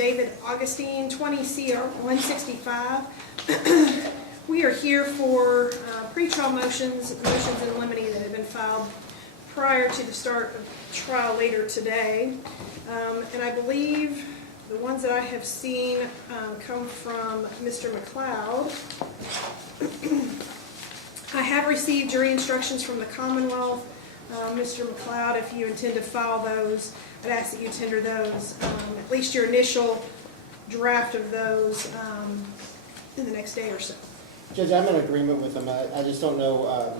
David Augustine, 20 CR 165. We are here for pretrial motions in limine that have been filed prior to the start of trial later today. And I believe the ones that I have seen come from Mr. McLeod. I have received jury instructions from the Commonwealth. Mr. McLeod, if you intend to file those, I'd ask that you tender those, at least your initial draft of those in the next day or so. Judge, I'm in agreement with them. I just don't know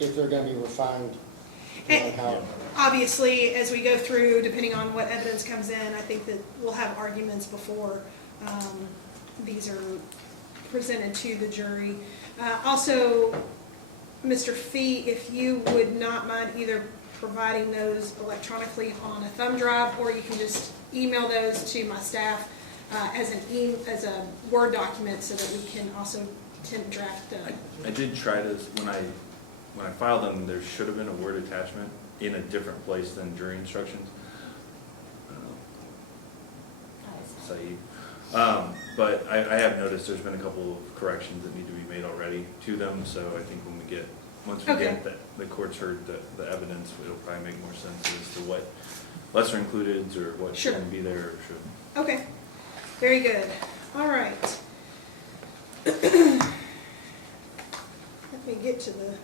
if they're going to be refined. How. Obviously, as we go through, depending on what evidence comes in, I think that we'll have arguments before these are presented to the jury. Also, Mr. Fee, if you would not mind either providing those electronically on a thumb drive, or you can just email those to my staff as a Word document, so that we can also draft them. I did try to, when I filed them, there should have been a Word attachment in a different place than jury instructions. Saeed. But I have noticed there's been a couple of corrections that need to be made already to them, so I think once we get the court's heard the evidence, it'll probably make more sense as to what lesser included or what shouldn't be there or should. Okay, very good. All right. Let me get to the...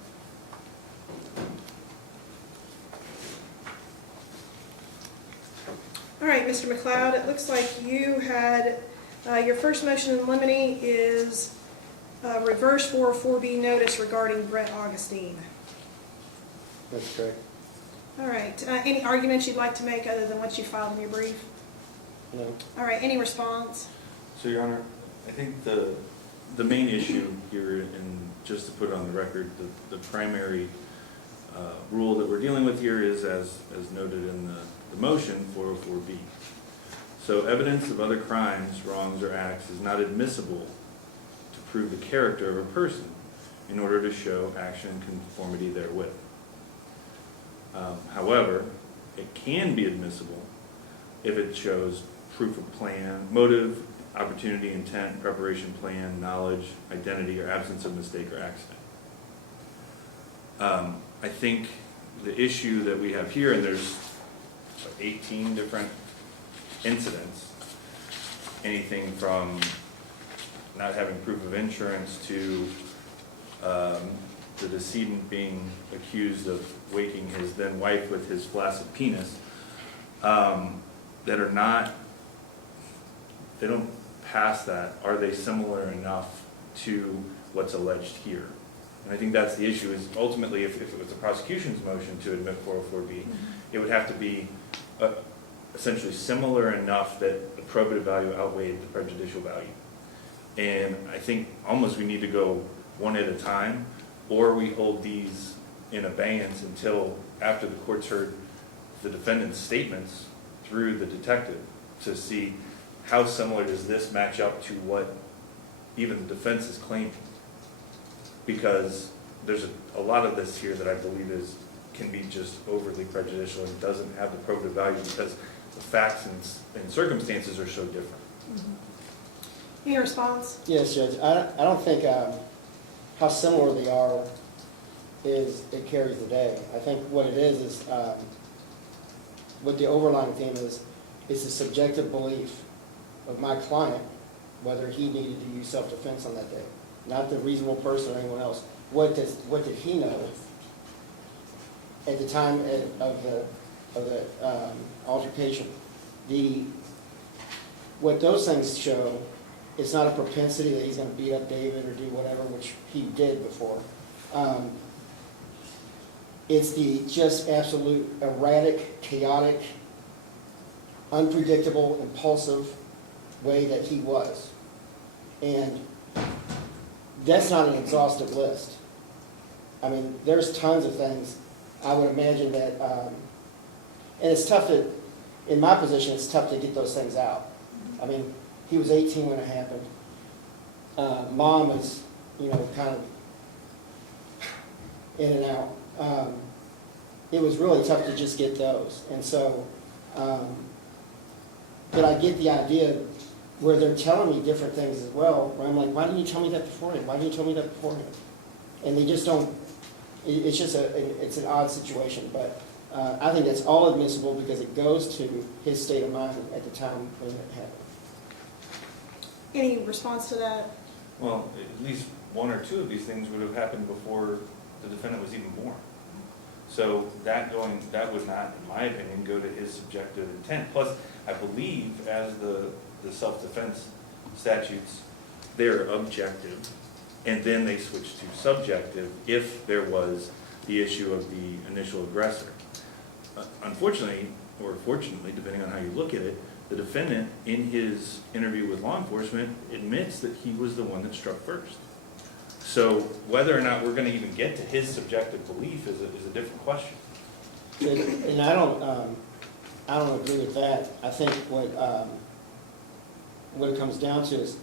All right, Mr. McLeod, it looks like you had, your first motion in limine is reverse 404B notice regarding Brett Augustine. That's correct. All right, any arguments you'd like to make other than what you filed in your brief? No. All right, any response? So, Your Honor, I think the main issue here, and just to put it on the record, the primary rule that we're dealing with here is, as noted in the motion, 404B. So evidence of other crimes, wrongs, or acts is not admissible to prove the character of a person in order to show action in conformity therewith. However, it can be admissible if it shows proof of plan, motive, opportunity, intent, preparation, plan, knowledge, identity, or absence of mistake or accident. I think the issue that we have here, and there's 18 different incidents, anything from not having proof of insurance to the decedent being accused of waking his then wife with his flaccid penis, that are not, they don't pass that. Are they similar enough to what's alleged here? And I think that's the issue, is ultimately if it was the prosecution's motion to admit 404B, it would have to be essentially similar enough that the probative value outweighed the prejudicial value. And I think almost we need to go one at a time, or we hold these in abeyance until after the court's heard the defendant's statements through the detective to see how similar does this match up to what even the defense is claiming. Because there's a lot of this here that I believe can be just overly prejudicial and doesn't have the probative value because the facts and circumstances are so different. Mm-hmm. Any response? Yes, Judge. I don't think how similar they are it carries the day. I think what it is what the overlying theme is the subjective belief of my client whether he needed to use self-defense on that day, not the reasonable person or anyone else. What did he know at the time of the altercation? What those things show, it's not a propensity that he's going to beat up David or do whatever, which he did before. It's the just absolute erratic, chaotic, unpredictable, impulsive way that he was. And that's not an exhaustive list. I mean, there's tons of things. I would imagine that, and it's tough in my position, it's tough to get those things out. I mean, he was 18 when it happened. Mom is, kind of in and out. It was really tough to just get those. And so But I get the idea where they're telling me different things as well, where I'm like, why didn't you tell me that beforehand? Why didn't you tell me that beforehand? And they just don't, it's just it's an odd situation, but I think that's all admissible because it goes to his state of mind at the time when it happened. Any response to that? Well, at least one or two of these things would have happened before the defendant was even born. So that would not, in my opinion, go to his subjective intent. Plus, I believe as the self-defense statutes, they're objective, and then they switch to subjective if there was the issue of the initial aggressor. Unfortunately, or fortunately, depending on how you look at it, the defendant, in his interview with law enforcement, admits that he was the one that struck first. So whether or not we're going to even get to his subjective belief is a different question. And I don't agree with that. I think what it comes down to is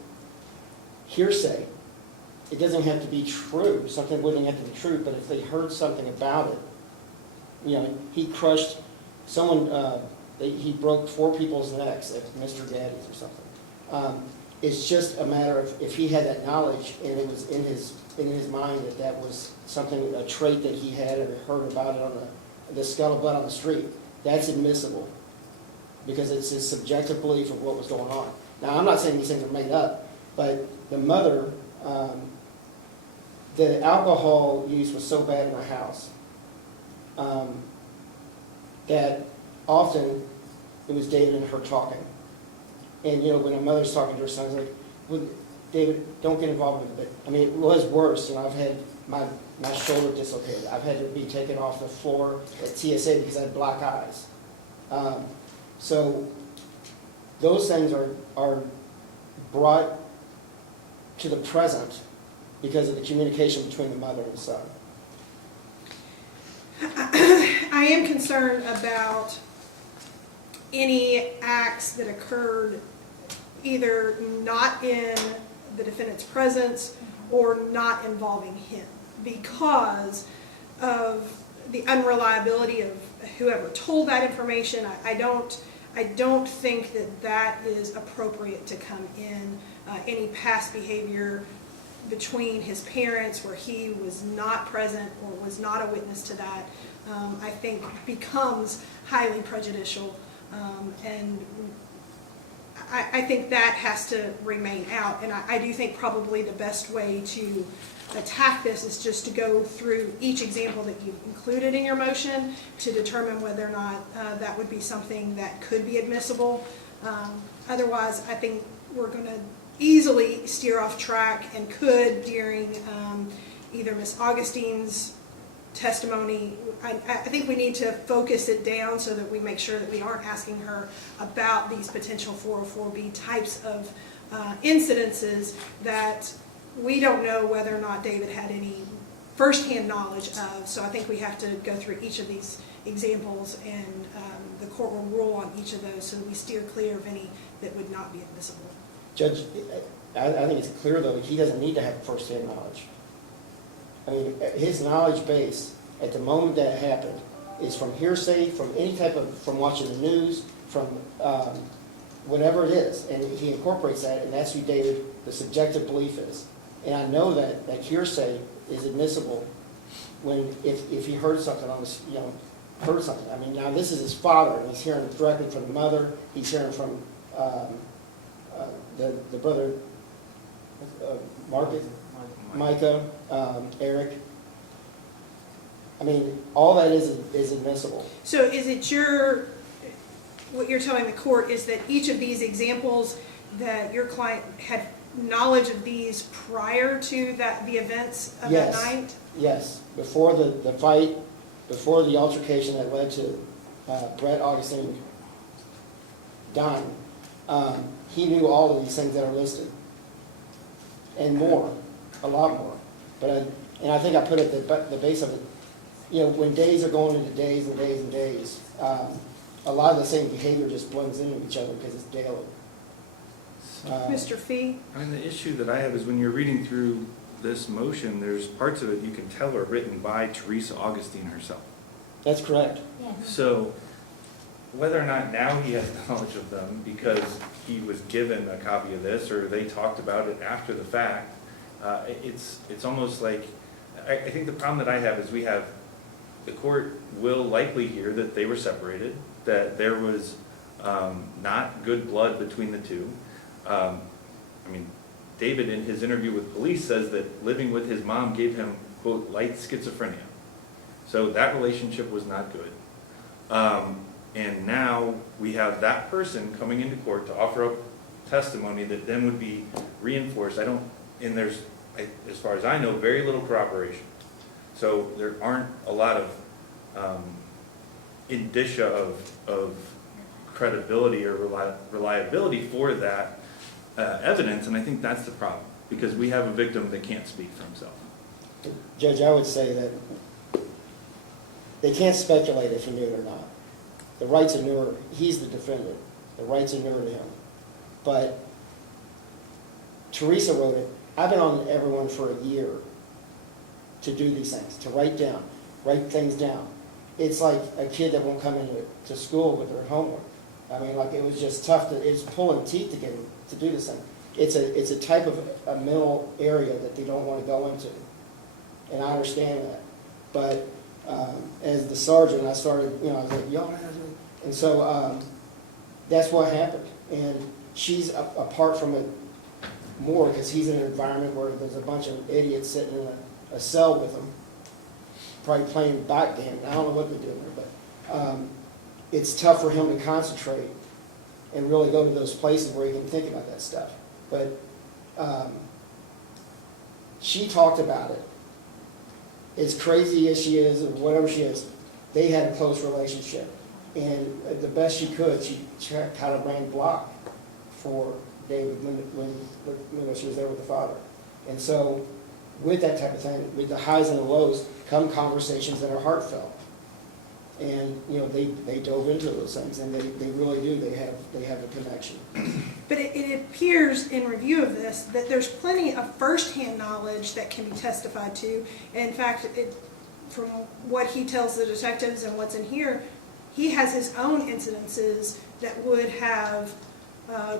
hearsay. It doesn't have to be true. Something wouldn't have to be true, but if they heard something about it, you know, he crushed someone, he broke 4 people's necks at Mr. Daddy's or something. It's just a matter of if he had that knowledge and it was in his mind that was something, a trait that he had or heard about it on the scuttlebutt on the street, that's admissible because it's his subjective belief of what was going on. Now, I'm not saying these things are made up, but the mother, the alcohol use was so bad in the house that often it was David and her talking. And, you know, when a mother's talking to her son, it's like, well, David, don't get involved with it. I mean, it was worse. You know, I've had my shoulder dislocated. I've had to be taken off the floor at TSA because I had black eyes. So those things are brought to the present because of the communication between the mother and the son. I am concerned about any acts that occurred either not in the defendant's presence or not involving him because of the unreliability of whoever told that information. I don't think that is appropriate to come in. Any past behavior between his parents where he was not present or was not a witness to that, I think becomes highly prejudicial. And I think that has to remain out. And I do think probably the best way to attack this is just to go through each example that you've included in your motion to determine whether or not that would be something that could be admissible. Otherwise, I think we're going to easily steer off track and could during either Ms. Augustine's testimony. I think we need to focus it down so that we make sure that we aren't asking her about these potential 404B types of incidences that we don't know whether or not David had any firsthand knowledge of. So I think we have to go through each of these examples and the court will rule on each of those so that we steer clear of any that would not be admissible. Judge, I think it's clear, though, that he doesn't need to have first-hand knowledge. I mean, his knowledge base at the moment that it happened is from hearsay, from any type of, from watching the news, from whatever it is. And he incorporates that, and that's who David, the subjective belief is. And I know that hearsay is admissible when, if he heard something on this, you know, heard something. I mean, now this is his father, and he's hearing it directly from the mother, he's hearing from the brother, Micah, Eric. I mean, all that is admissible. So is it what you're telling the court is that each of these examples that your client had knowledge of these prior to the events of that night? Yes, before the fight, before the altercation that led to Brett Augustine dying, he knew all of these things that are listed, and more, a lot more. But I think I put at the base of it, you know, when days are going into days and days and days, a lot of the same behavior just blends into each other because it's daily. Mr. Fee? I mean, the issue that I have is when you're reading through this motion, there's parts of it you can tell are written by Teresa Augustine herself. That's correct. Yeah. So whether or not now he has knowledge of them because he was given a copy of this or they talked about it after the fact, it's almost like, I think the problem that I have is the court will likely hear that they were separated, that there was not good blood between the two. I mean, David in his interview with police says that living with his mom gave him, quote, light schizophrenia. So that relationship was not good. And now we have that person coming into court to offer up testimony that then would be reinforced. And there's, as far as I know, very little corroboration. So there aren't a lot of indicia of credibility or reliability for that evidence, and I think that's the problem, because we have a victim that can't speak for himself. Judge, I would say that they can't speculate if he knew it or not. The rights are newer. He's the defendant. The rights are newer to him. But Teresa wrote it. I've been on everyone for a year to do these things, to write things down. It's like a kid that won't come into school with their homework. I mean, like, it was just tough. It's pulling teeth to get him to do this thing. It's a type of a mental area that they don't want to go into. And I understand that. But as the sergeant, I started, I was like, y'all, and so that's what happened. And she's apart from it more because he's in an environment where there's a bunch of idiots sitting in a cell with him, probably playing backgammon. I don't know what they're doing there, but it's tough for him to concentrate and really go to those places where he can think about that stuff. But she talked about it. As crazy as she is, or whatever she is, they had a close relationship. And the best she could, she kind of ran block for David when she was there with the father. And so with that type of thing, with the highs and the lows, come conversations that are heartfelt. And they dove into those things, and they really do. They have a connection. But it appears in review of this that there's plenty of firsthand knowledge that can be testified to. In fact, from what he tells the detectives and what's in here, he has his own incidences that would have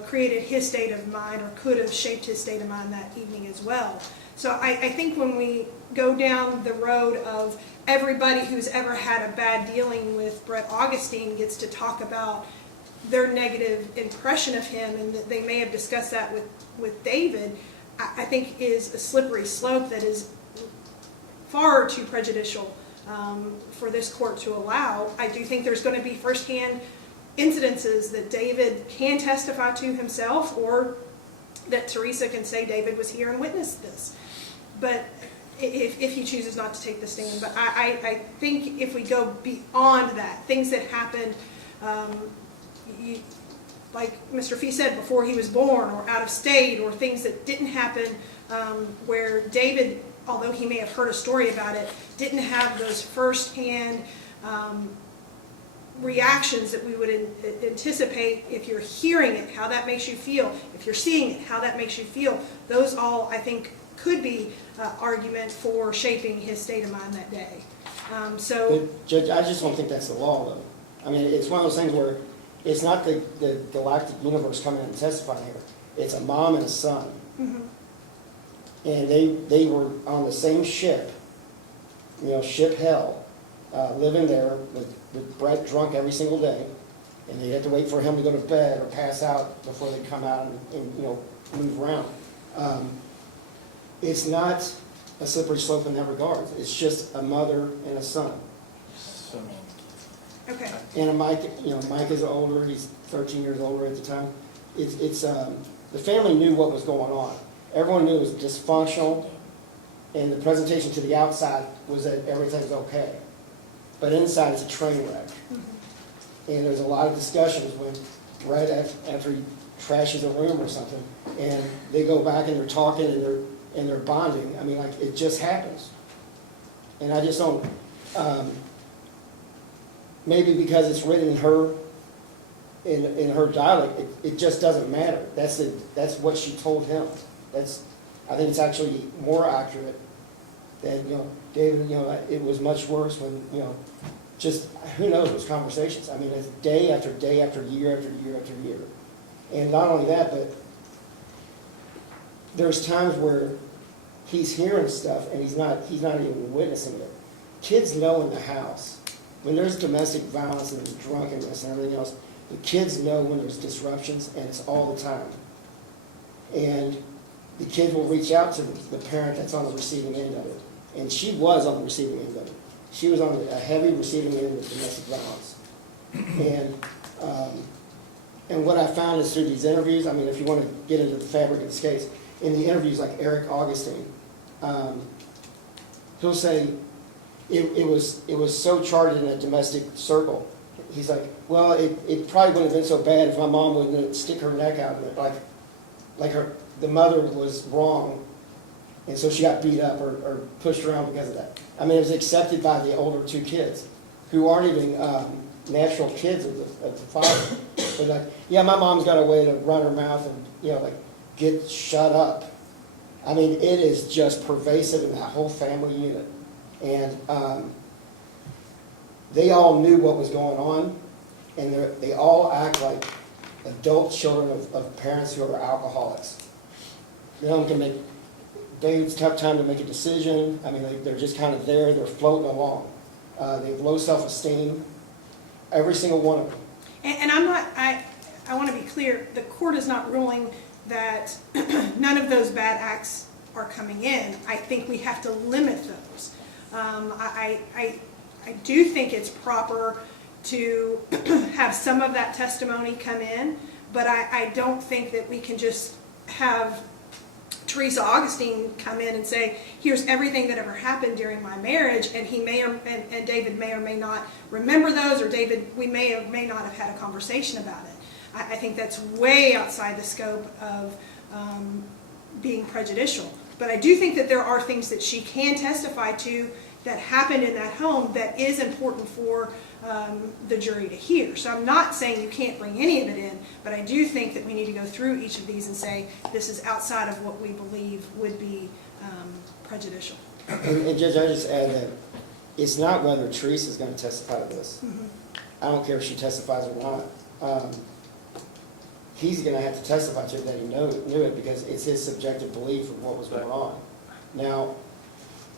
created his state of mind or could have shaped his state of mind that evening as well. So I think when we go down the road of everybody who's ever had a bad dealing with Brett Augustine gets to talk about their negative impression of him, and that they may have discussed that with David, I think is a slippery slope that is far too prejudicial for this court to allow. I do think there's going to be firsthand incidences that David can testify to himself, or that Teresa can say David was here and witnessed this. But if he chooses not to take the stand. But I think if we go beyond that, things that happened, like Mr. Fee said, before he was born or out of state, or things that didn't happen where David, although he may have heard a story about it, didn't have those firsthand reactions that we would anticipate. If you're hearing it, how that makes you feel. If you're seeing it, how that makes you feel. Those all, I think, could be argument for shaping his state of mind that day. But Judge, I just don't think that's the law, though. I mean, it's one of those things where it's not the galactic universe coming in and testifying here. It's a mom and a son. Mm-hmm. And they were on the same ship, ship hell, living there with Brett drunk every single day. And they had to wait for him to go to bed or pass out before they come out and move around. It's not a slippery slope in that regard. It's just a mother and a son. Okay. And Mike is older. He's 13 years older at the time. It's the family knew what was going on. Everyone knew it was dysfunctional, and the presentation to the outside was that everything's okay. But inside, it's a train wreck. Mm-hmm. And there's a lot of discussions when right after he trashes a room or something, and they go back and they're talking and they're bonding. I mean, like, it just happens. And I just don't, maybe because it's written in her dialect, it just doesn't matter. That's what she told him. I think it's actually more accurate that, David, it was much worse when, just, who knows, those conversations. I mean, it's day after day after year after year after year. And not only that, but there's times where he's hearing stuff and he's not even witnessing it. Kids know in the house, when there's domestic violence and drunkenness and everything else, the kids know when there's disruptions, and it's all the time. And the kid will reach out to the parent that's on the receiving end of it. And she was on the receiving end of it. She was on a heavy receiving end of domestic violence. And what I found is through these interviews, I mean, if you want to get into the fabric of this case, in the interviews like David Augustine, he'll say, it was so charged in a domestic circle. He's like, well, it probably wouldn't have been so bad if my mom wouldn't stick her neck out, like the mother was wrong, and so she got beat up or pushed around because of that. I mean, it was accepted by the older two kids, who aren't even natural kids of the father. They're like, yeah, my mom's got a way to run her mouth and, like, get shut up. I mean, it is just pervasive in that whole family unit. And they all knew what was going on, and they all act like adult children of parents who are alcoholics. None of them can make, David's tough time to make a decision. I mean, they're just kind of there, they're floating along. They have low self-esteem, every single one of them. And I'm not, I want to be clear, the court is not ruling that none of those bad acts are coming in. I think we have to limit those. I do think it's proper to have some of that testimony come in, but I don't think that we can just have Teresa Augustine come in and say, here's everything that ever happened during my marriage, and he may or and David may or may not remember those, or we may or may not have had a conversation about it. I think that's way outside the scope of being prejudicial. But I do think that there are things that she can testify to that happened in that home that is important for the jury to hear. So I'm not saying you can't bring any of it in, but I do think that we need to go through each of these and say this is outside of what we believe would be prejudicial. And Judge, I just add that it's not whether Teresa is going to testify to this. Mm-hmm. I don't care if she testifies or not. He's going to have to testify to it that he knew it, because it's his subjective belief of what was going on.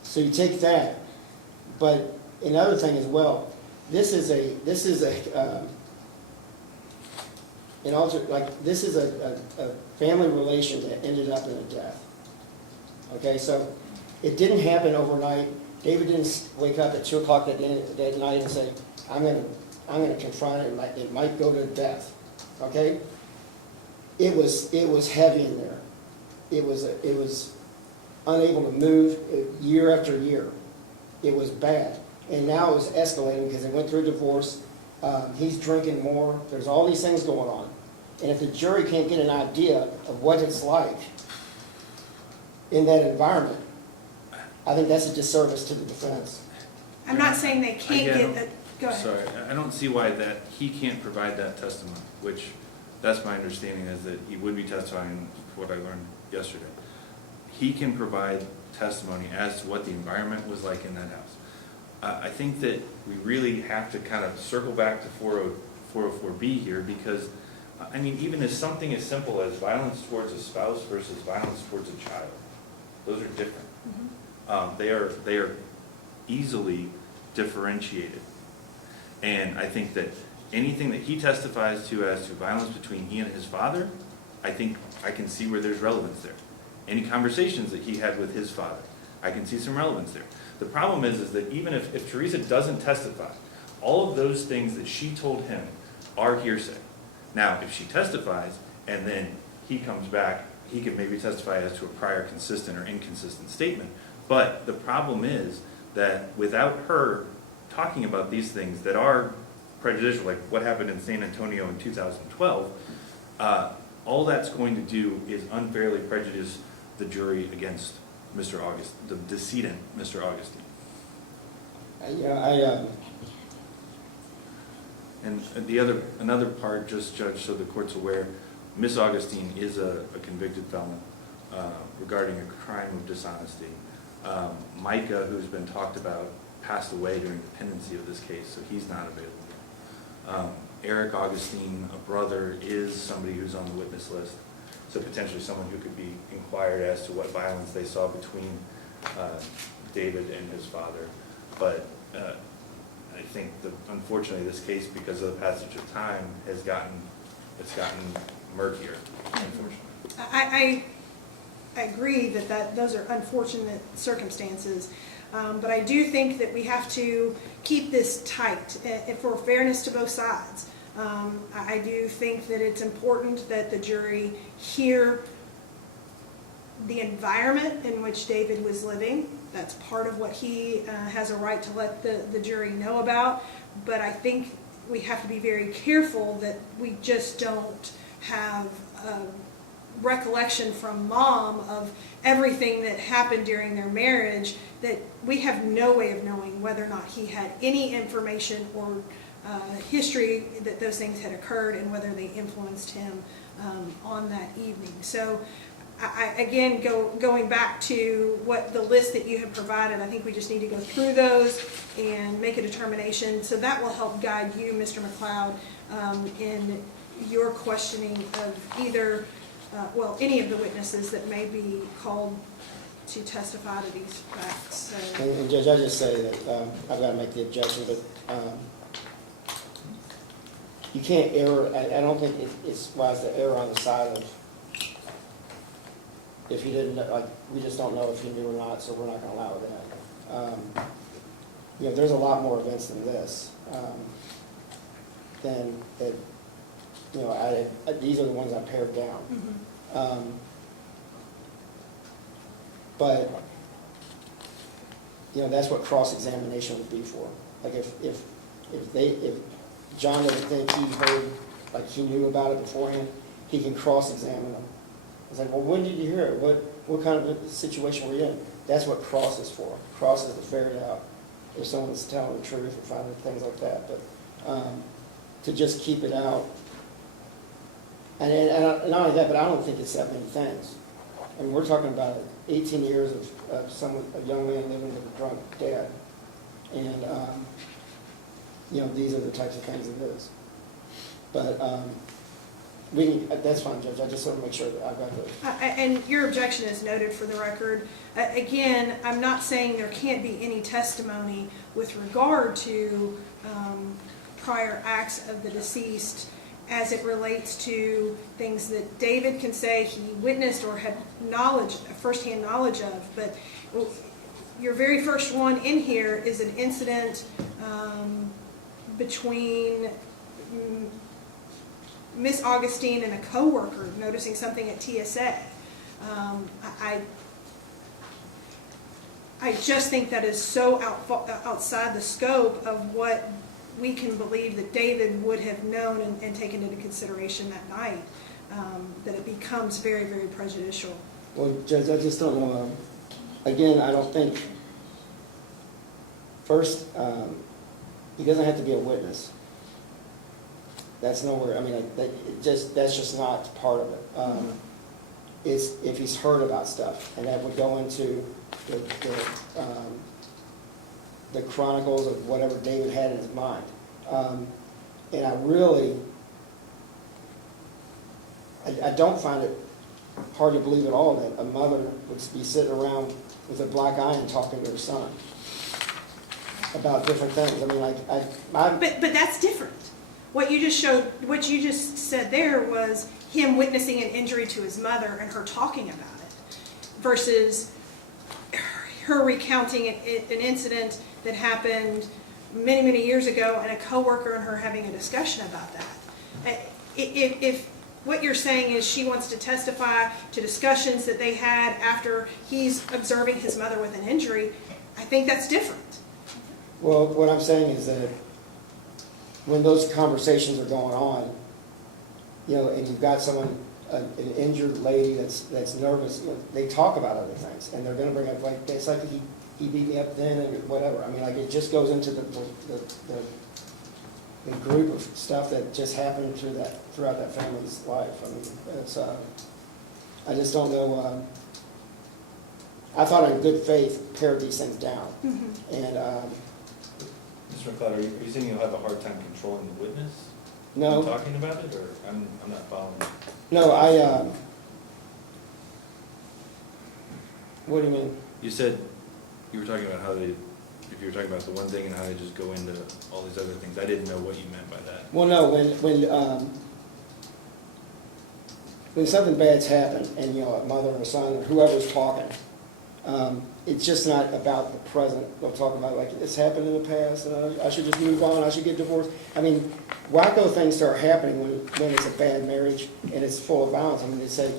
This you take that, but another thing as well, this is a family relation that ended up in a death. Okay, so it didn't happen overnight. David didn't wake up at 2 o'clock that night and say, I'm gonna confront it. It might go to death. Okay, it was heavy in there. It was unable to move year after year. It was bad. And now it was escalating because they went through a divorce. He's drinking more. There's all these things going on. And if the jury can't get an idea of what it's like in that environment, I think that's a disservice to the defense. I'm not saying they can't go ahead. Sorry, I don't see why that he can't provide that testimony, which that's my understanding, is that he would be testifying what I learned yesterday. He can provide testimony as to what the environment was like in that house. I think that we really have to kind of circle back to 404B here, because, I mean, even as something as simple as violence towards a spouse versus violence towards a child, those are different. Mm-hmm. They are easily differentiated. And I think that anything that he testifies to as to violence between he and his father, I think I can see where there's relevance there. Any conversations that he had with his father, I can see some relevance there. The problem is that even if Teresa doesn't testify, all of those things that she told him are hearsay. Now, if she testifies and then he comes back, he could maybe testify as to a prior consistent or inconsistent statement. But the problem is that without her talking about these things that are prejudicial, like what happened in San Antonio in 2012, all that's going to do is unfairly prejudice the jury against Mr. August, the decedent, Mr. Augustine. And another part, just Judge, so the court's aware, Miss Augustine is a convicted felon regarding a crime of dishonesty. Micah, who's been talked about passed away during the pendency of this case, so he's not available. Eric Augustine, a brother, is somebody who's on the witness list, so potentially someone who could be inquired as to what violence they saw between David and his father. But I think that unfortunately this case, because of the passage of time, it's gotten murkier, unfortunately. I agree that those are unfortunate circumstances, but I do think that we have to keep this tight for fairness to both sides. I do think that it's important that the jury hear the environment in which David was living. That's part of what he has a right to let the jury know about, but I think we have to be very careful that we just don't have recollection from mom of everything that happened during their marriage, that we have no way of knowing whether or not he had any information or history that those things had occurred and whether they influenced him on that evening. So again, going back to what the list that you have provided, I think we just need to go through those and make a determination. So that will help guide you, Mr. McLeod, in your questioning of either any of the witnesses that may be called to testify to these facts. So. And Judge, I just say that I've got to make the objection, but you can't err. I don't think it's wise to err on the side of if you didn't, like, we just don't know if you knew or not, so we're not going to allow that. There's a lot more events than this. These are the ones I pared down. Mm-hmm. But that's what cross-examination would be for. Like if John doesn't think he heard, like he knew about it beforehand, he can cross-examine them. It's like, well, when did you hear it? What kind of a situation were you in? That's what cross is for. Cross is to ferret out if someone's telling the truth or finding things like that. But to just keep it out, and not only that, but I don't think it's that many things. I mean, we're talking about 18 years of a young man living with a drunk dad, and these are the types of things it is. But that's fine, Judge. I just want to make sure that I've got the. And your objection is noted for the record. Again, I'm not saying there can't be any testimony with regard to prior acts of the deceased as it relates to things that David can say he witnessed or had firsthand knowledge of. But your very first one in here is an incident between Miss Augustine and a coworker noticing something at TSA. I just think that is so outside the scope of what we can believe that David would have known and taken into consideration that night, that it becomes very, very prejudicial. Well, Judge, I just don't know. Again, I don't think, first, he doesn't have to be a witness. That's nowhere, I mean, that's just not part of it. It's if he's heard about stuff, and that would go into the chronicles of whatever David had in his mind. And I don't find it hard to believe at all that a mother would be sitting around with a black eye and talking to her son about different things. I mean, But that's different. What you just said there was him witnessing an injury to his mother and her talking about it, versus her recounting an incident that happened many, many years ago and a coworker and her having a discussion about that. If what you're saying is she wants to testify to discussions that they had after he's observing his mother with an injury, I think that's different. Well, what I'm saying is that when those conversations are going on, and you've got someone, an injured lady that's nervous, they talk about other things, and they're going to bring up, like, it's like he beat me up then, and whatever. I mean, like, it just goes into the group of stuff that just happened throughout that family's life. I mean, it's, I just don't know. I thought in good faith pared these things down, Mm-hmm. and Mr. McLeod, are you saying you'll have a hard time controlling the witness? No. Talking about it, or I'm not following. No, what do you mean? You said, you were talking about how they, if you were talking about the one thing and how they just go into all these other things, I didn't know what you meant by that. Well, no, when something bad's happened and, you know, a mother or a son or whoever's talking, it's just not about the present. They'll talk about, like, it's happened in the past, and I should just move on, I should get divorced. I mean, wacko things start happening when it's a bad marriage and it's full of violence. I mean, they say,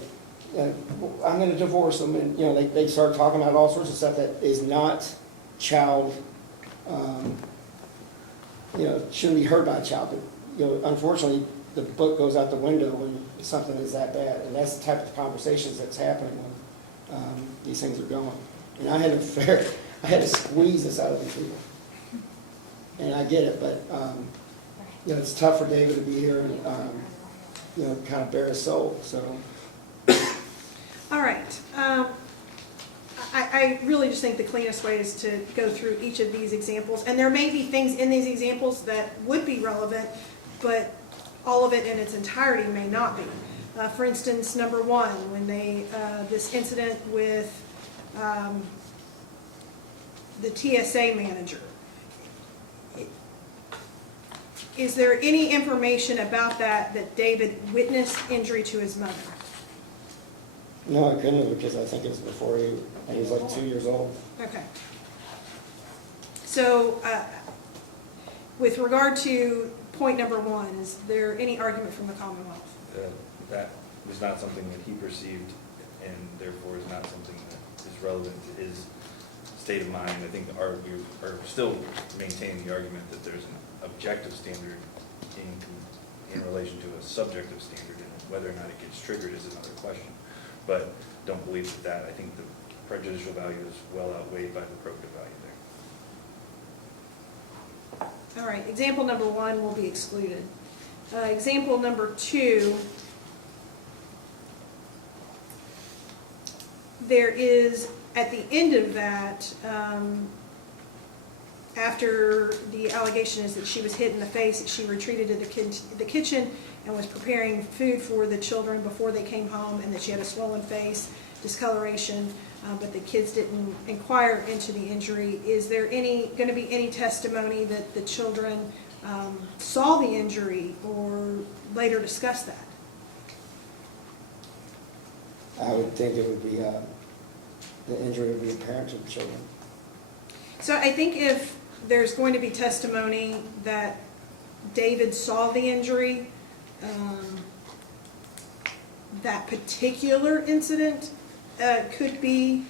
I'm going to divorce them, and, you know, they start talking about all sorts of stuff that is not child, you know, shouldn't be heard by a child. But, you know, unfortunately, the book goes out the window when something is that bad, and that's the type of conversations that's happening when these things are going. And I had to squeeze this out of these people, and I get it, but you know, it's tough for David to be here and you know, kind of bare his soul. So, All right. I really just think the cleanest way is to go through each of these examples, and there may be things in these examples that would be relevant, but all of it in its entirety may not be. For instance, number one, when this incident with the TSA manager, is there any information about that David witnessed injury to his mother? no, I couldn't have, because I think it was before he was like 2 years old. Okay. So, with regard to point number one, is there any argument from the Commonwealth? That was not something that he perceived, and therefore is not something that is relevant to his state of mind. I think we are still maintaining the argument that there's an objective standard in relation to a subjective standard, and whether or not it gets triggered is another question. But don't believe that. I think the prejudicial value is well outweighed by the probative value there. All right, example number one will be excluded. Example number two, there is, at the end of that, after the allegation is that she was hit in the face, she retreated to the kitchen and was preparing food for the children before they came home, and that she had a swollen face, discoloration, but the kids didn't inquire into the injury. Is there going to be any testimony that the children saw the injury or later discussed that? I would think it would be, the injury would be apparent to the children. So I think if there's going to be testimony that David saw the injury, that particular incident could be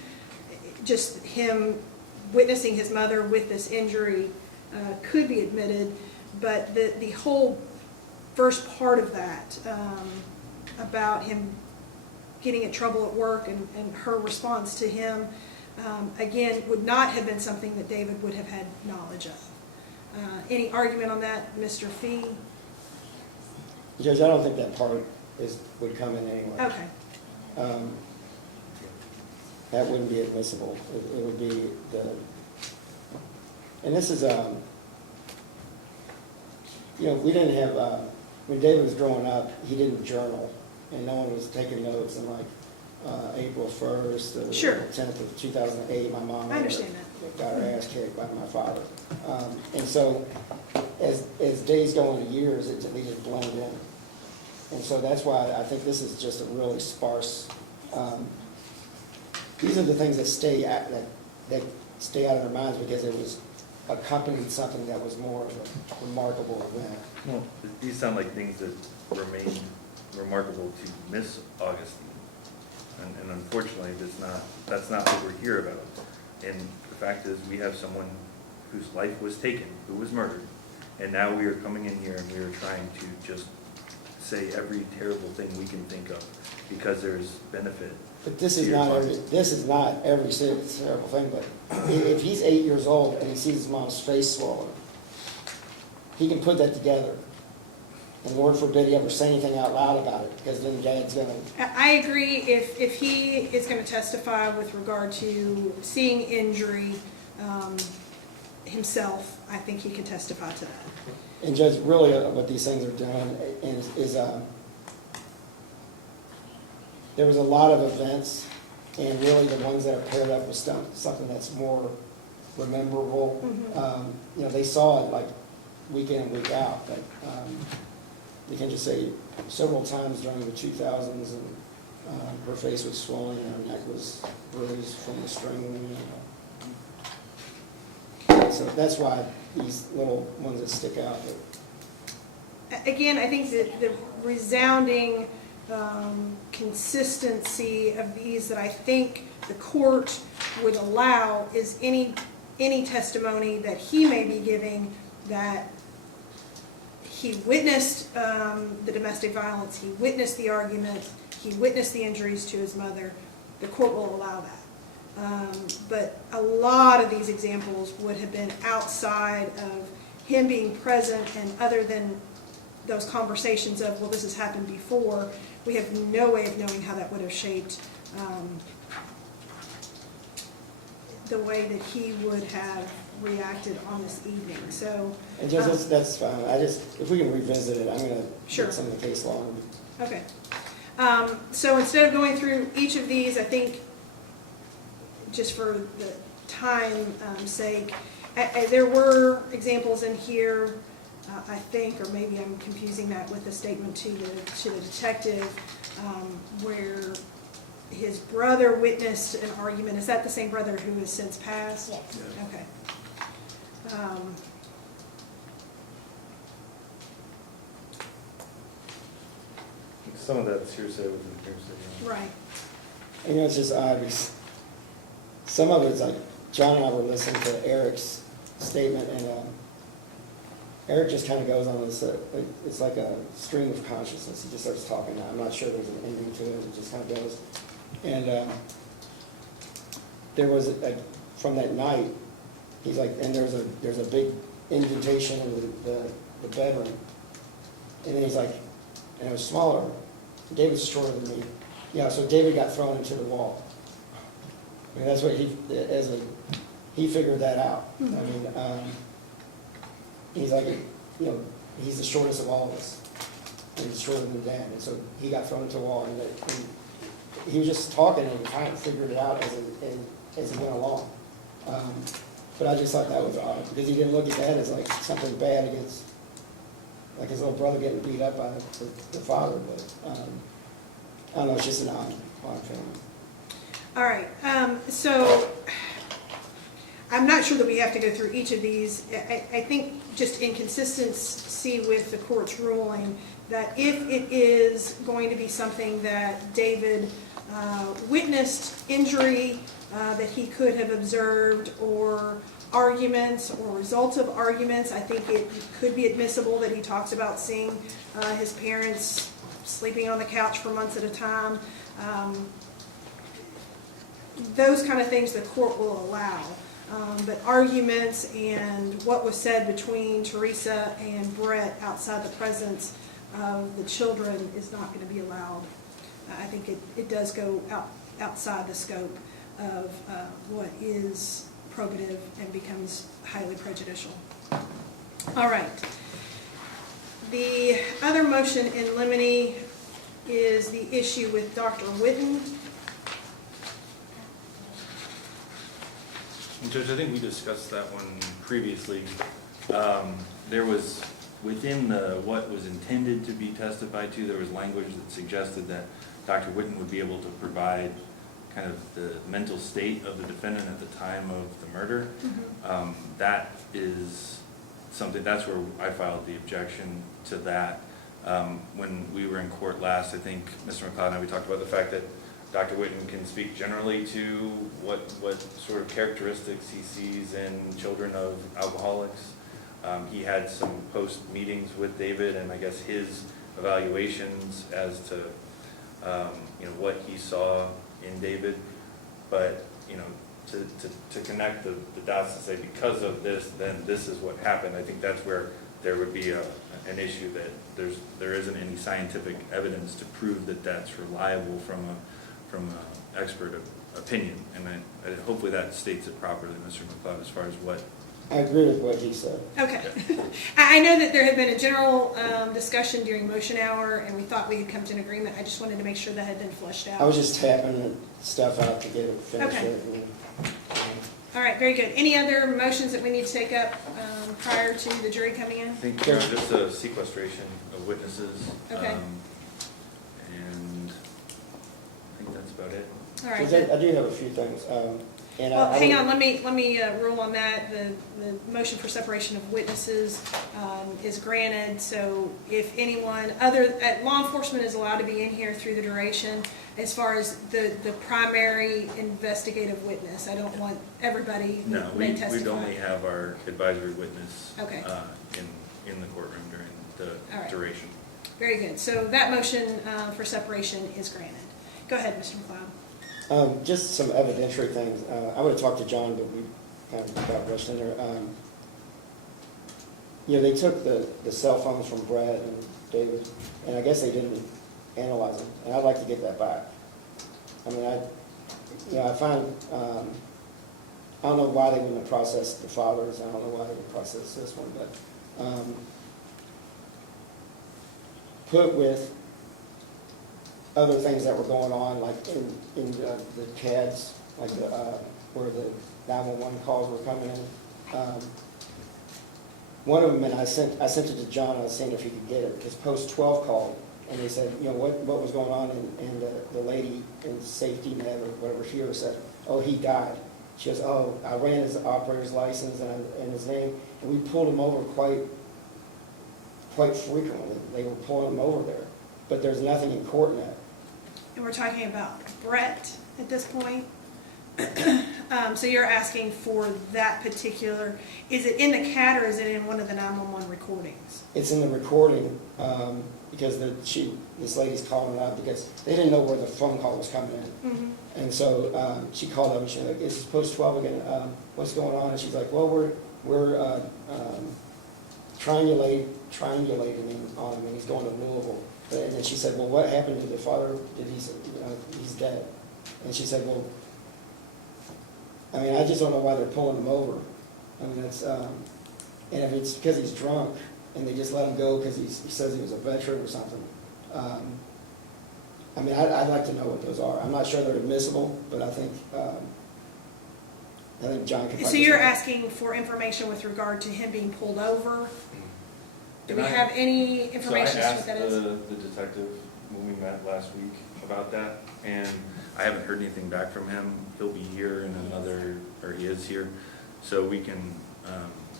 just him witnessing his mother with this injury could be admitted, but the whole first part of that about him getting in trouble at work and her response to him, again, would not have been something that David would have had knowledge of. Any argument on that, Mr. Fee? Judge, I don't think that part would come in anyway. Okay. That wouldn't be admissible. It would be and this is, you know, we didn't have, when David was growing up, he didn't journal, and no one was taking notes, and like April 1st, Sure. 10th of 2008, my mom I understand that. got her ass kicked by my father. And so as days go into years, they just blend in. And so that's why I think this is just a really sparse, these are the things that stay out of their minds because it was accompanied something that was more of a remarkable event. Well, these sound like things that remain remarkable to Miss Augustine. And unfortunately, that's not what we're here about. And the fact is, we have someone whose life was taken, who was murdered, and now we are coming in here and we are trying to just say every terrible thing we can think of because there's benefit. But this is not every terrible thing, but if he's 8 years old and he sees his mom's face swollen, he can put that together. And Lord forbid he ever say anything out loud about it, because then Dad's going to... I agree. If he is going to testify with regard to seeing injury, himself, I think he can testify to that. And Judge, really what these things are doing is there was a lot of events, and really the ones that are paired up with something that's more rememberable. You know, they saw it like week in and week out, but you can just say several times during the 2000s, and her face was swollen and her neck was bruised from the string. So that's why these little ones that stick out. Again, I think that the resounding consistency of these that I think the court would allow is any testimony that he may be giving that he witnessed the domestic violence, he witnessed the argument, he witnessed the injuries to his mother. The court will allow that. But a lot of these examples would have been outside of him being present, and other than those conversations of, well, this has happened before, we have no way of knowing how that would have shaped the way that he would have reacted on this evening. So, And just that's fine. If we can revisit it, I'm going to Sure. get some of the case law. okay. So instead of going through each of these, I think, just for the time sake, there were examples in here, I think, or maybe I'm confusing that with a statement to the detective, where his brother witnessed an argument. Is that the same brother who has since passed? Yes. Yeah. Okay. Some of that's hearsay within hearsay. Right. And it's just odd because some of it's like, John and I were listening to Eric's statement, and Eric just kind of goes on this, it's like a stream of consciousness. He just starts talking. I'm not sure there's an ending to it. It just kind of goes. And there was, from that night, he's like, and there's a big indentation in the bedroom. And then he's like, and it was smaller. David's shorter than me. Yeah, so David got thrown into the wall. I mean, that's what he figured that out. I mean, he's like, you know, he's the shortest of all of us. And he's shorter than Dan. And so he got thrown into a wall, and he was just talking and kind of figured it out as he went along. But I just thought that was odd, because he didn't look at that as like something bad against, like his little brother getting beat up by the father. But I don't know, it's just an odd feeling. All right. So I'm not sure that we have to go through each of these. I think just in consistency with the court's ruling, that if it is going to be something that David witnessed injury that he could have observed, or arguments or results of arguments, I think it could be admissible that he talks about seeing his parents sleeping on the couch for months at a time. Those kind of things the court will allow. But arguments and what was said between Teresa and Brett outside the presence of the children is not going to be allowed. I think it does go outside the scope of what is probative and becomes highly prejudicial. All right. The other motion in limine is the issue with Dr. Witten. Judge, I think we discussed that one previously. There was, within what was intended to be testified to, there was language that suggested that Dr. Witten would be able to provide kind of the mental state of the defendant at the time of the murder. That is something, that's where I filed the objection to that. When we were in court last, I think Mr. McLeod and I, we talked about the fact that Dr. Witten can speak generally to what sort of characteristics he sees in children of alcoholics. He had some post-meetings with David, and I guess his evaluations as to what he saw in David. But to connect the dots and say because of this, then this is what happened, I think that's where there would be an issue that there isn't any scientific evidence to prove that that's reliable from an expert opinion. And hopefully that states it properly, Mr. McLeod, as far as what I agree with what he said. Okay. I know that there had been a general discussion during motion hour, and we thought we had come to an agreement. I just wanted to make sure that had been fleshed out. I was just tapping stuff out to get it finished. Okay. And, All right, very good. Any other motions that we need to take up prior to the jury coming in? I think just a sequestration of witnesses. Okay. And I think that's about it. All right. I do have a few things. And Well, I hang would- on, let me rule on that. The motion for separation of witnesses is granted, so if anyone law enforcement is allowed to be in here through the duration as far as the primary investigative witness. I don't want everybody No, who may we'd testify. only have our advisory witness Okay. in the courtroom during All right. the duration. Very good. So that motion for separation is granted. Go ahead, Mr. McLeod. Just some evidentiary things. I would have talked to John, but we kind of got rushed in there. They took the cell phones from Brad and David, and I guess they didn't analyze them, and I'd like to get that back. I mean, I find, I don't know why they wouldn't have processed the fathers, I don't know why they would process this one, but put with other things that were going on, like in the CADs, like where the 911 calls were coming in. One of them, and I sent it to John, I was seeing if he could get it, because Post 12 called, and they said, what was going on, and the lady in safety net or whatever, she said, oh, he died. She goes, oh, I ran his operator's license and his name, and we pulled him over quite frequently. They were pulling him over there, but there's nothing in court now. And we're talking about Brett at this point. So you're asking for that particular, is it in the CAD or is it in one of the 911 recordings? It's in the recording, because this lady's calling out because they didn't know where the phone call was coming in. Mm-hmm. And so she called up and she's like, is this Post 12 again? What's going on? And she's like, well, we're triangulating him on him, and he's going to Louisville. And then she said, well, what happened to the father? He's dead. And she said, well, I mean, I just don't know why they're pulling him over. I mean, that's, and if it's because he's drunk and they just let him go because he says he was a veteran or something. I mean, I'd like to know what those are. I'm not sure they're admissible, but I think John can. So you're asking for information with regard to him being pulled over? Do we have any information as to what that is? So I asked the detective when we met last week about that, and I haven't heard anything back from him. He'll be here in he is here, so we can,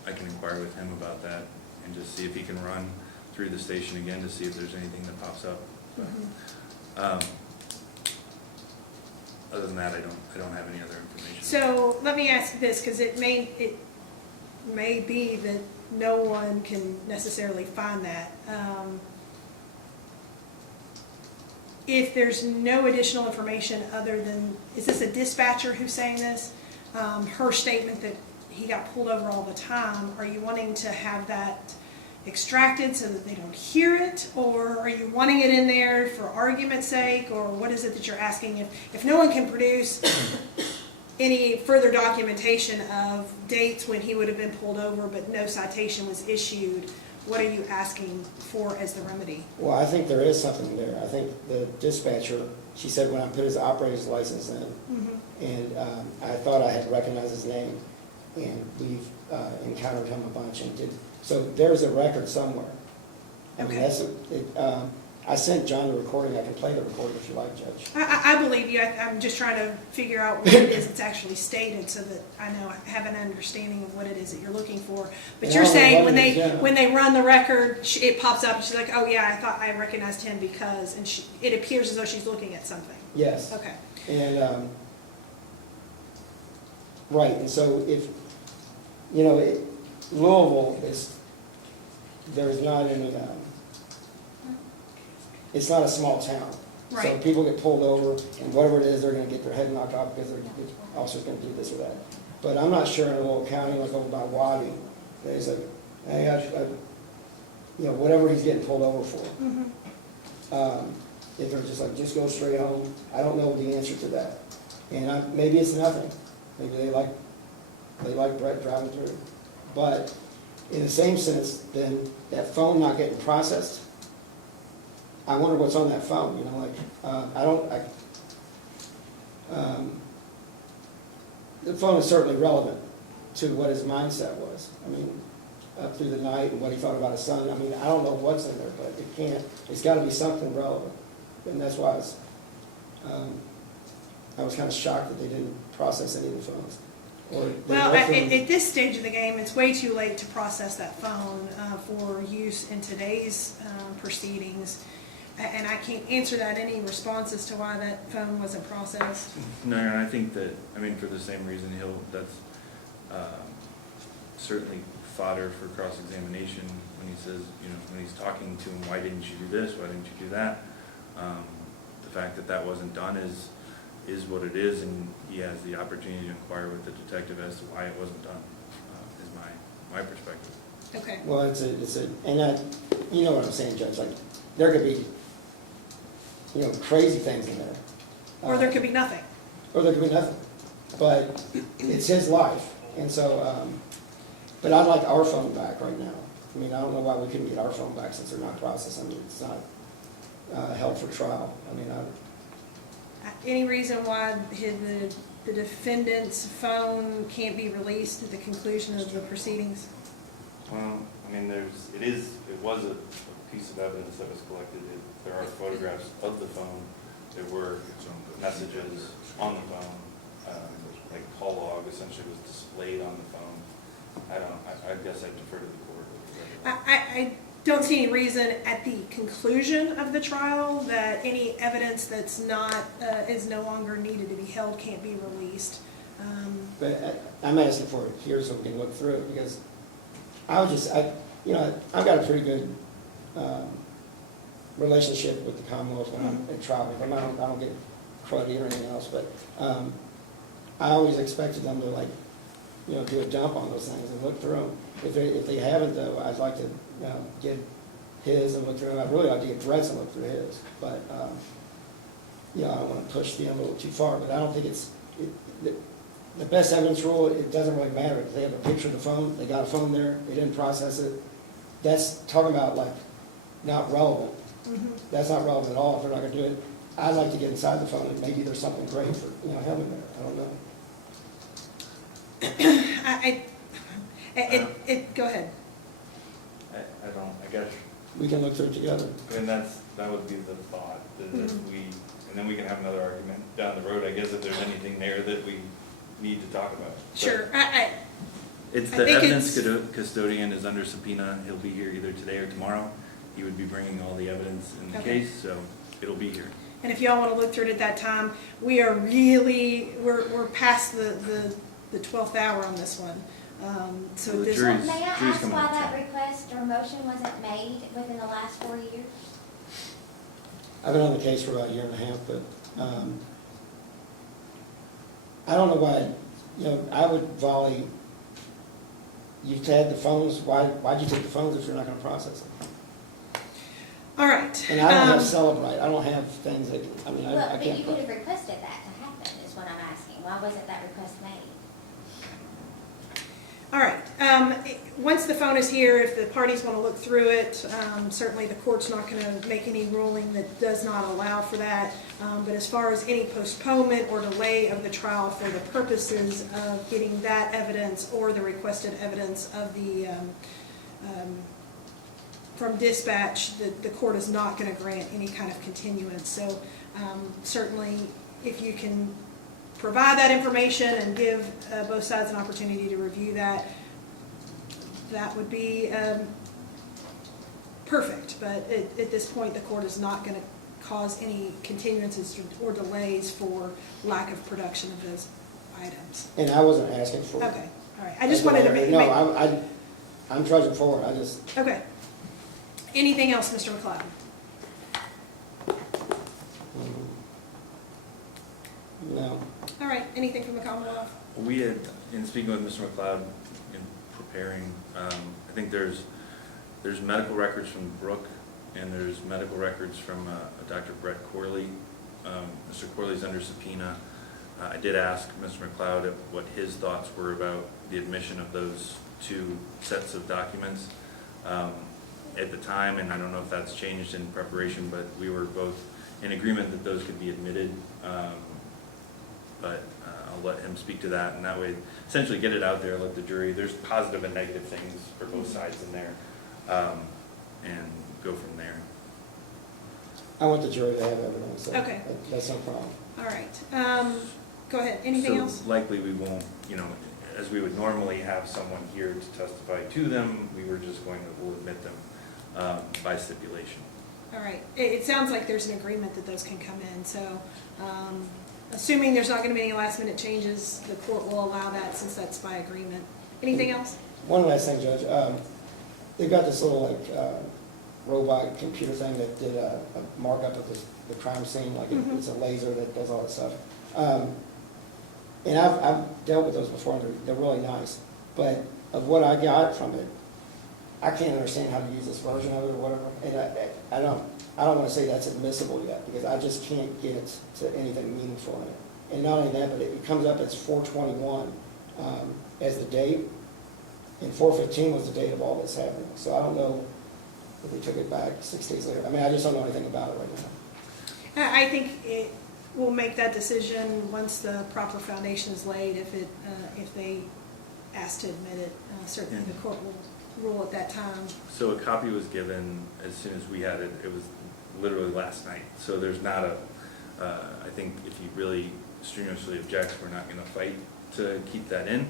I can inquire with him about that and just see if he can run through the station again to see if there's anything that pops up. Mm-hmm. Other than that, I don't have any other information. So let me ask this, because it may be that no one can necessarily find that. If there's no additional information other than, is this a dispatcher who's saying this? Her statement that he got pulled over all the time, are you wanting to have that extracted so that they don't hear it? Or are you wanting it in there for argument's sake? Or what is it that you're asking? If no one can produce any further documentation of dates when he would have been pulled over but no citation was issued, what are you asking for as the remedy? Well, I think there is something there. I think the dispatcher, she said when I put his operator's license in, Mm-hmm. and I thought I had recognized his name, and we've encountered him a bunch, and so there's a record somewhere. I mean, Okay. I sent John the recording. I can play the recording if you like, Judge. I believe you. I'm just trying to figure out what it is that's actually stated so that I have an understanding of what it is that you're looking for. But And you're I don't know saying what it is, when they run the record, it pops up and she's like, oh yeah, I thought I recognized him because, and it appears as though she's looking at something. Yes. Okay. And, right, and so if, Louisville there's not any, it's not a small town. So Right. people get pulled over, and whatever it is, they're gonna get their head knocked off because the officer's gonna do this or that. But I'm not sure in a little county like over by Waddy, there's like, hey, whatever he's getting pulled over for. Mm-hmm. If they're just like, just go straight home, I don't know the answer to that. And maybe it's nothing. Maybe they like Brett driving through. But in the same sense, then that phone not getting processed, I wonder what's on that phone, you know, like, the phone is certainly relevant to what his mindset was. I mean, up through the night and what he thought about his son. I mean, I don't know what's in there, but it's got to be something relevant. And that's why I was kind of shocked that they didn't process any of the phones. Well, at this stage of the game, it's way too late to process that phone for use in today's proceedings. And I can't answer that. Any response as to why that phone wasn't processed? No, and I think that, I mean, for the same reason, that's certainly fodder for cross-examination when he says, you know, when he's talking to him, why didn't you do this, why didn't you do that? The fact that that wasn't done is what it is, and he has the opportunity to inquire with the detective as to why it wasn't done, is my perspective. Okay. Well, you know what I'm saying, Judge, like, there could be, you know, crazy things in there. Or there could be nothing. Or there could be nothing. But it's his life, and so, but I'd like our phone back right now. I mean, I don't know why we couldn't get our phone back since they're not processed. I mean, it's not held for trial. I mean, Any reason why the defendant's phone can't be released at the conclusion of the proceedings? Well, I mean, it was a piece of evidence that was collected. There are photographs of the phone. There were messages on the phone, like call log essentially was displayed on the phone. I guess I defer to the court. I don't see any reason at the conclusion of the trial that any evidence that's not, is no longer needed to be held can't be released. but I'm asking for it here so we can look through it, because you know, I've got a pretty good relationship with the Commonwealth when I'm at trial. I don't get cruddy or anything else, but I always expected them to, like, you know, do a dump on those things and look through them. If they haven't, though, I'd like to, you know, get his and look through them. I'd really like to get Brett's and look through his, but you know, I don't want to push the envelope too far. But I don't think the best evidence rule. It doesn't really matter if they have a picture of the phone. They got a phone there. They didn't process it. That's talking about, like, not relevant. Mm-hmm. That's not relevant at all if they're not going to do it. I'd like to get inside the phone and maybe there's something great for, you know, him in there. I don't know. Go ahead. I guess, We can look through it together. and that would be the thought, that if and then we can have another argument down the road, I guess, if there's anything there that we need to talk about. But Sure. it's I the think evidence custodian is under subpoena. He'll be here either today or tomorrow. He would be bringing all the evidence in the Okay. case, so it'll be here. And if y'all want to look through it at that time, we're past the 12th hour on this one. So The this jury's- May I Drew's ask coming why up. that request or motion wasn't made within the last 4 years? I've been on the case for about a year and a half, but I don't know why, you know, I would volley, you've had the phones, why'd you take the phones if you're not going to process them? All right. And I don't have Celebrite, I don't have things that, I mean, Well, I but can't. you would have requested that to happen, is what I'm asking. Why wasn't that request made? All right. Once the phone is here, if the parties want to look through it, certainly the court's not going to make any ruling that does not allow for that. But as far as any postponement or delay of the trial for the purposes of getting that evidence or the requested evidence of the from dispatch, the court is not going to grant any kind of continuance. So certainly, if you can provide that information and give both sides an opportunity to review that, that would be perfect. But at this point, the court is not going to cause any continuances or delays for lack of production of those items. And I wasn't asking for it. Okay, all right. I just wanted to make... No, I'm trudging forward, I just. Okay. Anything else, Mr. McLeod? No. All right, anything from the Commonwealth? We had, in speaking with Mr. McLeod, in preparing, I think there's medical records from Brooke, and there's medical records from Dr. Brett Corley. Mr. Corley's under subpoena. I did ask Mr. McLeod what his thoughts were about the admission of those two sets of documents at the time, and I don't know if that's changed in preparation, but we were both in agreement that those could be admitted. But I'll let him speak to that, and that way essentially get it out there, let the jury, there's positive and negative things for both sides in there, and go from there. I want the jury to have evidence, so Okay. that's no problem. All right. Go ahead. Anything else? So likely we won't, as we would normally have someone here to testify to them, we were just we'll admit them by stipulation. All right. It sounds like there's an agreement that those can come in, so assuming there's not going to be any last minute changes, the court will allow that since that's by agreement. Anything else? One last thing, Judge. They've got this little robot computer thing that did a markup of the crime scene, like it's a laser that does all that stuff. And I've dealt with those before, and they're really nice. But of what I got from it, I can't understand how to use this version of it or whatever. And I don't want to say that's admissible yet, because I just can't get to anything meaningful in it. And not only that, but it comes up as 4/21 as the date, and 4/15 was the date of all this happening. So I don't know if they took it back 6 days later. I mean, I just don't know anything about it right now. I think we'll make that decision once the proper foundation is laid. If they ask to admit it, certainly the court will rule at that time. So a copy was given as soon as we had it. It was literally last night. So there's not I think if you really strenuously object, we're not going to fight to keep that in.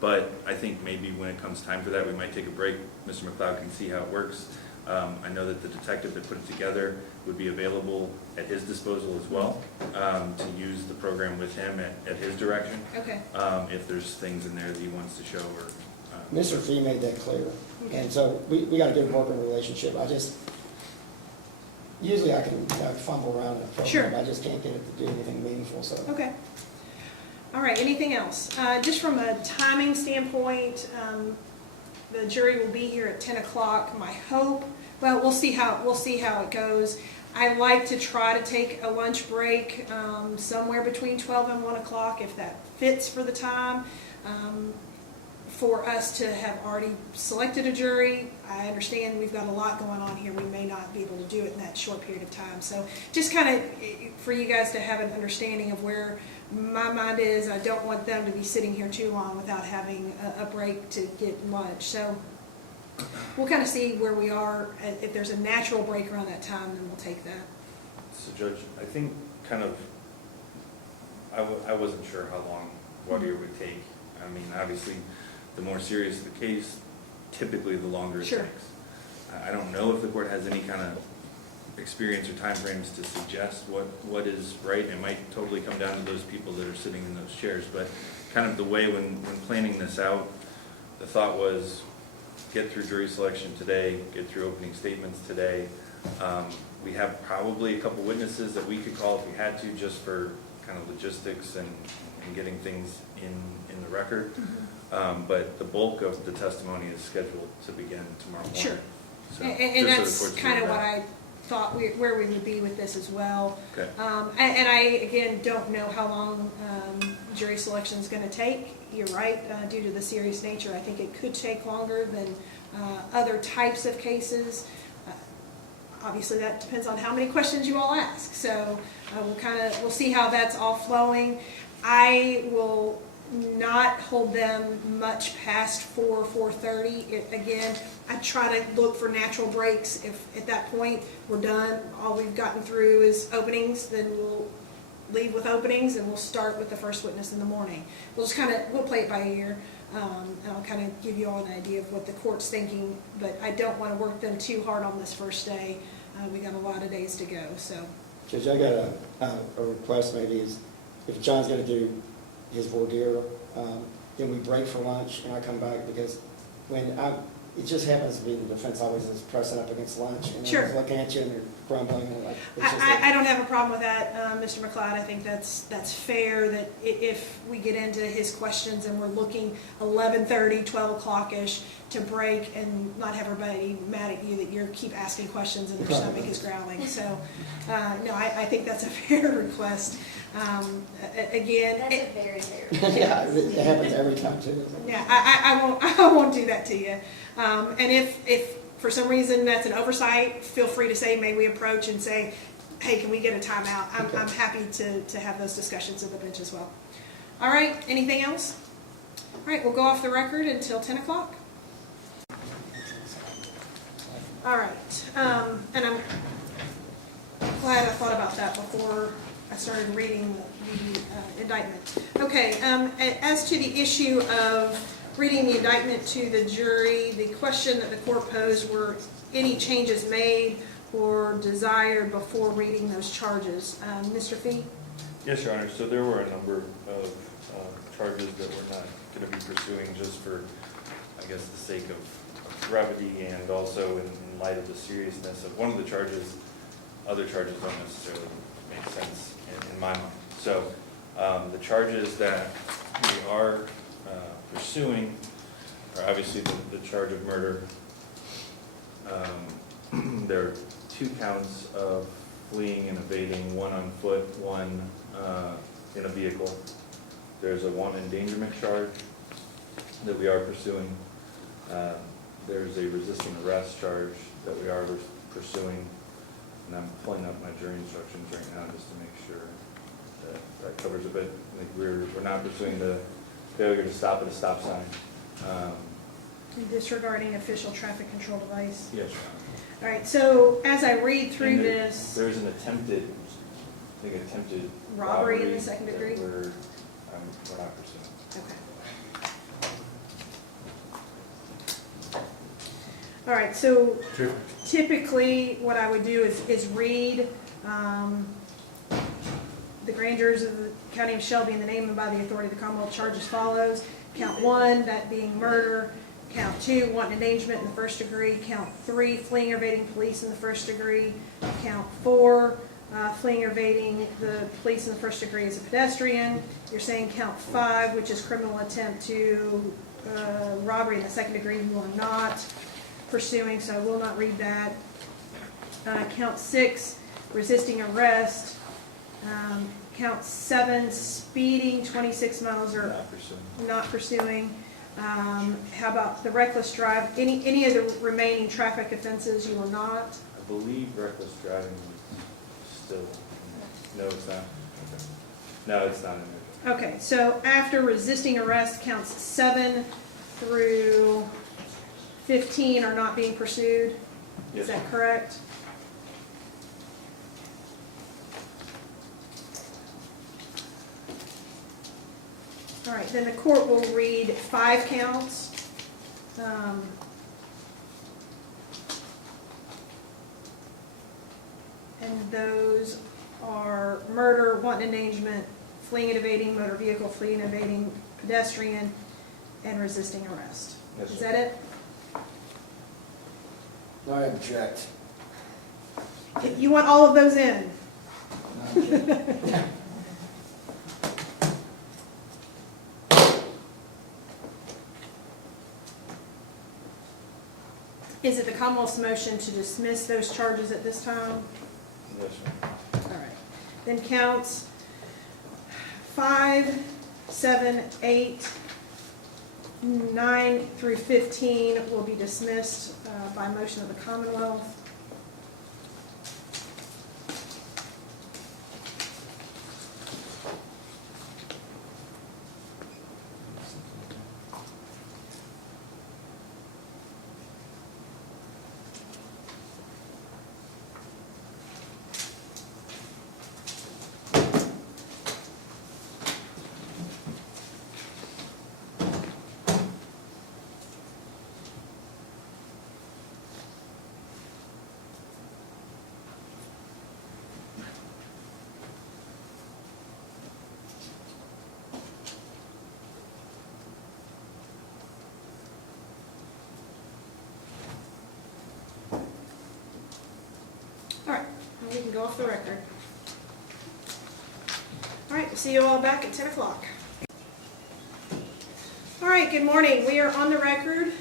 But I think maybe when it comes time for that, we might take a break. Mr. McLeod can see how it works. I know that the detective that put it together would be available at his disposal as well, to use the program with him at his direction. Okay. If there's things in there that he wants to show or. Mr. Fee made that clear. Okay. And so we got a good working relationship. Usually I can fumble around in a program. Sure. I just can't get it to do anything meaningful, so. Okay. All right, anything else? Just from a timing standpoint, the jury will be here at 10 o'clock. My hope, well, we'll see how it goes. I like to try to take a lunch break somewhere between 12 and 1 o'clock if that fits for the time. For us to have already selected a jury, I understand we've got a lot going on here. We may not be able to do it in that short period of time. So just kind of for you guys to have an understanding of where my mind is. I don't want them to be sitting here too long without having a break to get lunch. So we'll kind of see where we are. If there's a natural break around that time, then we'll take that. So Judge, I think kind of, I wasn't sure how long voir dire would take. I mean, obviously, the more serious the case, typically the longer it Sure. takes. I don't know if the court has any kind of experience or timeframes to suggest what is right. It might totally come down to those people that are sitting in those chairs, but kind of the way when planning this out, the thought was get through jury selection today, get through opening statements today. We have probably a couple witnesses that we could call if we had to, just for kind of logistics and getting things in the record. But the bulk of the testimony is scheduled to begin tomorrow morning. Sure. So, And just so the that's court's kind of aware what that. I thought where we would be with this as well. Okay. And I, again, don't know how long jury selection is going to take. You're right, due to the serious nature. I think it could take longer than other types of cases. Obviously, that depends on how many questions you all ask. So we'll see how that's all flowing. I will not hold them much past 4:30. Again, I try to look for natural breaks. If at that point we're done, all we've gotten through is openings, then we'll leave with openings and we'll start with the first witness in the morning. We'll play it by ear, and I'll kind of give you all an idea of what the court's thinking, but I don't want to work them too hard on this first day. We got a lot of days to go, so. Judge, I got a request maybe is if John's going to do his voir dire, then we break for lunch and I come back, because it just happens to be the defense always is pressing up against lunch and Sure. everyone's looking at you and grumbling and like. it's just I don't have a problem with that, Mr. McLeod. I think that's fair, that if we get into his questions and we're looking 11:30, 12 o'clock-ish to break and not have everybody mad at you that you keep asking questions and their stomach is growling. So, no, I think that's a fair request. Again. That's a very fair. Yeah, it happens every time too. Yeah, I won't do that to you. And if for some reason that's an oversight, feel free to say, may we approach and say, hey, can we get a timeout? I'm happy to have those discussions at the bench as well. All right, anything else? All right, we'll go off the record until 10 o'clock. All right, and I'm glad I thought about that before I started reading the indictment. Okay, as to the issue of reading the indictment to the jury, the question that the court posed were any changes made or desired before reading those charges. Mr. Fee? Yes, Your Honor, so there were a number of charges that we're not going to be pursuing just for, I guess, the sake of brevity and also in light of the seriousness of one of the charges. Other charges don't necessarily make sense in my mind. So the charges that we are pursuing are obviously the charge of murder. There are 2 counts of fleeing and evading, one on foot, one in a vehicle. There's a wanton endangerment charge that we are pursuing. There's a resisting arrest charge that we are pursuing. And I'm pulling up my jury instructions right now just to make sure that covers a bit. I think we're not pursuing the failure to stop at a stop sign. Disregarding official traffic control device. Yes, Your All right, so as I read through And this. There's an attempted Robbery in the second degree? that we're not pursuing. Okay. All right, so typically what I would do is read the grand jurors of the County of Shelby in the name and by the authority of the Commonwealth charge as follows. Count 1, that being murder. Count 2, wanton endangerment in the first degree. Count 3, fleeing or evading police in the first degree. Count 4, fleeing or evading the police in the first degree as a pedestrian. You're saying count 5, which is criminal attempt to robbery in the second degree, you are not pursuing, so I will not read that. Count 6, resisting arrest. Count 7, speeding 26 miles or Not pursuing. not pursuing. How about the reckless drive? Any of the remaining traffic offenses you are not? I believe reckless driving is still, no, it's not. Okay. No, it's not in there. Okay, so after resisting arrest, counts 7 through 15 are not being pursued? Yes. Is that correct? All right, then the court will read 5 counts. And those are murder, wanton endangerment, fleeing and evading motor vehicle, fleeing and evading pedestrian, and resisting arrest. Yes, Is sir. that it? I object. You want all of those in? Okay. Is it the Commonwealth's motion to dismiss those charges at this time? Yes, sir. All right. Then counts 5, 7, 8, 9 through 15 will be dismissed by motion of the Commonwealth. We can go off the record. All right, we'll see you all back at 10 o'clock. All right, good morning. We are on the record.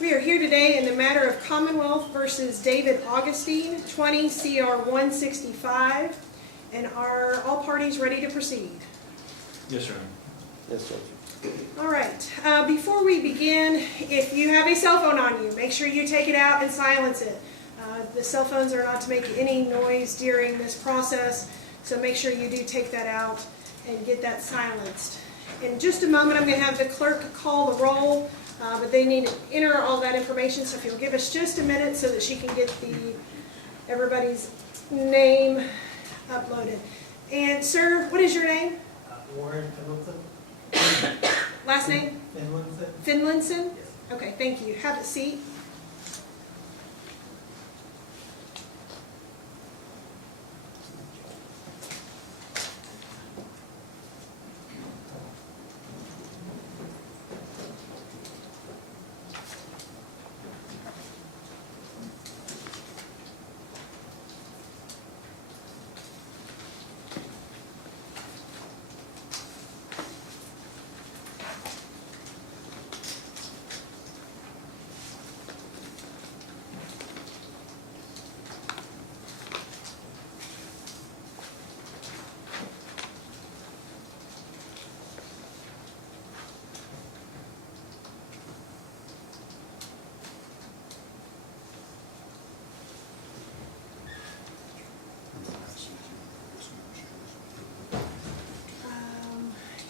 We are here today in the matter of Commonwealth versus David Augustine, 20 CR 165, and are all parties ready to proceed? Yes, sir. Yes, Judge. All right, before we begin, if you have a cell phone on you, make sure you take it out and silence it. The cell phones are not to make any noise during this process, so make sure you do take that out and get that silenced. In just a moment, I'm going to have the clerk call the roll, but they need to enter all that information, so if you'll give us just a minute so that she can get everybody's name uploaded. And sir, what is your name? Warren Pendleton. Last name? Pendleton. Finlinson? Yes. Okay, thank you. Have a seat.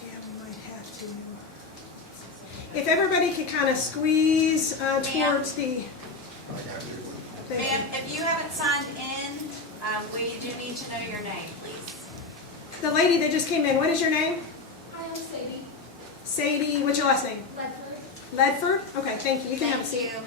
Yeah, we might have to. If everybody could kind of squeeze towards the. Thank you. Ma'am, if you haven't signed in, we do need to know your name, please. The lady that just came in, what is your name? Hi, I'm Sadie Sadie, what's your last name? Ledford. Ledford? Okay, thank you. You can have a Thank seat. you.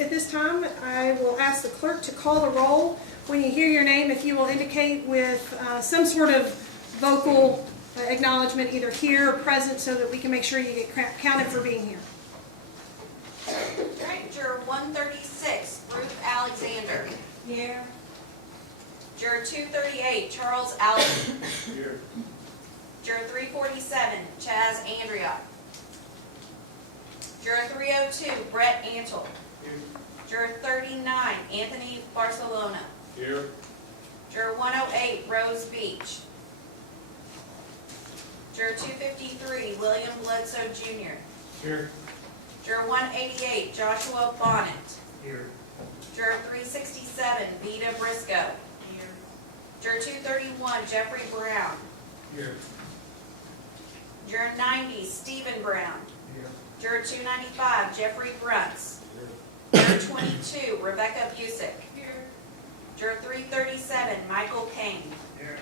At this time, I will ask the clerk to call the roll. When you hear your name, if you will indicate with some sort of vocal acknowledgement, either here or present, so that we can make sure you get counted for being here. All right, juror 136, Ruth Alexander. Here. Juror 238, Charles Allison. Here. Juror 347, Chaz Andriott. Juror 302, Brett Antle. Here. Juror 39, Anthony Barcelona. Here. Juror 108, Rose Beach. Juror 253, William Bledsoe Jr. Here. Juror 188, Joshua Bonnet. Here. Juror 367, Vita Briscoe. Juror 231, Jeffrey Brown. Here. Juror 90, Stephen Brown. Here. Juror 295, Jeffrey Bruntz. Here. Juror 22, Rebecca Busick. Here. Juror 337, Michael Kane. Here.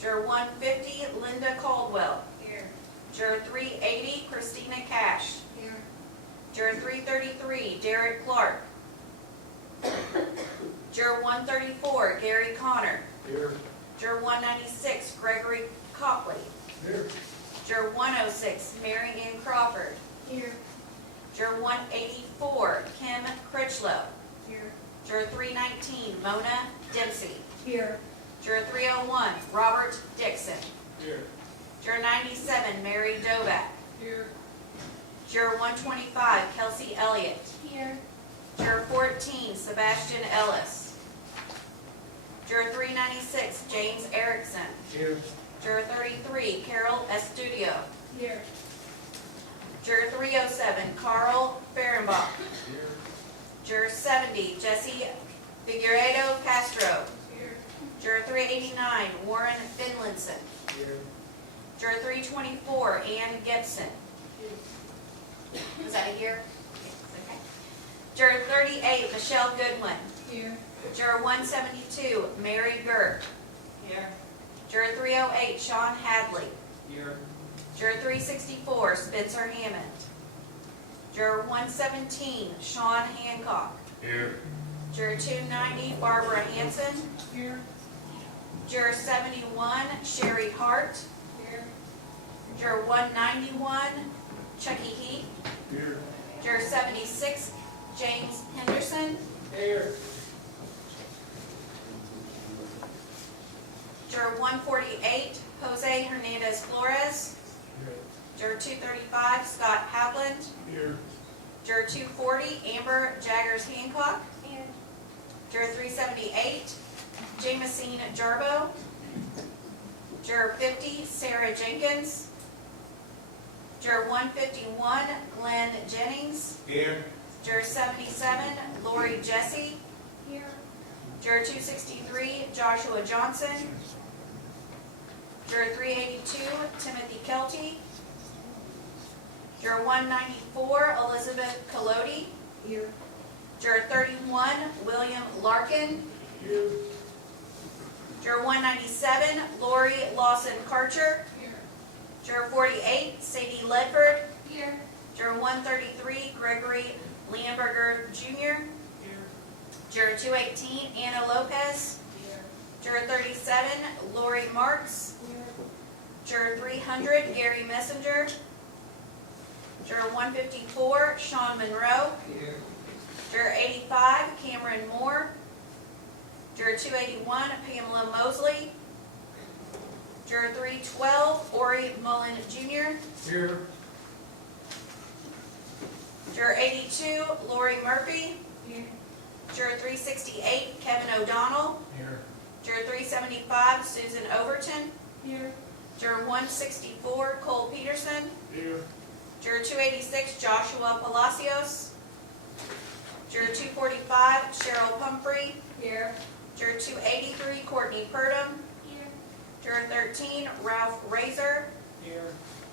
Juror 150, Linda Caldwell. Here. Juror 380, Christina Cash. Here. Juror 333, Derek Clark. Juror 134, Gary Connor. Here. Juror 196, Gregory Copley. Here. Juror 106, Mary Ann Crawford. Here. Juror 184, Kim Critchlow. Here. Juror 319, Mona Dempsey. Here. Juror 301, Robert Dixon. Here. Juror 97, Mary Dovack. Here. Juror 125, Kelsey Elliott. Here. Juror 14, Sebastian Ellis. Juror 396, James Erickson. Here. Juror 33, Carol Estudio. Here. Juror 307, Carl Fehrenbach. Here. Juror 70, Jesse Figueredo Castro. Here. Juror 389, Warren Finlinson. Here. Juror 324, Ann Gibson. Was that a year? Okay. Juror 38, Michelle Goodwin. Here. Juror 172, Mary Girk. Here. Juror 308, Sean Hadley. Here. Juror 364, Spencer Hammond. Juror 117, Sean Hancock. Here. Juror 290, Barbara Hanson. Here. Juror 71, Sherry Hart. Here. Juror 191, Chucky Heath. Here. Juror 76, James Henderson. Here. Juror 148, Jose Hernandez Flores. Here. Juror 235, Scott Howland. Here. Juror 240, Amber Jaggers Hancock. Here. Juror 378, Jamesine Jarbo. Juror 50, Sarah Jenkins. Juror 151, Glenn Jennings. Here. Juror 77, Lori Jesse. Here. Juror 263, Joshua Johnson. Juror 382, Timothy Kelty. Juror 194, Elizabeth Colodi. Here. Juror 31, William Larkin. Here. Juror 197, Lori Lawson Karcher. Here. Juror 48, Sadie Ledford. Here. Juror 133, Gregory Lamberger Jr. Here. Juror 218, Anna Lopez. Here. Juror 37, Lori Marks. Here. Juror 300, Gary Messenger. Juror 154, Sean Monroe. Here. Juror 85, Cameron Moore. Juror 281, Pamela Mosley. Juror 312, Ori Mullen Jr. Here. Juror 82, Lori Murphy. Here. Juror 368, Kevin O'Donnell. Here. Juror 375, Susan Overton. Here. Juror 164, Cole Peterson. Here. Juror 286, Joshua Palacios. Juror 245, Cheryl Pumphrey. Here. Juror 283, Courtney Purdom. Here. Juror 13, Ralph Razor. Here.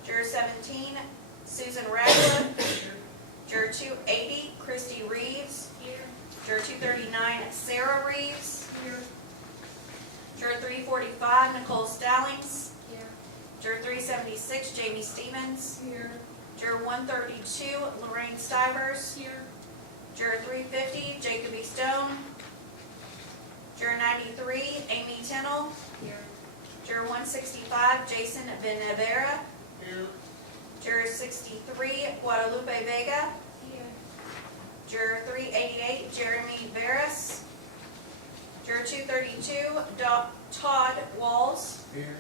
Juror 17, Susan Radcliffe. Juror 280, Christy Reeves. Here. Juror 239, Sarah Reeves. Here. Juror 345, Nicole Stallings. Here. Juror 376, Jamie Stevens. Here. Juror 132, Lorraine Stivers. Here. Juror 350, Jacob E. Stone. Juror 93, Amy Tennell. Here. Juror 165, Jason Benevera. Here. Juror 63, Guadalupe Vega. Here. Juror 388, Jeremy Veras. Juror 232, Todd Walls. Here.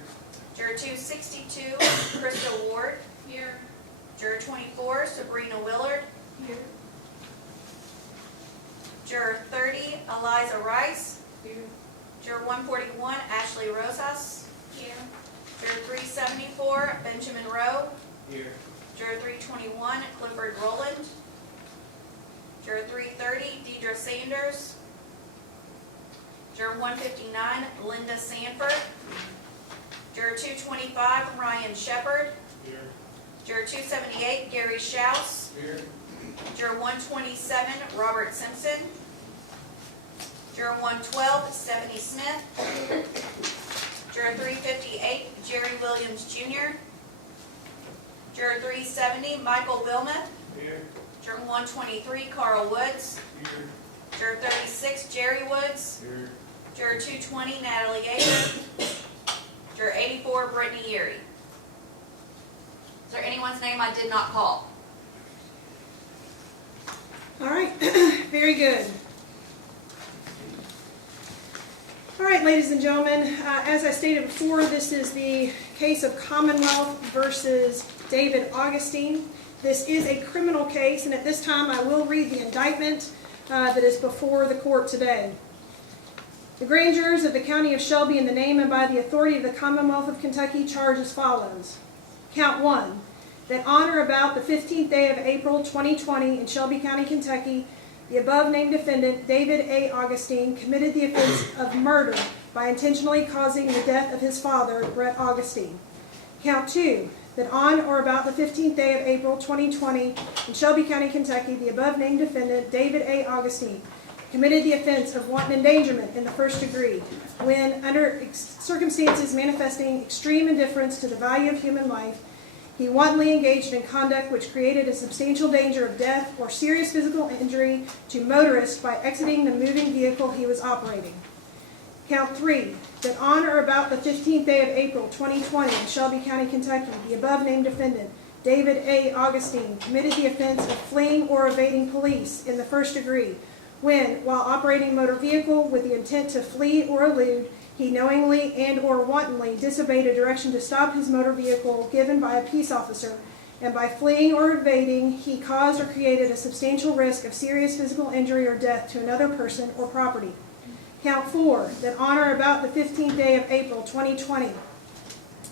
Juror 262, Krista Ward. Here. Juror 24, Sabrina Willard. Here. Juror 30, Eliza Rice. Here. Juror 141, Ashley Rosas. Here. Juror 374, Benjamin Rowe. Here. Juror 321, Clifford Rowland. Juror 330, Deidre Sanders. Juror 159, Linda Sanford. Juror 225, Ryan Shepard. Here. Juror 278, Gary Schaus. Here. Juror 127, Robert Simpson. Juror 112, Stephanie Smith. Juror 358, Jerry Williams Jr. Juror 370, Michael Wilmuth. Here. Juror 123, Carl Woods. Here. Juror 36, Jerry Woods. Here. Juror 220, Natalie Yeager. Juror 84, Brittany Erie. Is there anyone's name I did not call? All right, very good. All right, ladies and gentlemen, as I stated before, this is the case of Commonwealth versus David Augustine. This is a criminal case, and at this time I will read the indictment that is before the court today. The grand jurors of the County of Shelby, in the name and by the authority of the Commonwealth of Kentucky, charge as follows. Count 1, that on or about the 15th day of April 2020 in Shelby County, Kentucky, the above-named defendant, David A. Augustine, committed the offense of murder by intentionally causing the death of his father, Brett Augustine. Count 2, that on or about the 15th day of April 2020 in Shelby County, Kentucky, the above-named defendant, David A. Augustine, committed the offense of wanton endangerment in the first degree when, under circumstances manifesting extreme indifference to the value of human life, he wantonly engaged in conduct which created a substantial danger of death or serious physical injury to motorists by exiting the moving vehicle he was operating. Count 3, that on or about the 15th day of April 2020 in Shelby County, Kentucky, the above-named defendant, David A. Augustine, committed the offense of fleeing or evading police in the first degree when, while operating a motor vehicle with the intent to flee or elude, he knowingly and or wantonly disobeyed a direction to stop his motor vehicle given by a peace officer, and by fleeing or evading, he caused or created a substantial risk of serious physical injury or death to another person or property. Count 4, that on or about the 15th day of April 2020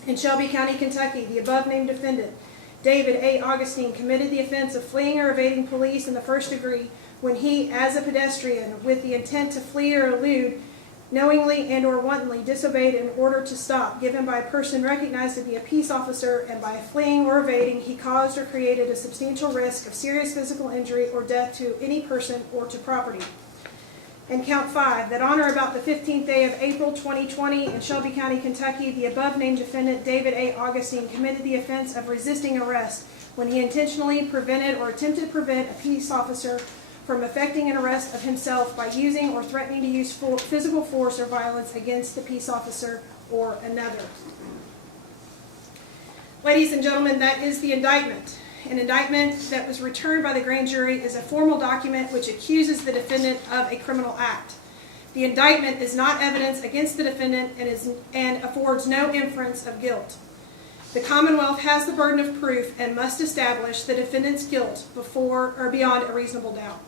in Shelby County, Kentucky, the above-named defendant, David A. Augustine, committed the offense of fleeing or evading police in the first degree when he, as a pedestrian, with the intent to flee or elude, knowingly and or wantonly disobeyed an order to stop given by a person recognized to be a peace officer, and by fleeing or evading, he caused or created a substantial risk of serious physical injury or death to any person or to property. And count 5, that on or about the 15th day of April 2020 in Shelby County, Kentucky, the above-named defendant, David A. Augustine, committed the offense of resisting arrest when he intentionally prevented or attempted to prevent a peace officer from effecting an arrest of himself by using or threatening to use physical force or violence against the peace officer or another. Ladies and gentlemen, that is the indictment. An indictment that was returned by the grand jury is a formal document which accuses the defendant of a criminal act. The indictment is not evidence against the defendant and affords no inference of guilt. The Commonwealth has the burden of proof and must establish the defendant's guilt before or beyond a reasonable doubt.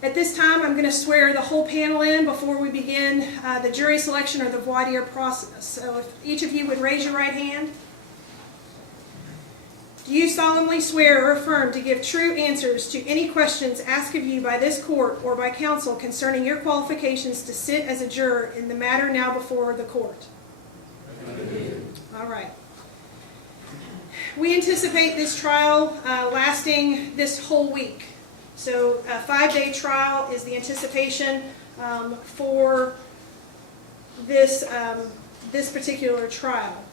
At this time, I'm going to swear the whole panel in before we begin the jury selection or the voir dire process. So if each of you would raise your right hand. Do you solemnly swear or affirm to give true answers to any questions asked of you by this court or by counsel concerning your qualifications to sit as a juror in the matter now before the court? All right. We anticipate this trial lasting this whole week. So a 5-day trial is the anticipation for this particular trial.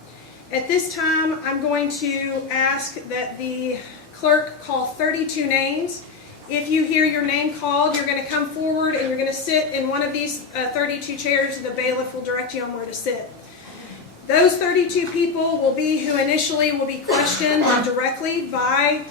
At this time, I'm going to ask that the clerk call 32 names. If you hear your name called, you're going to come forward and you're going to sit in one of these 32 chairs. The bailiff will direct you on where to sit. Those 32 people will be who initially will be questioned directly by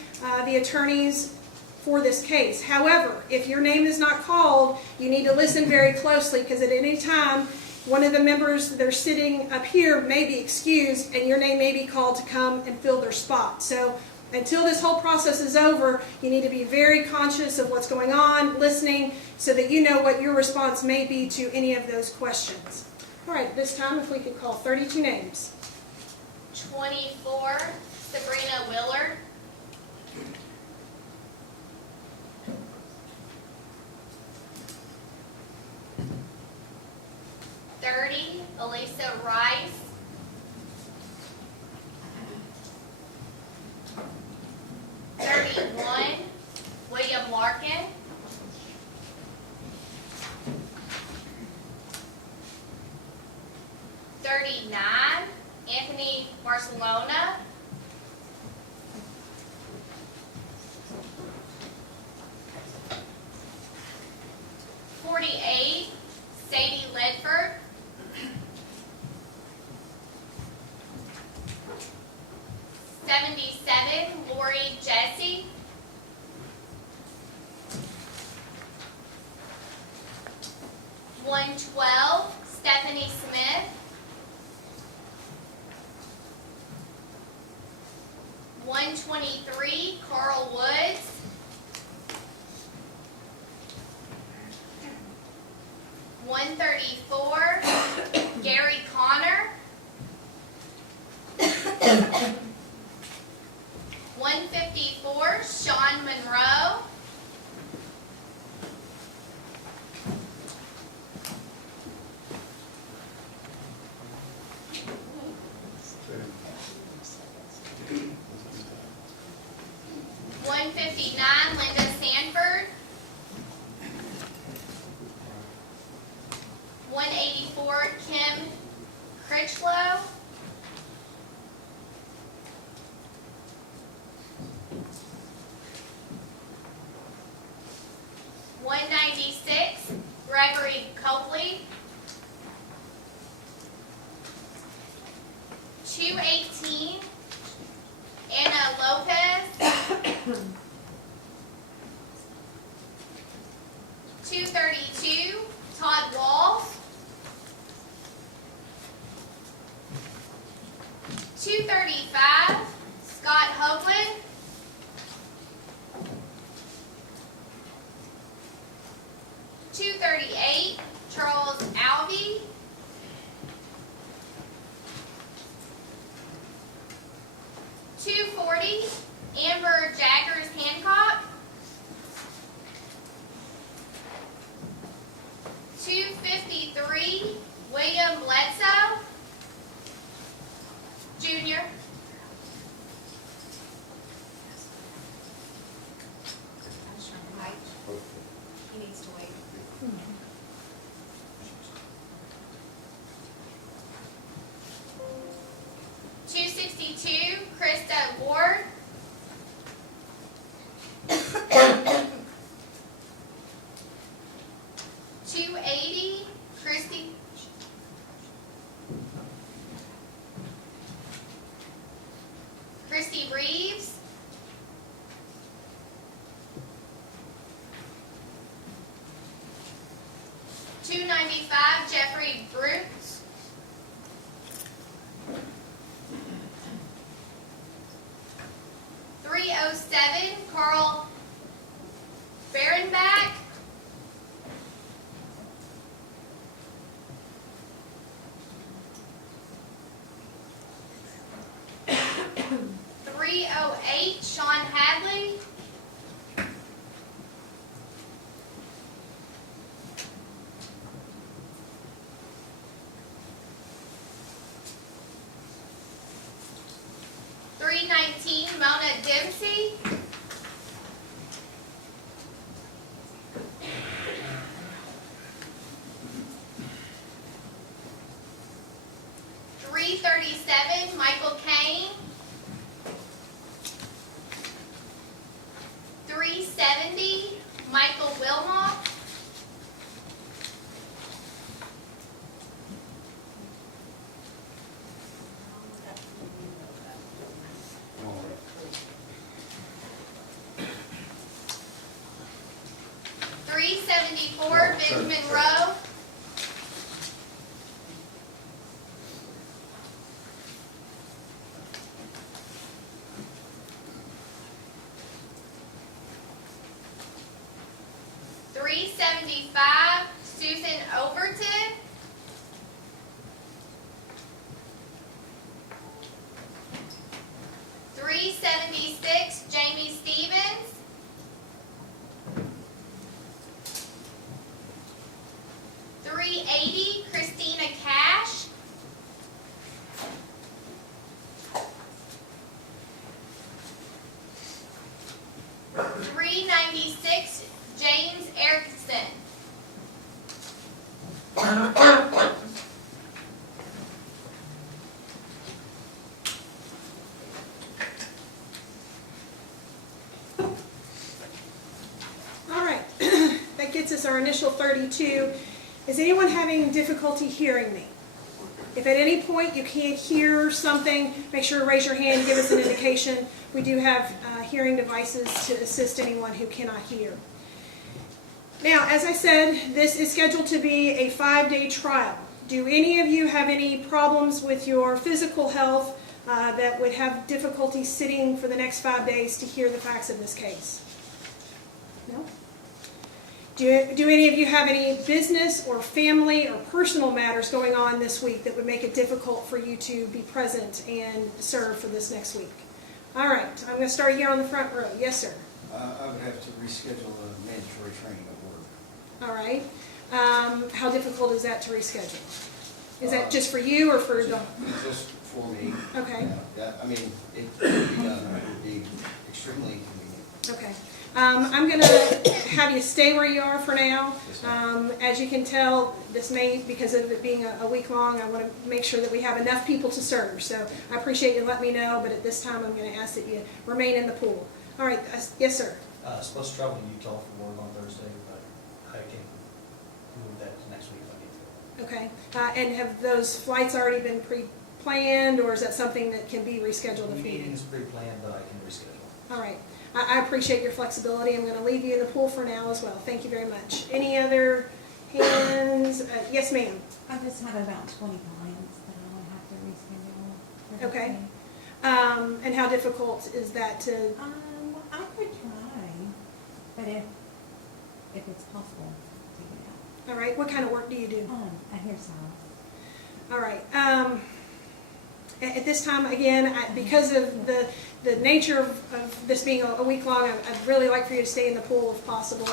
the attorneys for this case. However, if your name is not called, you need to listen very closely, because at any time, one of the members that are sitting up here may be excused and your name may be called to come and fill their spot. So until this whole process is over, you need to be very conscious of what's going on, listening, so that you know what your response may be to any of those questions. All right, this time if we could call 32 names. 24, Sabrina Willard. 30, Elisa Rice. 31, William Larkin. 39, Anthony Barcelona. 48, Sadie Ledford. 77, Lori Jesse. 112, Stephanie Smith. 123, Carl Woods. 134, Gary Connor. 154, Sean Monroe. 159, Linda Sanford. 184, Kim Critchlow. 196, Gregory Copley. 218, Anna Lopez. 232, Todd Walls. 235, Scott Hoagland. 238, Charles Alvey. 240, Amber Jaggers Hancock. 253, William Bledsoe Jr. He needs to wait. 262, Krista Ward. 280, Christy Reeves. 295, Jeffrey Brooks. 307, Carl Berenbach. 308, Sean Hadley. 319, Mona Dempsey. 337, Michael Kane. 370, Michael Wilmot. 371, 84 Benjamin Rowe. .375 Susan Overton. .376 Jamie Stevens. .380 Christina Cash. .396 James Erickson. All right, that gets us our initial 32. Is anyone having difficulty hearing me? If at any point you can't hear something, make sure to raise your hand and give us an indication. We do have hearing devices to assist anyone who cannot hear. Now, as I said, this is scheduled to be a 5-day trial. Do any of you have any problems with your physical health that would have difficulty sitting for the next 5 days to hear the facts of this case? No? Do any of you have any business or family or personal matters going on this week that would make it difficult for you to be present and serve for this next week? All right, I'm going to start here on the front row. Yes, sir. I would have to reschedule a mandatory training at work. All right. How difficult is that to reschedule? Is that just for you or for the? Just for me. Okay. Yeah, I mean, it could be done, it would be extremely inconvenient. Okay. I'm going to have you stay where you are for now. Yes, ma'am. As you can tell, this may, because of it being a week long, I want to make sure that we have enough people to serve. So I appreciate you letting me know, but at this time I'm going to ask that you remain in the pool. All right. Yes, sir. Supposed to travel to Utah for work on Thursday, but I can move that to next week if I need to. Okay. And have those flights already been pre-planned, or is that something that can be rescheduled The if needed? meeting is pre-planned, but I can reschedule. All right. I appreciate your flexibility. I'm going to leave you in the pool for now as well. Thank you very much. Any other hands? Yes, ma'am. I just have about 20 clients that I will have to reschedule. for this Okay. week. And how difficult is that to? I could try, but if it's possible to get All right. What kind of work do you do? out. A hairstyle. All right. At this time, again, because of the nature of this being a week long, I'd really like for you to stay in the pool if possible.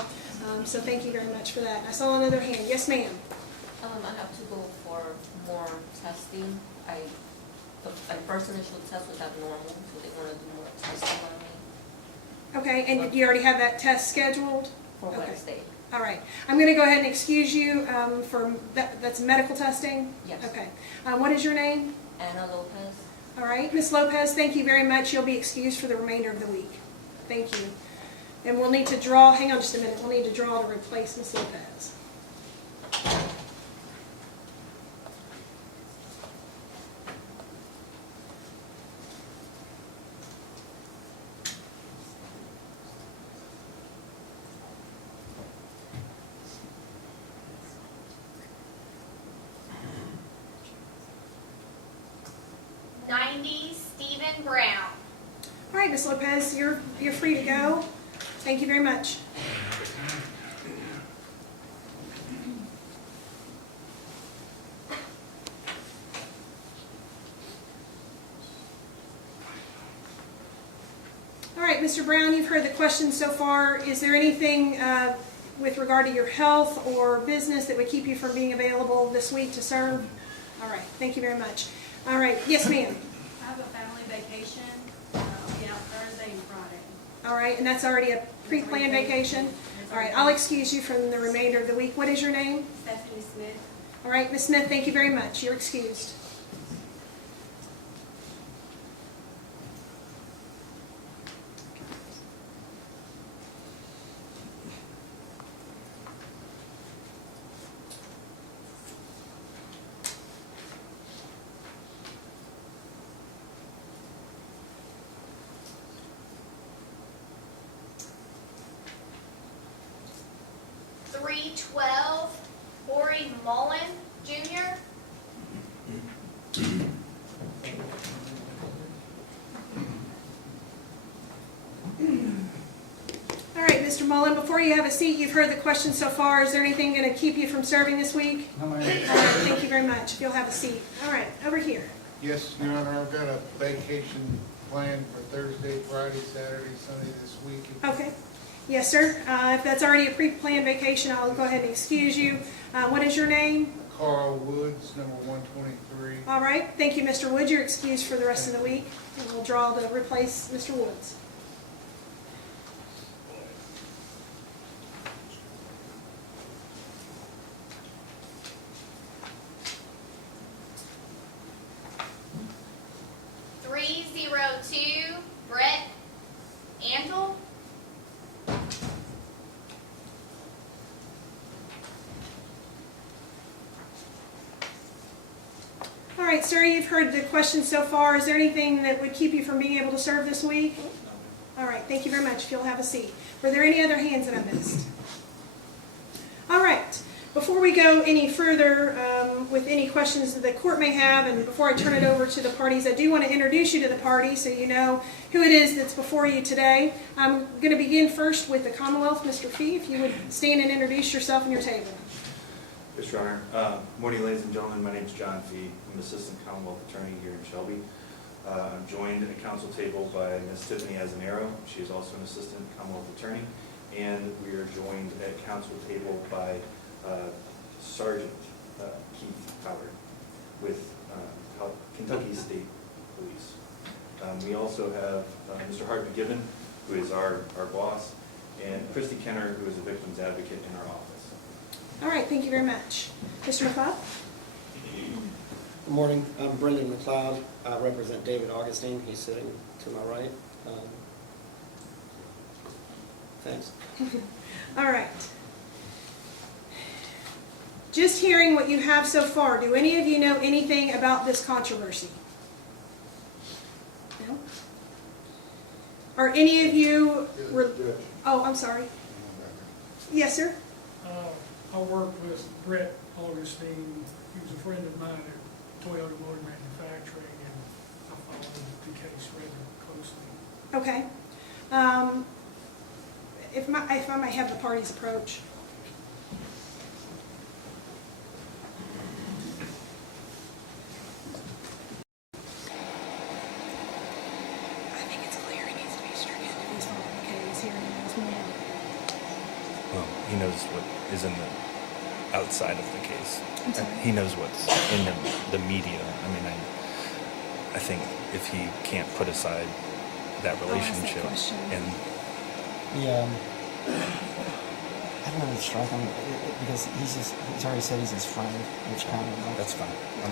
So thank you very much for that. I saw another hand. Yes, ma'am. I have to go for more testing. My first initial test was abnormal, so they want to do more testing on me Okay. And you already have that test scheduled? for Okay. Wednesday. All right. I'm going to go ahead and excuse you for that's medical testing? Yes. Okay. What is your name? Anna Lopez. All right. Ms. Lopez, thank you very much. You'll be excused for the remainder of the week. Thank you. And we'll need to draw, hang on just a minute, we'll need to draw to replace Ms. Lopez. .90 Stephen Brown. All right, Ms. Lopez, you're free to go. Thank you very much. All right, Mr. Brown, you've heard the questions so far. Is there anything with regard to your health or business that would keep you from being available this week to serve? All right, thank you very much. All right, yes, ma'am. I have a family vacation. I'll be out Thursday and Friday. All right, and that's already a pre-planned vacation? All right, I'll excuse you from the remainder of the week. What is your name? Stephanie Smith. All right, Ms. Smith, thank you very much. You're excused. 312 Corey Mullen Jr. All right, Mr. Mullen, before you have a seat, you've heard the questions so far. Is there anything going to keep you from serving this week? No, ma'am. All right, thank you very much. If you'll have a seat. All right, over here. Yes, Your Honor, I've got a vacation planned for Thursday, Friday, Saturday, Sunday this week. Okay. Yes, sir. If that's already a pre-planned vacation, I'll go ahead and excuse you. What is your name? Carl Woods, number 123. All right. Thank you, Mr. Wood. You're excused for the rest of the week. And we'll draw to replace Mr. Woods. Brett Antle. All right, sir, you've heard the questions so far. Is there anything that would keep you from being able to serve this week? All right, thank you very much. If you'll have a seat. Were there any other hands that I missed? All right. Before we go any further with any questions that the court may have, and before I turn it over to the parties, I do want to introduce you to the party so you know who it is that's before you today. I'm going to begin first with the Commonwealth. Mr. Fee, if you would stand and introduce yourself and your table. Yes, Your Honor. Morning, ladies and gentlemen. My name is John Fee. I'm Assistant Commonwealth Attorney here in Shelby. I'm joined at the council table by Ms. Tiffany Azanero. She is also an Assistant Commonwealth Attorney. And we are joined at council table by Sergeant Keith Howard with Kentucky State Police. We also have Mr. Hart McGibbon, who is our boss, and Christy Kenner, who is a victim's advocate in our office. All right, thank you very much. Mr. McLeod? Good morning, I'm Brendan McLeod. I represent David Augustine. He's sitting to my right. Thanks. All right. Just hearing what you have so far, do any of you know anything about this controversy? No? Are any of you... Oh, I'm sorry. Yes, sir? I worked with Brett Augustine. He was a friend of mine at Toyota Motor Manufacturing, and I followed the case rather closely. Okay. If I may have the parties approach. I think it's clear he needs to be stricken if he's following the case here in this moment. Well, he knows what is in the outside of the case. I'm sorry. He knows what's in the media. I mean, I think if he can't put aside that I'll ask that relationship question. and Yeah. I don't know if strike him because he's already said he's his friend, which kind of like, that's fine.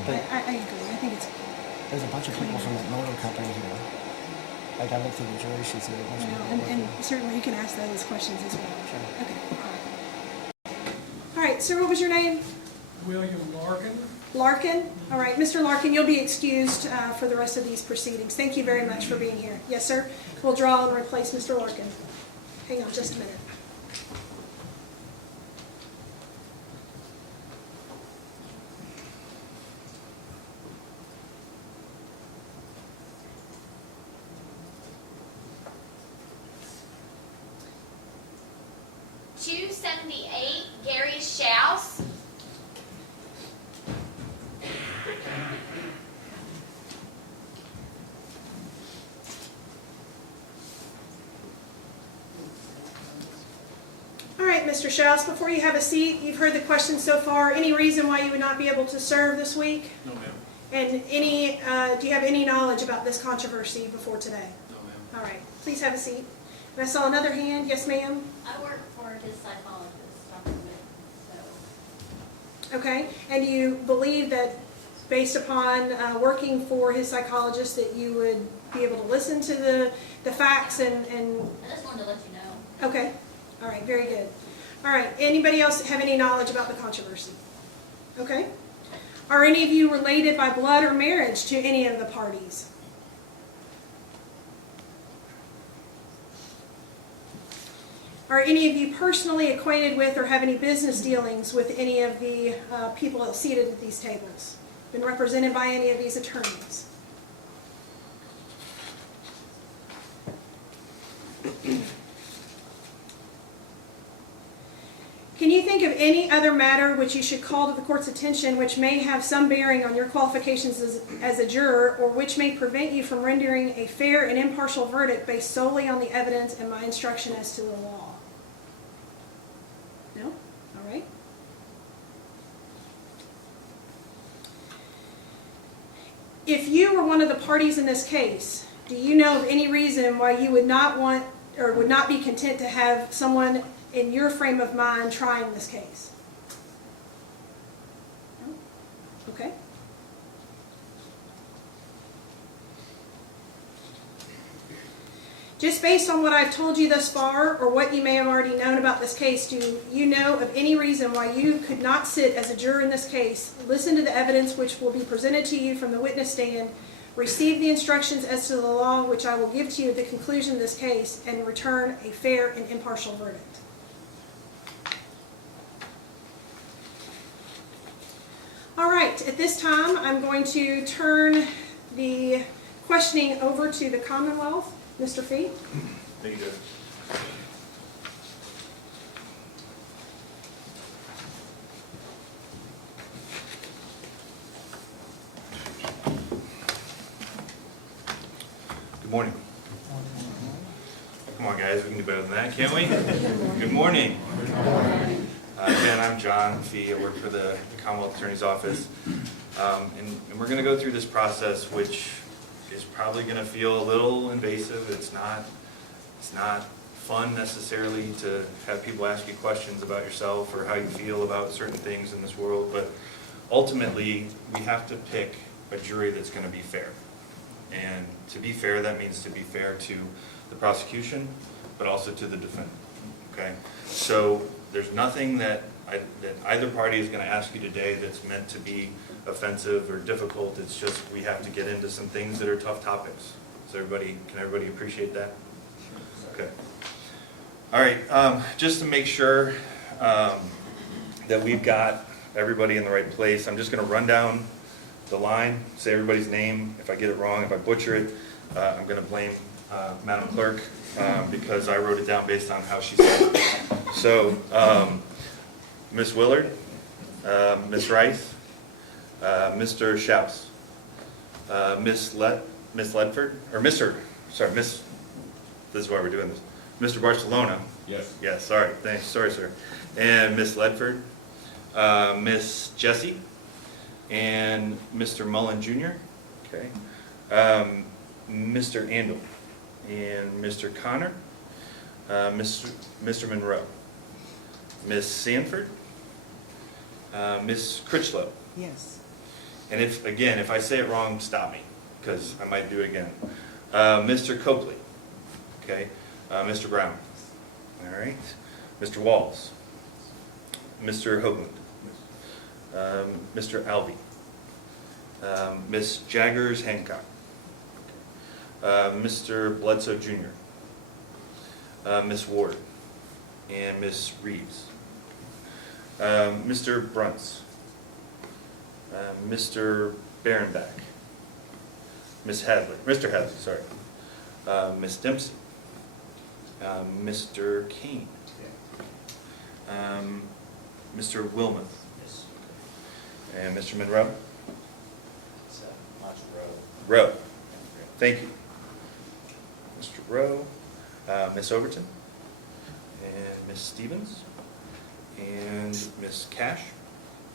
I agree. I think it's... there's a bunch of people from that motor company here. Like I looked through the jury sheets and a bunch of people And working. certainly you can ask those questions as well. Sure. Okay. All right, sir, what was your name? William Larkin. Larkin? All right, Mr. Larkin, you'll be excused for the rest of these proceedings. Thank you very much for being here. Yes, sir? We'll draw and replace Mr. Larkin. Hang on just a minute. $278 Gary Schaus. All right, Mr. Schaus, before you have a seat, you've heard the questions so far. Any reason why you would not be able to serve this week? No, ma'am. And do you have any knowledge about this controversy before today? No, ma'am. All right, please have a seat. And I saw another hand. Yes, ma'am? I work for his psychologist, Dr. Witt, so. Okay, and you believe that based upon working for his psychologist that you would be able to listen to the facts and... I just wanted to let you know. Okay, all right, very good. All right, anybody else have any knowledge about the controversy? Okay. Are any of you related by blood or marriage to any of the parties? Are any of you personally acquainted with or have any business dealings with any of the people seated at these tables? Been represented by any of these attorneys? Can you think of any other matter which you should call to the court's attention which may have some bearing on your qualifications as a juror, or which may prevent you from rendering a fair and impartial verdict based solely on the evidence and my instruction as to the law? No? All right. If you were one of the parties in this case, do you know of any reason why you would not want or would not be content to have someone in your frame of mind trying this case? No? Okay. Just based on what I've told you thus far, or what you may have already known about this case, do you know of any reason why you could not sit as a juror in this case, listen to the evidence which will be presented to you from the witness stand, receive the instructions as to the law which I will give to you at the conclusion of this case, and return a fair and impartial verdict? All right, at this time, I'm going to turn the questioning over to the Commonwealth. Mr. Fee? Thank you, Judge. Good morning. Come on, guys, we can do better than that, can't we? Good morning. Again, I'm John Fee. I work for the Commonwealth Attorney's Office. And we're going to go through this process, which is probably going to feel a little invasive. It's not fun necessarily to have people ask you questions about yourself or how you feel about certain things in this world, but ultimately we have to pick a jury that's going to be fair. And to be fair, that means to be fair to the prosecution, but also to the defendant. Okay? So there's nothing that either party is going to ask you today that's meant to be offensive or difficult. It's just we have to get into some things that are tough topics. So can everybody appreciate that? Okay. All right. Just to make sure that we've got everybody in the right place, I'm just going to run down the line, say everybody's name. If I get it wrong, if I butcher it, I'm going to blame Madam Clerk because I wrote it down based on how she said it. So, Ms. Willard, Ms. Rice, Mr. Schaus, Miss Ledford, or Mr. Sorry, Miss. This is why we're doing this. Mr. Barcelona. Yes. Yes. Sorry. Thanks. Sorry, sir. And Miss Ledford, Miss Jessie, and Mr. Mullen Jr. Okay. Mr. Andel, and Mr. Connor, Mr. Monroe, Miss Sanford, Miss Critchlow. Yes. And if I say it wrong, stop me, because I might do it again. Mr. Copley, okay, Mr. Brown, all right, Mr. Walls, Mr. Hoagland, Mr. Alvey, Miss Jaggers Hancock, Mr. Bledsoe Jr., Miss Ward, and Miss Reeves, Mr. Bruntz, Mr. Barenback, Miss Hadley, Mr. Hadley, sorry, Miss Dempsey, Mr. Kane, Mr. Wilmuth, and Mr. Monroe. Rowe. Thank you. Mr. Rowe, Miss Overton, and Miss Stevens, and Miss Cash,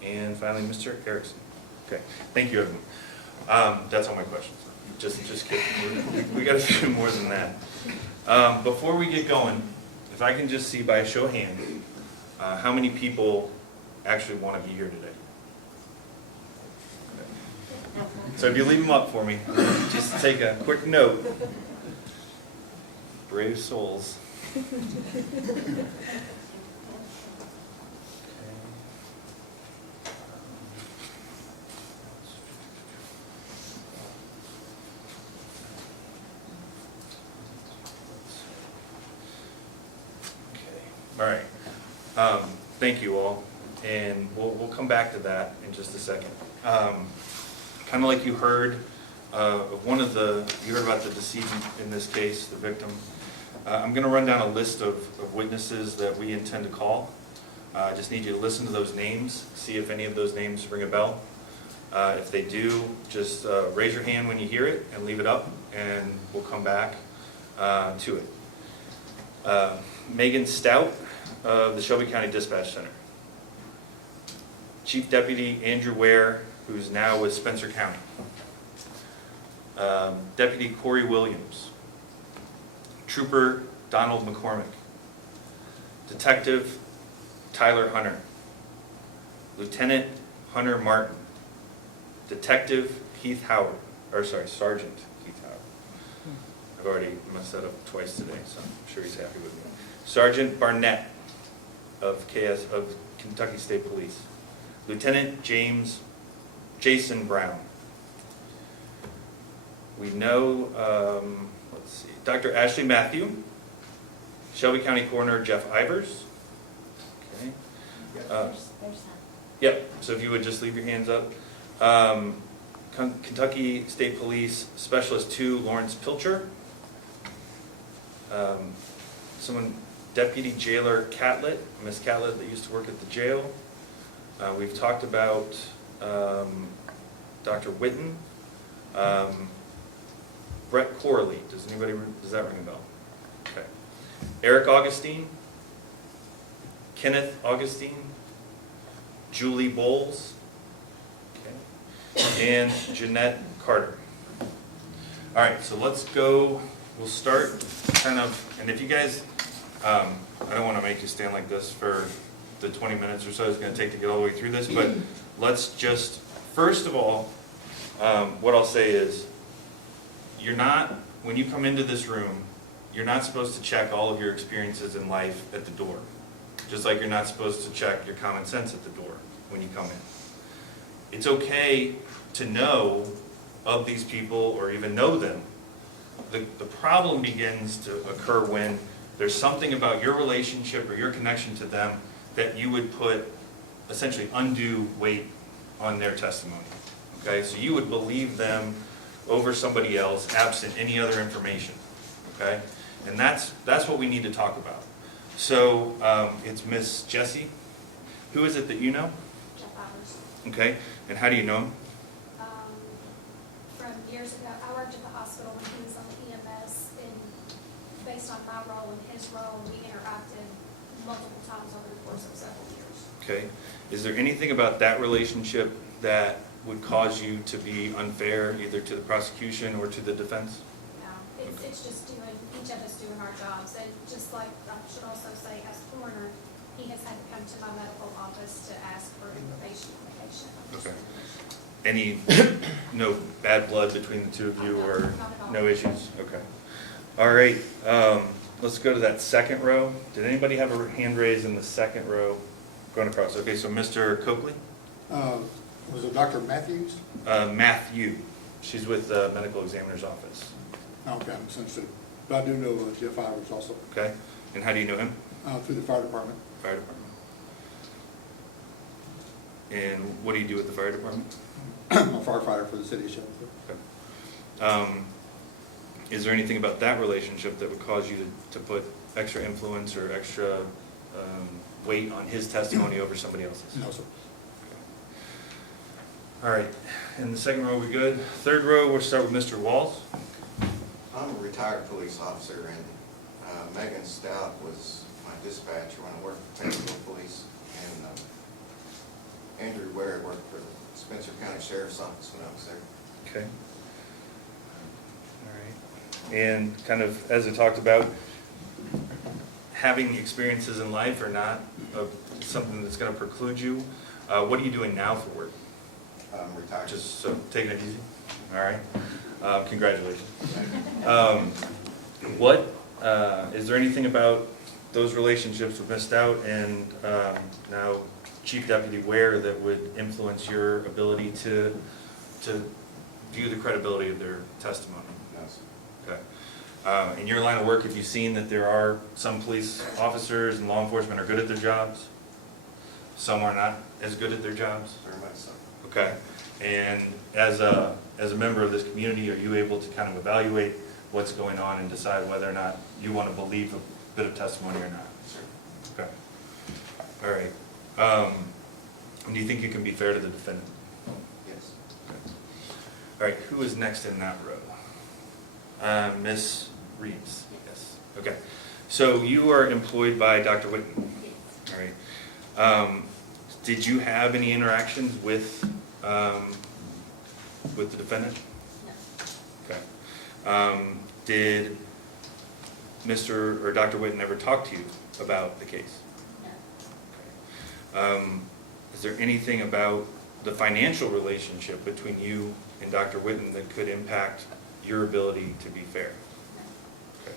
and finally Mr. Erickson. Okay, thank you, everyone. That's all my questions. Just kidding. We got to do more than that. Before we get going, if I can just see by a show of hands, how many people actually want to be here today? Okay. So if you leave them up for me, just take a quick note. Brave souls. Okay. All right. Thank you all, and we'll come back to that in just a second. Kind of like you heard, you heard about the decedent in this case, the victim. I'm going to run down a list of witnesses that we intend to call. I just need you to listen to those names, see if any of those names ring a bell. If they do, just raise your hand when you hear it and leave it up, and we'll come back to it. Megan Stout of the Shelby County Dispatch Center. Chief Deputy Andrew Ware, who's now with Spencer County. Deputy Corey Williams. Trooper Donald McCormick. Detective Tyler Hunter. Lieutenant Hunter Martin. Detective Sergeant Keith Howard. I've already messed that up twice today, so I'm sure he's happy with me. Sergeant Barnett of Kentucky State Police. Lieutenant Jason Brown. We know, let's see, Dr. Ashley Matthew, Shelby County Coroner Jeff Ivers. Okay. There's none. Yep, so if you would just leave your hands up. Kentucky State Police Specialist 2, Lawrence Pilcher. Deputy Jailer Catlett, Miss Catlett that used to work at the jail. We've talked about Dr. Witten. Brett Corley, does that ring a bell? Okay. Eric Augustine. Kenneth Augustine. Julie Bowles. Okay. And Jeanette Carter. All right, so let's go. We'll start kind of, and if you guys, I don't want to make you stand like this for the 20 minutes or so it's going to take to get all the way through this, but let's just, first of all, what I'll say is, when you come into this room, you're not supposed to check all of your experiences in life at the door. Just like you're not supposed to check your common sense at the door when you come in. It's okay to know of these people or even know them. The problem begins to occur when there's something about your relationship or your connection to them that you would put essentially undue weight on their testimony. Okay, so you would believe them over somebody else absent any other information. Okay, and that's what we need to talk about. So it's Miss Jessie. Who is it that you know? Jeff Ivers. Okay, and how do you know him? From years ago, I worked at the hospital when he was on the EMS, and based on my role and his role, we interacted multiple times over the course of several years. Okay, is there anything about that relationship that would cause you to be unfair either to the prosecution or to the defense? No, it's just each of us doing our jobs, and just like I should also say, as coroner, he has had to come to my medical office to ask for information on the patient. Okay. Any, no bad blood between the two of you or Not at all. no issues? Okay. All right, let's go to that second row. Did anybody have a hand raised in the second row going across? Okay, so Mr. Coakley? Was it Dr. Matthews? Matthew. She's with the medical examiner's office. Okay, I'm misunderstood. But I do know Jeff Ivers also, Okay, and how do you know him? through the fire department. Fire department. And what do you do with the fire department? I'm a firefighter for the city of Shelbyville. Okay. Is there anything about that relationship that would cause you to put extra influence or extra weight on his testimony over somebody else's? No, sir. All right, in the second row, we good? Third row, we'll start with Mr. Walls. I'm a retired police officer, and Megan Stout was my dispatcher when I worked for Shelbyville Police, and Andrew Ware worked for Spencer County Sheriff's Office when I was there. Okay. All right. And kind of, as I talked about, having experiences in life or not something that's going to preclude you. What are you doing now for work? I'm retired. Just so taking it easy. All right. Congratulations. Is there anything about those relationships with Ms. Stout and now Chief Deputy Ware that would influence your ability to view the credibility of their testimony? No, sir. Okay. In your line of work, have you seen that there are some police officers and law enforcement are good at their jobs? Some are not as good at their jobs? Very much so. Okay. And as a member of this community, are you able to kind of evaluate what's going on and decide whether or not you want to believe a bit of testimony or not? Sure. Okay. All right. Do you think you can be fair to the defendant? Yes. Okay. All right. Who is next in that row? Ms. Reeves. Yes. Okay. So you are employed by Dr. Whitten. All right. Did you have any interactions with the defendant? No. Okay. Did Mr. or Dr. Whitten ever talk to you about the case? No. Okay. Is there anything about the financial relationship between you and Dr. Whitten that could impact your ability to be fair? Okay.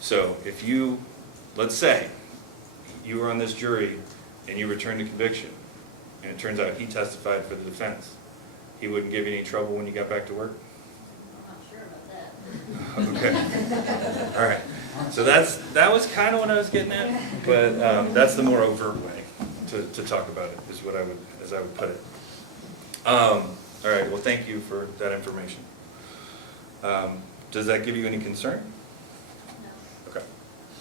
So if you, let's say, you were on this jury and you returned a conviction, and it turns out he testified for the defense, he wouldn't give you any trouble when you got back to work? I'm not sure about that. Okay. All right. So that was kind of what I was getting at, but that's the more overt way to talk about it, is what I would put it. All right. Well, thank you for that information. Does that give you any concern? No. Okay.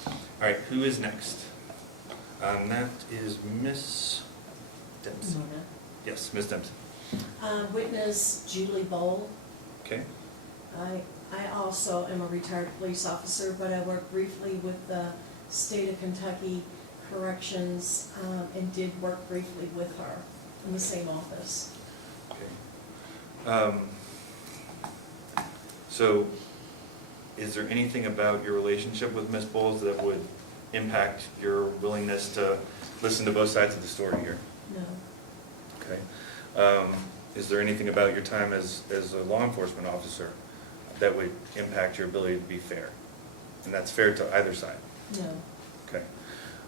All right. Who is next? That is Miss Dempsey. Yes, Miss Dempsey. Witness Julie Bowl. Okay. I also am a retired police officer, but I worked briefly with the state of Kentucky Corrections and did work briefly with her in the same office. Okay. So, is there anything about your relationship with Ms. Bowles that would impact your willingness to listen to both sides of the story here? No. Okay. Is there anything about your time as a law enforcement officer that would impact your ability to be fair? And that's fair to either side? No. Okay.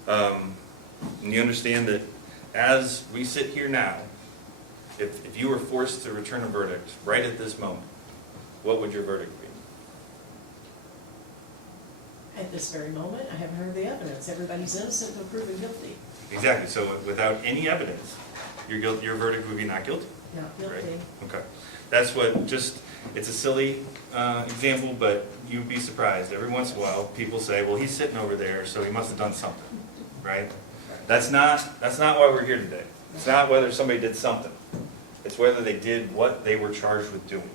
And you understand that as we sit here now, if you were forced to return a verdict right at this moment, what would your verdict be? At this very moment, I haven't heard the evidence. Everybody's innocent until proven guilty. Exactly. So without any evidence, your verdict would be not guilty? Not guilty. Right? Okay. That's what it's a silly example, but you'd be surprised. Every once in a while, people say, well, he's sitting over there, so he must have done something, right? That's not why we're here today. It's not whether somebody did something. It's whether they did what they were charged with doing.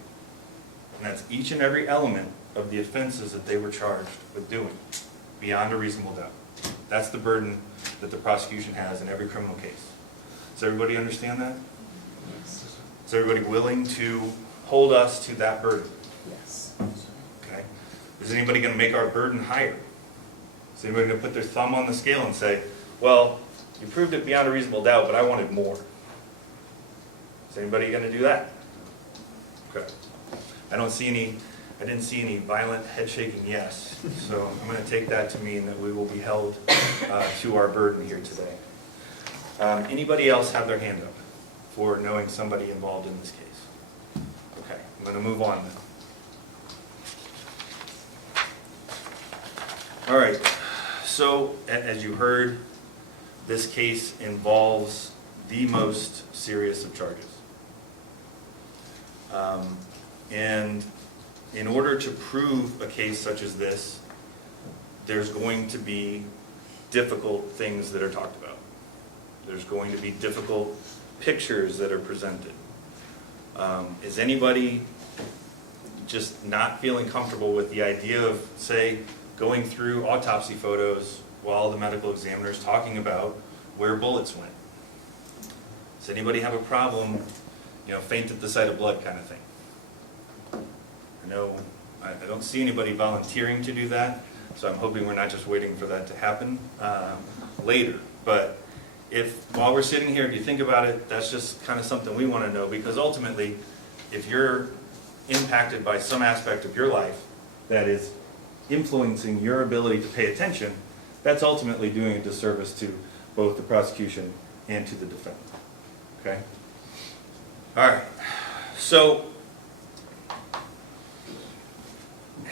And that's each and every element of the offenses that they were charged with doing, beyond a reasonable doubt. That's the burden that the prosecution has in every criminal case. Does everybody understand that? Yes. Is everybody willing to hold us to that burden? Yes. Okay. Is anybody going to make our burden higher? Is anybody going to put their thumb on the scale and say, well, you proved it beyond a reasonable doubt, but I wanted more? Is anybody going to do that? Okay. I didn't see any violent head shaking yes. So I'm going to take that to mean that we will be held to our burden here today. Anybody else have their hand up for knowing somebody involved in this case? Okay, I'm going to move on then. All right, so as you heard, this case involves the most serious of charges. And in order to prove a case such as this, there's going to be difficult things that are talked about. There's going to be difficult pictures that are presented. Is anybody just not feeling comfortable with the idea of, say, going through autopsy photos while the medical examiner is talking about where bullets went? Does anybody have a problem, faint at the sight of blood kind of thing? I don't see anybody volunteering to do that, so I'm hoping we're not just waiting for that to happen later. But while we're sitting here, if you think about it, that's just kind of something we want to know, because ultimately, if you're impacted by some aspect of your life that is influencing your ability to pay attention, that's ultimately doing a disservice to both the prosecution and to the defendant. Okay? All right. So,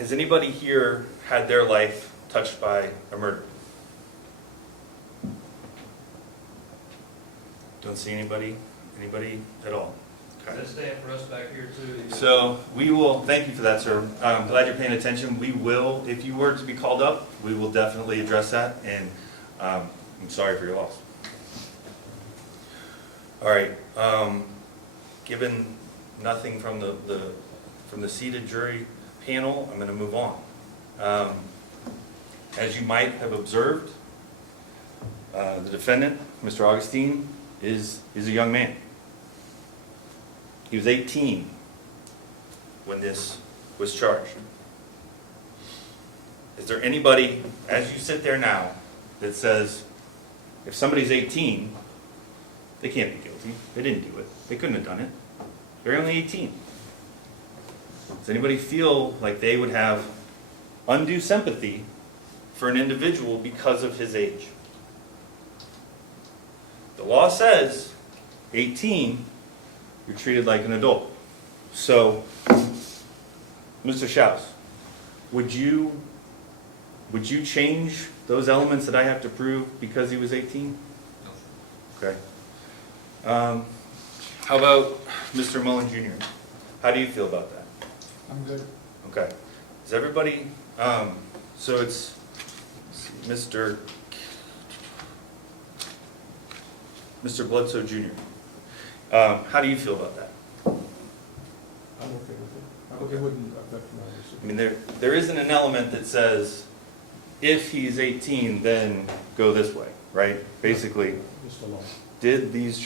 Has anybody here had their life touched by a murder? Don't see anybody? Anybody at all? Okay. Does that stand for us back here too? So we will, thank you for that, sir. I'm glad you're paying attention. We will, if you were to be called up, we will definitely address that, and I'm sorry for your loss. All right, given nothing from the seated jury panel, I'm gonna move on. As you might have observed, the defendant, Mr. Augustine, is a young man. He was 18 when this was charged. Is there anybody, as you sit there now, that says, if somebody's 18, they can't be guilty. They didn't do it. They couldn't have done it. They're only 18. Does anybody feel like they would have undue sympathy for an individual because of his age? The law says 18, you're treated like an adult. So, Mr. Schaus, would you change those elements that I have to prove because he was 18? Okay. How about Mr. Mullen Jr.? How do you feel about that? I'm good. Okay. Is everybody, so it's Mr. Bledsoe Jr. How do you feel about that? I'm okay with it. It wouldn't affect my decision. I mean, there isn't an element that says, if he's 18, then go this way, right? Basically, Just a law. did these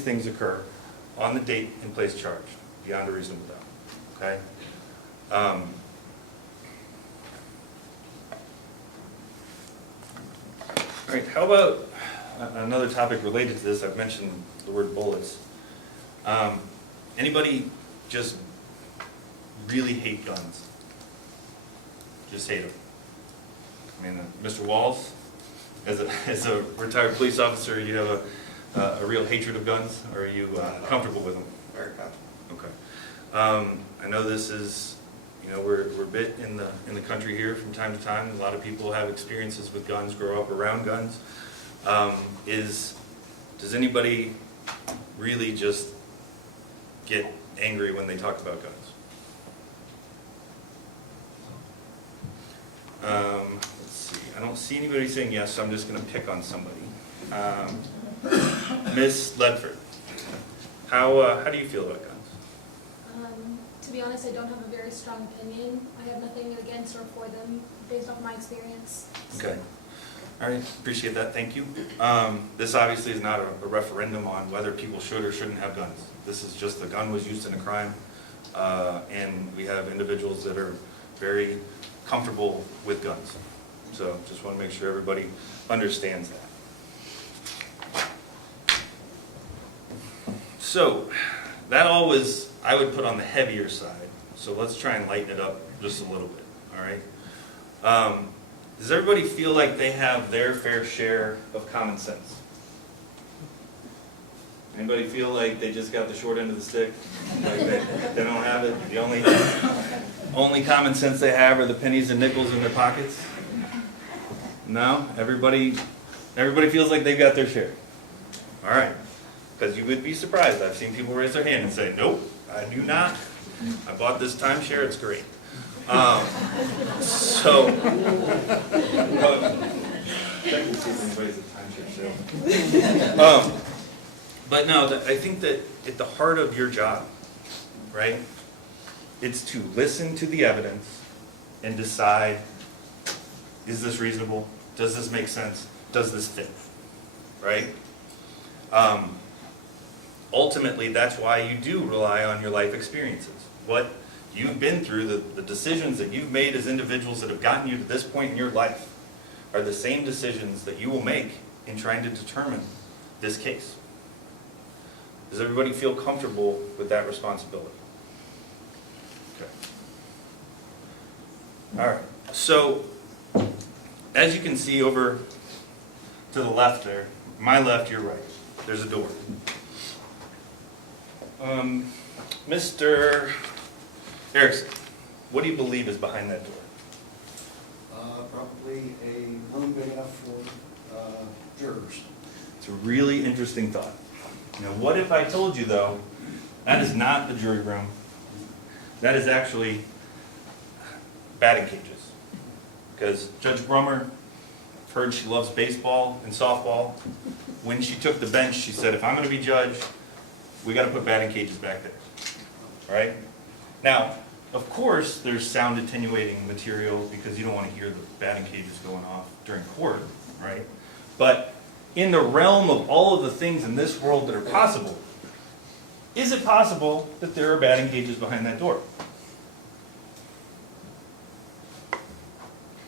things occur on the date and place charged, beyond a reasonable doubt, okay? All right, how about another topic related to this? I've mentioned the word bullets. Anybody just really hate guns? Just hate them? I mean, Mr. Walls, as a retired police officer, you have a real hatred of guns, or are you comfortable with them? Very comfortable. Okay. I know this is, we're bit in the country here from time to time. A lot of people have experiences with guns, grow up around guns. Does anybody really just get angry when they talk about guns? Let's see. I don't see anybody saying yes, so I'm just going to pick on somebody. Miss Ledford, how do you feel about guns? To be honest, I don't have a very strong opinion. I have nothing against or for them based off my experience. Okay. All right, appreciate that, thank you. This obviously is not a referendum on whether people should or shouldn't have guns. This is just the gun was used in a crime, and we have individuals that are very comfortable with guns. So just want to make sure everybody understands that. So that all was, I would put on the heavier side. So let's try and lighten it up just a little bit, all right? Does everybody feel like they have their fair share of common sense? Anybody feel like they just got the short end of the stick? Like they don't have it? The only common sense they have are the pennies and nickels in their pockets? No? Everybody feels like they've got their share. All right. Because you would be surprised. I've seen people raise their hand and say, nope, I do not. I bought this timeshare, it's great. Check and see if anybody's a timeshare sale. But no, I think that at the heart of your job, right, it's to listen to the evidence and decide, is this reasonable? Does this make sense? Does this fit? Right? Ultimately, that's why you do rely on your life experiences. What you've been through, the decisions that you've made as individuals that have gotten you to this point in your life are the same decisions that you will make in trying to determine this case. Does everybody feel comfortable with that responsibility? Okay. All right. So, as you can see over to the left there, my left, your right, there's a door. Mr. Erickson, What do you believe is behind that door? Probably a room big enough for jurors. It's a really interesting thought. Now, what if I told you, though, that is not the jury room. That is actually batting cages. Because Judge Brummer, I've heard she loves baseball and softball. When she took the bench, she said, if I'm going to be judge, we got to put batting cages back there. Right? Now, of course, there's sound attenuating material because you don't want to hear the batting cages going off during court, right? But in the realm of all of the things in this world that are possible, is it possible that there are batting cages behind that door?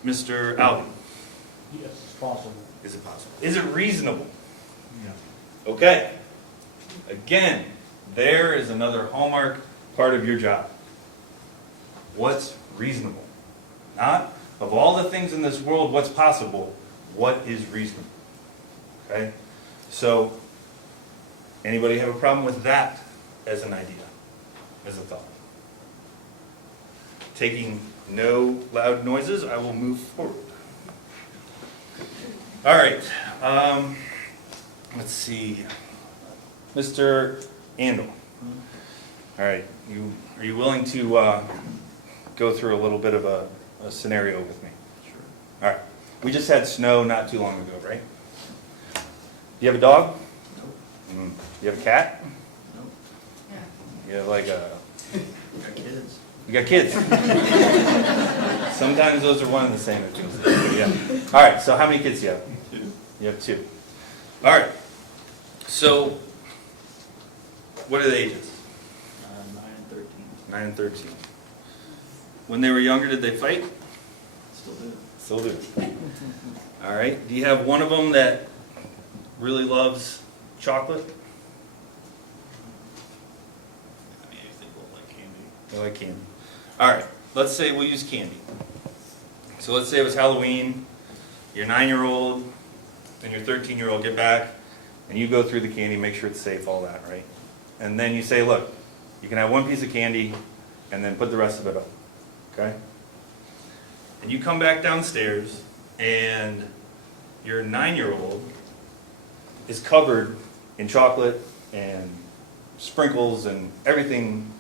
Mr. Alvey? Yes, it's possible. Is it possible? Is it reasonable? Yeah. Okay. Again, there is another hallmark part of your job. What's reasonable? Not of all the things in this world, what's possible, what is reasonable? Okay? So, anybody have a problem with that as an idea, as a thought? Taking no loud noises, I will move forward. All right. Let's see. Mr. Andel. All right. Are you willing to go through a little bit of a scenario with me? Sure. All right. We just had snow not too long ago, right? You have a dog? Nope. You have a cat? Nope. You have like a... Got kids. You got kids? Sometimes those are one and the same. It feels like, yeah. All right, so how many kids do you have? 2. You have 2. All right. So, what are the ages? 9 and 13. 9 and 13. When they were younger, did they fight? Still do. Still do. All right. Do you have one of them that really loves chocolate? I mean, anything but like candy. They like candy. All right. Let's say we'll use candy. So let's say it was Halloween. Your 9-year-old and your 13-year-old get back, and you go through the candy, make sure it's safe, all that, right? And then you say, look, you can have one piece of candy, and then put the rest of it up. Okay? And you come back downstairs, and your 9-year-old is covered in chocolate and sprinkles and everything,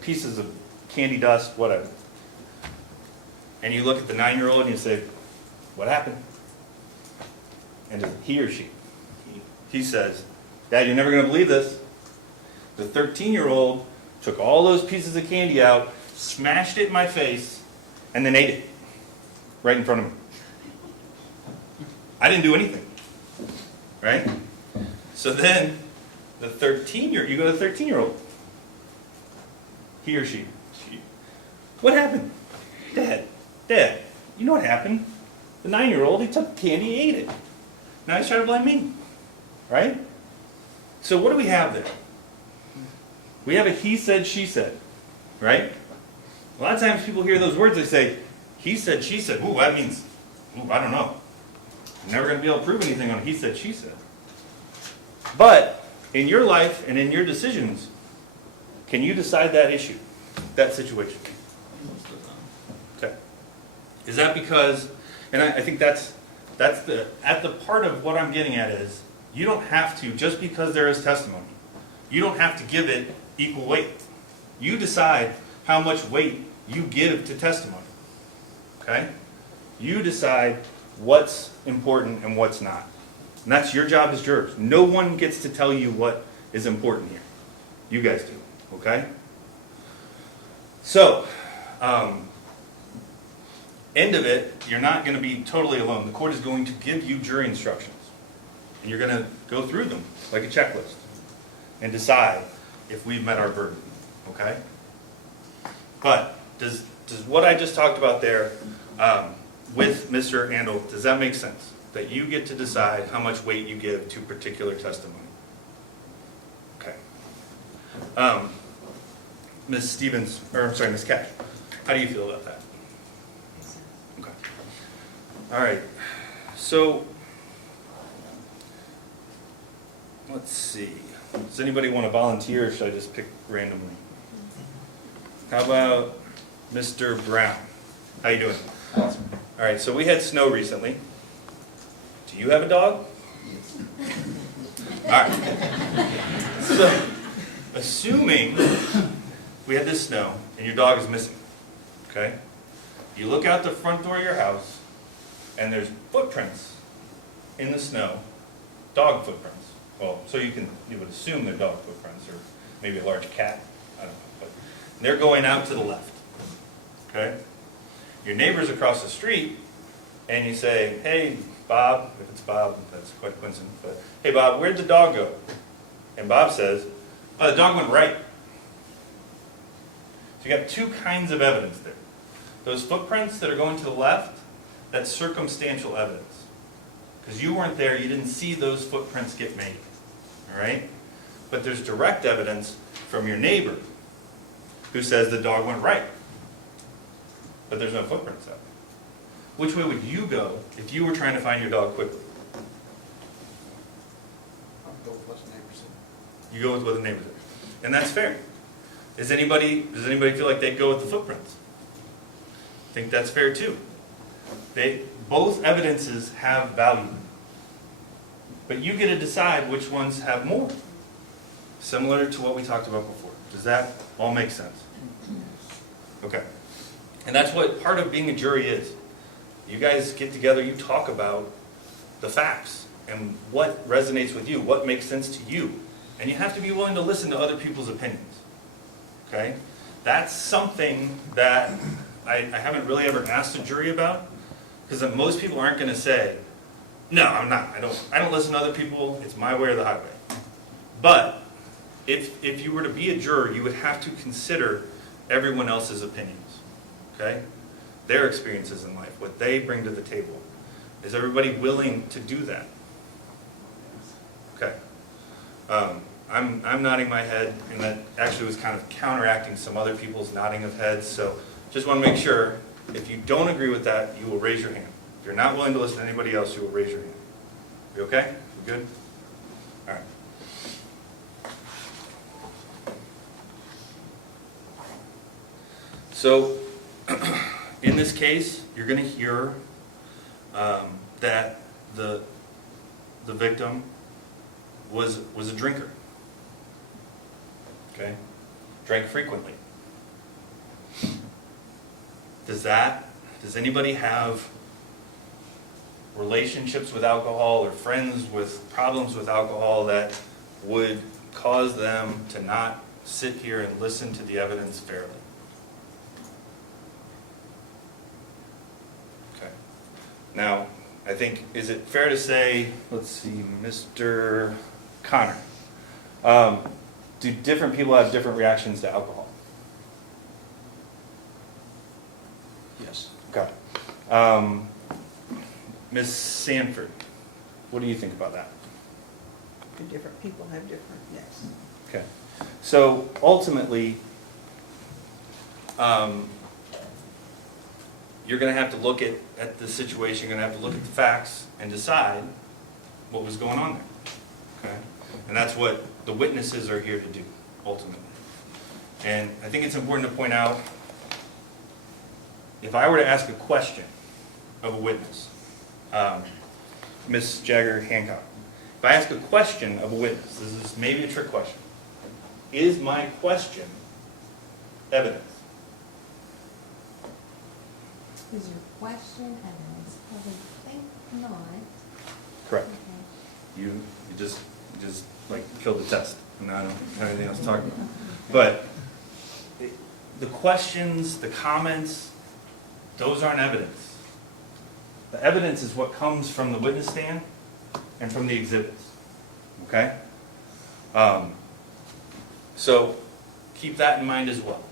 pieces of candy dust, whatever. And you look at the 9-year-old and you say, what happened? And he or she, he says, Dad, you're never going to believe this. The 13-year-old took all those pieces of candy out, smashed it in my face, and then ate it right in front of me. I didn't do anything, right? So then you go to the 13-year-old. He or she. What happened? Dad, you know what happened? The 9-year-old, he took candy, he ate it. Now he's trying to blame me, right? So what do we have there? We have a he said, she said, right? A lot of times people hear those words, they say, he said, she said. Ooh, that means, I don't know. I'm never going to be able to prove anything on he said, she said. But in your life and in your decisions, can you decide that issue, that situation? Most of the time. Okay. Is that because, and I think that's at the part of what I'm getting at is, you don't have to, just because there is testimony, you don't have to give it equal weight. You decide how much weight you give to testimony. Okay? You decide what's important and what's not. And that's your job as jurors. No one gets to tell you what is important here. You guys do. Okay? So, end of it, you're not going to be totally alone. The court is going to give you jury instructions. And you're going to go through them like a checklist and decide if we've met our burden. Okay? But does what I just talked about there with Mr. Andel, does that make sense? That you get to decide how much weight you give to particular testimony. Okay. Ms. Stevens, or I'm sorry, Ms. Cash, how do you feel about that? Okay. All right. So, let's see. Does anybody want to volunteer, or should I just pick randomly? How about Mr. Brown. How you doing? Awesome. All right, so we had snow recently. Do you have a dog? Yes. All right. So, assuming we had this snow and your dog is missing, okay? You look out the front door of your house and there's footprints in the snow, dog footprints. Well, so you would assume they're dog footprints or maybe a large cat, I don't know. But they're going out to the left, okay? Your neighbor's across the street and you say, hey, Bob, if it's Bob, that's quite a coincidence, but hey, Bob, where'd the dog go? And Bob says, oh, the dog went right. So you got two kinds of evidence there. Those footprints that are going to the left, that's circumstantial evidence. Because you weren't there, you didn't see those footprints get made, all right? But there's direct evidence from your neighbor who says the dog went right. But there's no footprints out there. Which way would you go if you were trying to find your dog quickly? I'll go with what the neighbor said. You go with what the neighbor said. And that's fair. Does anybody feel like they'd go with the footprints? I think that's fair too. Both evidences have value. But you get to decide which ones have more. Similar to what we talked about before. Does that all make sense? Okay. And that's what part of being a jury is. You guys get together, you talk about the facts and what resonates with you, what makes sense to you. And you have to be willing to listen to other people's opinions. Okay? That's something that I haven't really ever asked a jury about, because most people aren't going to say, no, I'm not. I don't listen to other people. It's my way or the highway. But if you were to be a juror, you would have to consider everyone else's opinions. Okay? Their experiences in life, what they bring to the table. Is everybody willing to do that? Okay. I'm nodding my head, and that actually was kind of counteracting some other people's nodding of heads. So just want to make sure, if you don't agree with that, you will raise your hand. If you're not willing to listen to anybody else, you will raise your hand. You okay? You good? All right. So, in this case, you're going to hear that the victim was a drinker. Okay? Drank frequently. Does anybody have relationships with alcohol or friends with problems with alcohol that would cause them to not sit here and listen to the evidence fairly? Okay. Now, I think, is it fair to say, let's see, Mr. Connor, do different people have different reactions to alcohol? Yes. Okay. Ms. Sanford, what do you think about that? Different people have different, yes. Okay. So ultimately, you're going to have to look at the situation, you're going to have to look at the facts and decide what was going on there. Okay? And that's what the witnesses are here to do, ultimately. And I think it's important to point out, if I were to ask a question of a witness, Ms. Jagger Hancock, if I ask a question of a witness, this is maybe a trick question, is my question evidence? Is your question evidence? I would think not. Correct. Okay. You just like killed the test, and I don't have anything else to talk about. But the questions, the comments, those aren't evidence. The evidence is what comes from the witness stand and from the exhibits. Okay? So keep that in mind as well,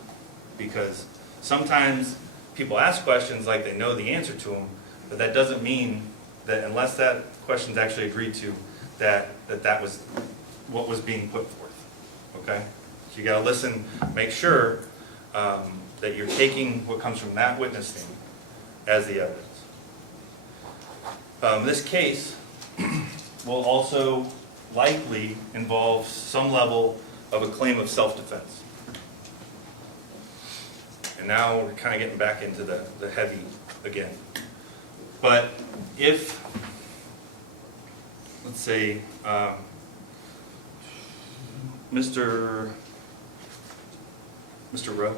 because sometimes people ask questions like they know the answer to them, but that doesn't mean that unless that question's actually agreed to, that was what was being put forth. Okay? So you got to listen, make sure that you're taking what comes from that witness stand as the evidence. This case will also likely involve some level of a claim of self-defense. And now we're kind of getting back into the heavy again. But if, let's say, Mr. Rowe,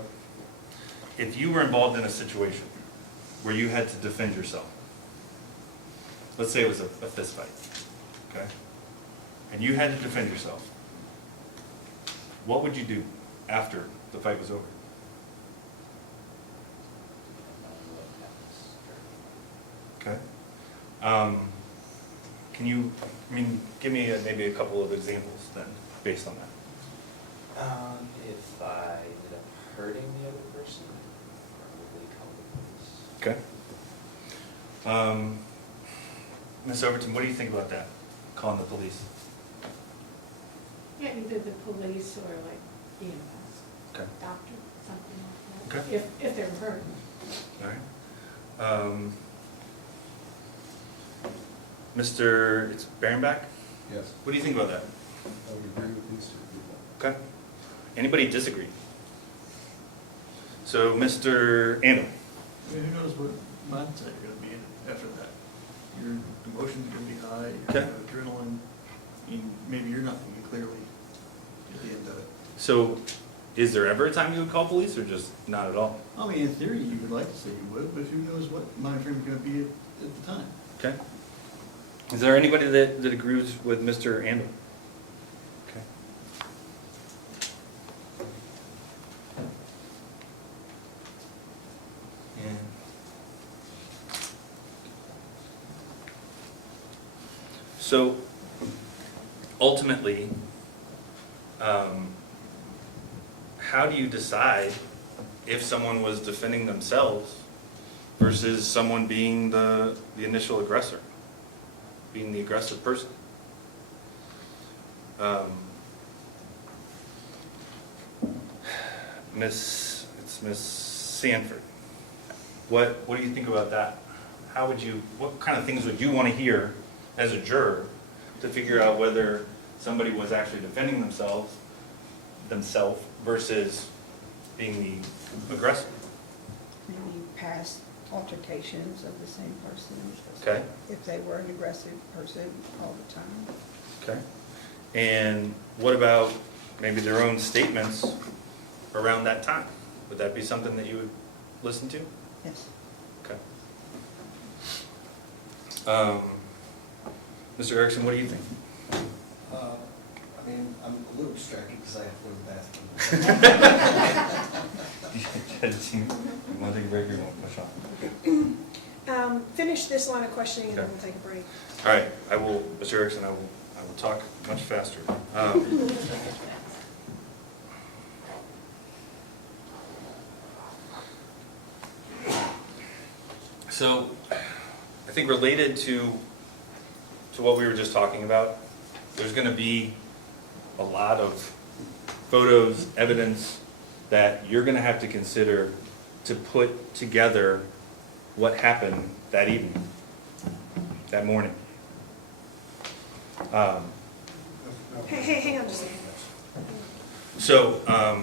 if you were involved in a situation where you had to defend yourself, let's say it was a fist fight, okay? And you had to defend yourself, what would you do after the fight was over? Okay. Can you, give me maybe a couple of examples then, based on that? If I ended up hurting the other person, probably call the police. Okay. Ms. Overton, what do you think about that, calling the police? Yeah, either the police or like EMS, Okay. doctor, something like that. Okay. If they're hurt. All right. Mr. It's Barenbach? Yes. What do you think about that? I would agree with these two people. Okay. Anybody disagree? So, Mr. Andel? Who knows what mindset you're gonna be in after that? Your emotions are gonna be high, Okay. you have adrenaline, maybe you're not thinking clearly at the end of it. So, is there ever a time you would call police, or just not at all? I mean, in theory, you would like to say you would, but who knows what mind frame you're gonna be at the time. Okay. Is there anybody that agrees with Mr. Andel? Okay. And so, ultimately, how do you decide if someone was defending themselves versus someone being the initial aggressor, being the aggressive person? Miss Sanford, what do you think about that? What kind of things would you want to hear as a juror to figure out whether somebody was actually defending themselves versus being the aggressor? Maybe past altercations of the same person. Okay. If they were an aggressive person all the time. Okay. And what about maybe their own statements around that time? Would that be something that you would listen to? Yes. Okay. Mr. Erickson, what do you think? I mean, I'm a little distracted because I have to go to the bathroom. You want to take a break or you want to push on? Finish this line of questioning and then we'll take a break. All right, Mr. Erickson, I will talk much faster. So, I think related to what we were just talking about, there's going to be a lot of photos, evidence that you're going to have to consider to put together what happened that evening, that morning. Hey, hang on just a second. So, I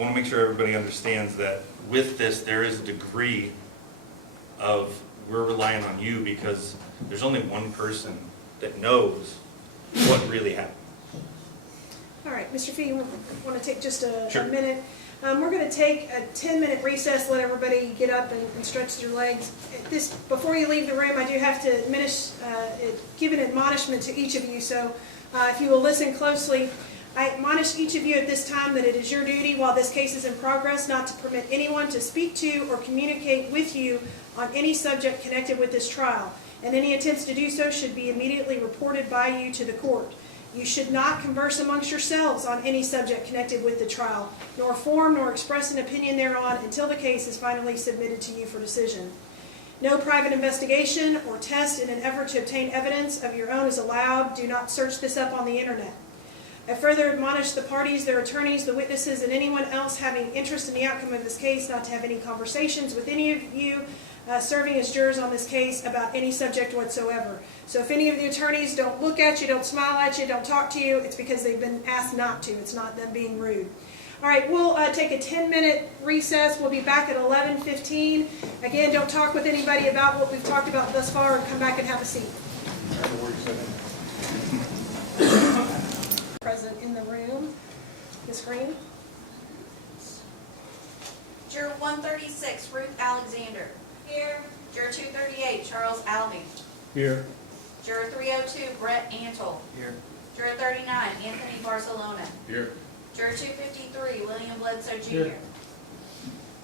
want to make sure everybody understands that with this, there is a degree of, we're relying on you because there's only one person that knows what really happened. All right, Mr. Fee, you want to take just a Sure. minute? We're going to take a 10-minute recess, let everybody get up and stretch their legs. Before you leave the room, I do have to give an admonishment to each of you, so if you will listen closely. I admonish each of you at this time that it is your duty, while this case is in progress, not to permit anyone to speak to or communicate with you on any subject connected with this trial, and any attempts to do so should be immediately reported by you to the court. You should not converse amongst yourselves on any subject connected with the trial, nor form nor express an opinion thereon until the case is finally submitted to you for decision. No private investigation or test in an effort to obtain evidence of your own is allowed. Do not search this up on the internet. I further admonish the parties, their attorneys, the witnesses, and anyone else having interest in the outcome of this case not to have any conversations with any of you serving as jurors on this case about any subject whatsoever. So if any of the attorneys don't look at you, don't smile at you, don't talk to you, it's because they've been asked not to. It's not them being rude. All right, we'll take a 10-minute recess. We'll be back at 11:15. Again, don't talk with anybody about what we've talked about thus far, and come back and have a seat. Present in the room. Ms. Green? Juror 136, Ruth Alexander. Here. Juror 238, Charles Alvey. Here. Juror 302, Brett Antle. Here. Juror 39, Anthony Barcelona. Here. Juror 253, William Bledsoe Jr. Here.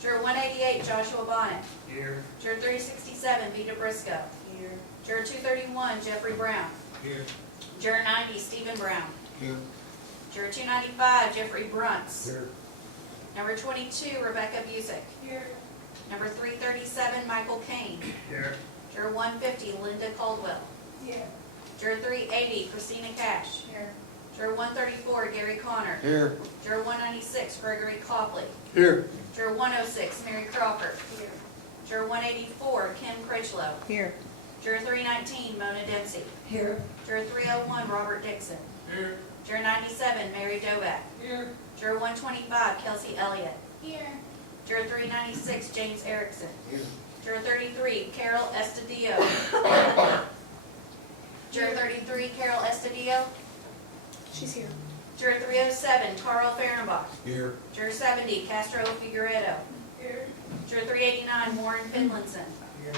Juror 188, Joshua Bonnet. Here. Juror 367, Vita Briscoe. Here. Juror 231, Jeffrey Brown. Here. Juror 90, Stephen Brown. Here. Juror 295, Jeffrey Bruntz. Here. Number 22, Rebecca Busick. Here. Number 337, Michael Kane. Here. Juror 150, Linda Caldwell. Here. Juror 380, Christina Cash. Here. Juror 134, Gary Connor. Here. Juror 196, Gregory Copley. Here. Juror 106, Mary Crawford. Here. Juror 184, Kim Critchlow. Here. Juror 319, Mona Dempsey. Here. Juror 301, Robert Dixon. Here. Juror 97, Mary Doback. Here. Juror 125, Kelsey Elliott. Here. Juror 396, James Erickson. Here. Juror 33, Carol Estadio. Juror 33, Carol Estadio. She's here. Juror 307, Carl Fehrenbach. Here. Juror 70, Castro Figueredo. Here. Juror 389, Warren Finlinson. Here.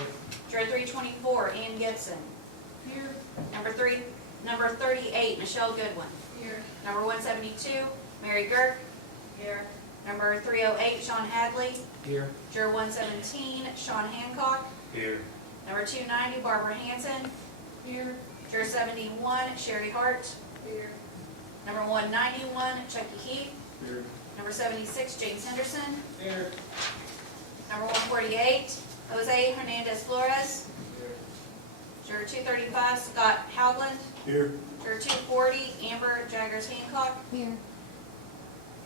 Juror 324, Ann Gibson. Here. Number 38, Michelle Goodwin. Here. Number 172, Mary Girk. Here. Number 308, Sean Hadley. Here. Juror 117, Sean Hancock. Here. Number 290, Barbara Hanson. Here. Juror 71, Sherry Hart. Here. Number 191, Chucky Heath. Here. Number 76, James Henderson. Here. Number 148, Jose Hernandez Flores. Juror 235, Scott Howland. Here. Juror 240, Amber Jaggers Hancock. Here.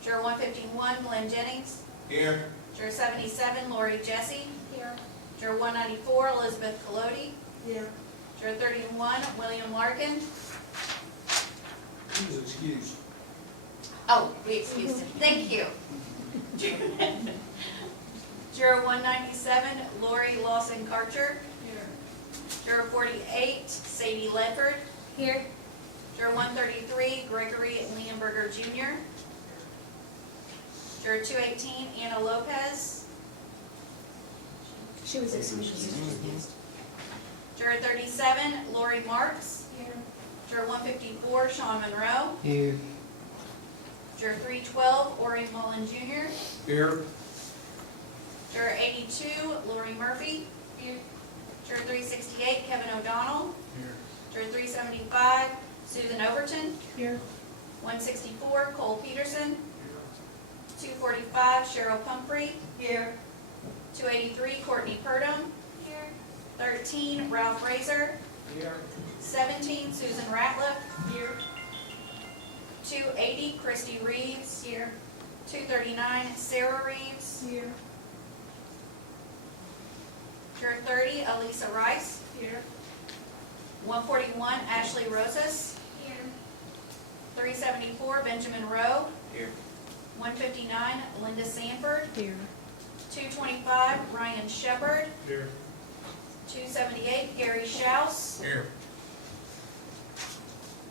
Juror 151, Glenn Jennings. Here. Juror 77, Lori Jesse. Here. Juror 194, Elizabeth Colodi. Here. Juror 31, William Larkin. He was excused. Oh, we excused him. Thank you. Juror 197, Lori Lawson Karcher. Here. Juror 48, Sadie Ledford. Here. Juror 133, Gregory Leonberger Jr. Juror 218, Anna Lopez. She was excused. Juror 37, Lori Marks. Here. Juror 154, Sean Monroe. Here. Juror 312, Ori Mullen Jr. Here. Juror 82, Lori Murphy. Here. Juror 368, Kevin O'Donnell. Here. Juror 375, Susan Overton. Here. 164, Cole Peterson. 245, Cheryl Pumphrey. Here. 283, Courtney Purdom. Here. 13, Ralph Razor. Here. 17, Susan Ratliff. Here. 280, Christy Reeves. Here. 239, Sarah Reeves. Here. Juror 30, Elisa Rice. Here. 141, Ashley Rosas. Here. 374, Benjamin Rowe. Here. 159, Linda Sanford. Here. 225, Ryan Shepard. Here. 278, Gary Schaus. Here.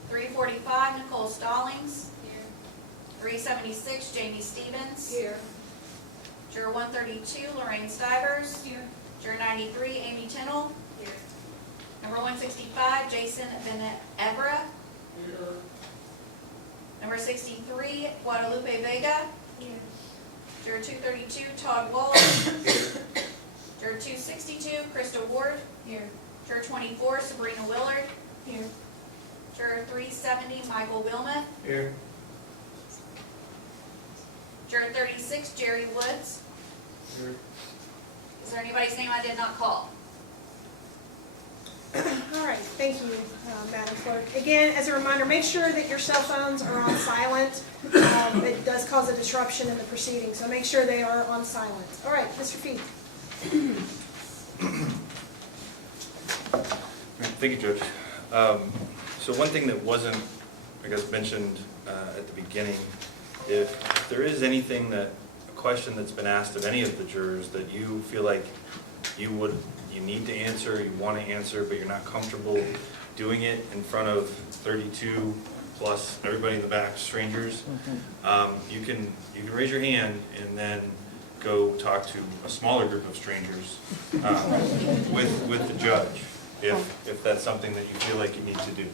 345, Nicole Stallings. Here. 376, Jamie Stevens. Here. Juror 132, Lorraine Stivers. Here. Juror 93, Amy Tennell. Here. Number 165, Jason Bennett Evra. Here. Number 63, Guadalupe Vega. Here. Juror 232, Todd Wallace. Juror 262, Krista Ward. Here. Juror 24, Sabrina Willard. Here. Juror 370, Michael Wilmot. Here. Juror 36, Jerry Woods. Here. Is there anybody's name I did not call? All right, thank you, Madam Clerk. Again, as a reminder, make sure that your cell phones are on silent. It does cause a disruption in the proceeding, so make sure they are on silent. All right, Mr. Fee. Thank you, Judge. So one thing that wasn't, I guess, mentioned at the beginning if there is anything a question that's been asked of any of the jurors that you feel like you need to answer, you want to answer, but you're not comfortable doing it in front of 32 plus everybody in the back, strangers, you can raise your hand and then go talk to a smaller group of strangers with the judge, if that's something that you feel like you need to do.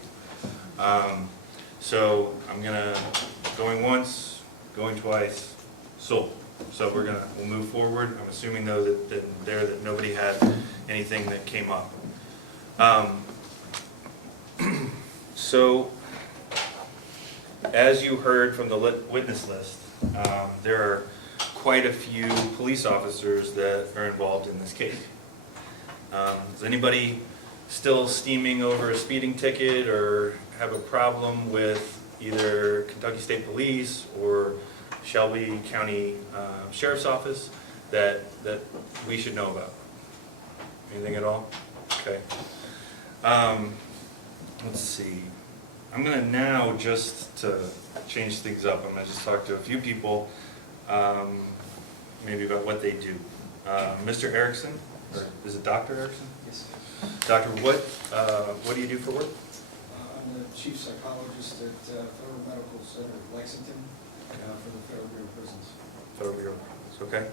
So I'm going once, going twice, sold. So we'll move forward. I'm assuming though that nobody had anything that came up. So as you heard from the witness list, there are quite a few police officers that are involved in this case. Is anybody still steaming over a speeding ticket or have a problem with either Kentucky State Police or Shelby County Sheriff's Office that we should know about? Anything at all? Okay. Let's see. I'm going to now, just to change things up, I'm going to just talk to a few people maybe about what they do. Mr. Erickson, or is it Dr. Erickson? Yes. Doctor, what do you do for work? I'm the chief psychologist at Federal Medical Center of Lexington for the Federal Bureau of Prisons. Federal Bureau of Prisons, okay.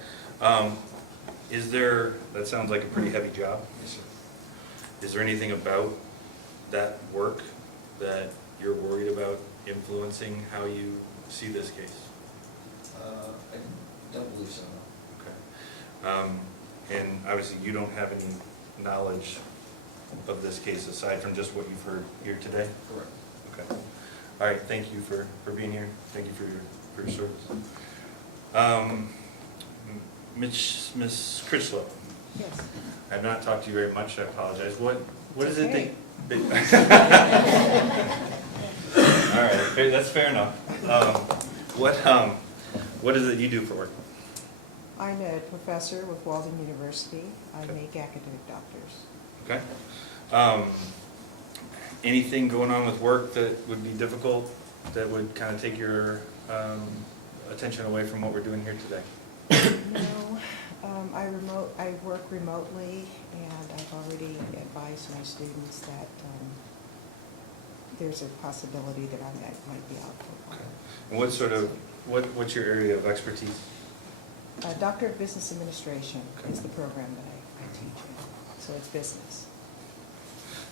That sounds like a pretty heavy job. Yes, sir. Is there anything about that work that you're worried about influencing how you see this case? I don't believe so, no. Okay. And obviously you don't have any knowledge of this case aside from just what you've heard here today? Correct. Okay. All right, thank you for being here. Thank you for your service. Ms. Critchlow. Yes. I have not talked to you very much, I apologize. What is it that... All right, that's fair enough. What is it you do for work? I'm a professor with Walden University. I make academic doctors. Okay. Anything going on with work that would be difficult, that would kind of take your attention away from what we're doing here today? No, I work remotely, and I've already advised my students that there's a possibility that I might be out for a while. And what's your area of expertise? Doctor of Business Administration is the program that I teach in, so it's business.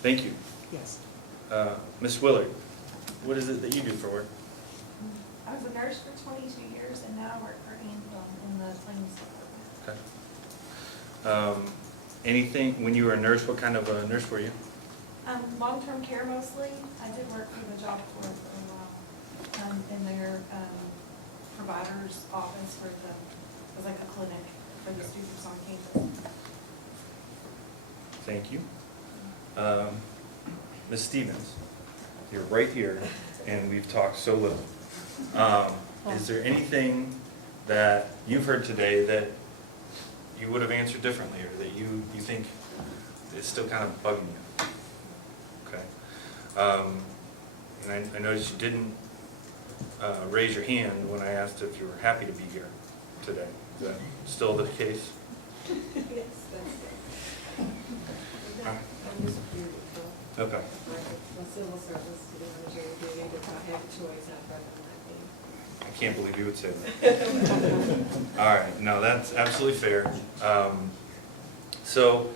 Thank you. Yes. Ms. Willard, what is it that you do for work? I was a nurse for 22 years, and now I work for Anthem in the claims department. Okay. Anything, when you were a nurse, what kind of a nurse were you? Long-term care mostly. I did work for the job corps for a while in their provider's office it was like a clinic for the students on campus. Thank you. Ms. Stevens, you're right here, and we've talked so little. Is there anything that you've heard today that you would have answered differently, or that you think is still kind of bugging you? Okay. And I noticed you didn't raise your hand when I asked if you were happy to be here today. Is that still the case? Yes, that's it. I'm just beautiful. Okay. My civil service, the jury duty, if I have a choice, I'd rather not be. I can't believe you would say that. All right, no, that's absolutely fair. So,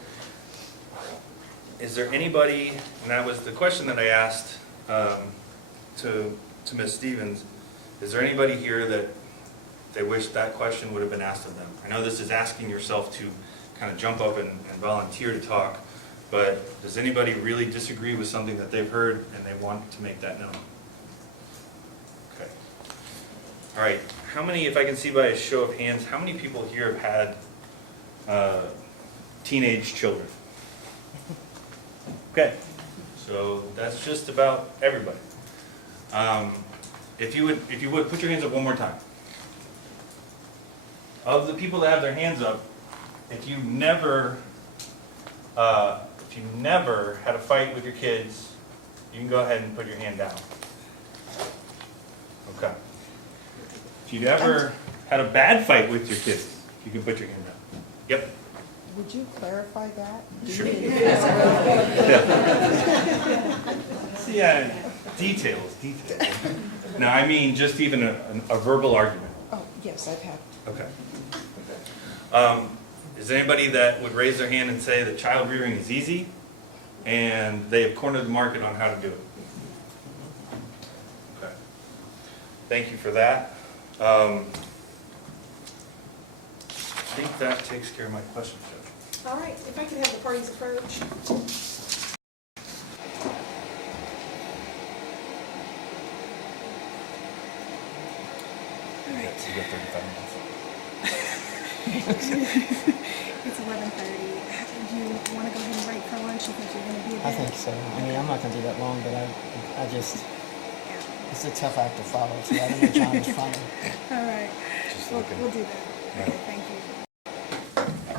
is there anybody, and that was the question that I asked to Ms. Stevens, is there anybody here that they wish that question would have been asked of them? I know this is asking yourself to kind of jump up and volunteer to talk, but does anybody really disagree with something that they've heard and they want to make that known? Okay. All right, how many, if I can see by a show of hands, how many people here have had teenage children? Okay, so that's just about everybody. If you would put your hands up one more time. Of the people that have their hands up, if you never had a fight with your kids, you can go ahead and put your hand down. Okay. if you'd ever had a bad fight with your kids, you can put your hand up. Yep. Would you clarify that? Sure. Yeah, details. No, I mean just even a verbal argument. Oh, yes, I've had. Okay. Is there anybody that would raise their hand and say that child rearing is easy and they have cornered the market on how to do it? Okay. Thank you for that. I think that takes care of my question, Judge. All right, if I could have the parties approach. You got 35 minutes. It's 11:30. Do you want to go ahead and break for lunch? You think you're going to be a bit? I think so. I mean, I'm not gonna do that long, but I just, it's a tough act to follow, so I don't know John is funny. All right, Just we'll looking. do that. Okay, thank you.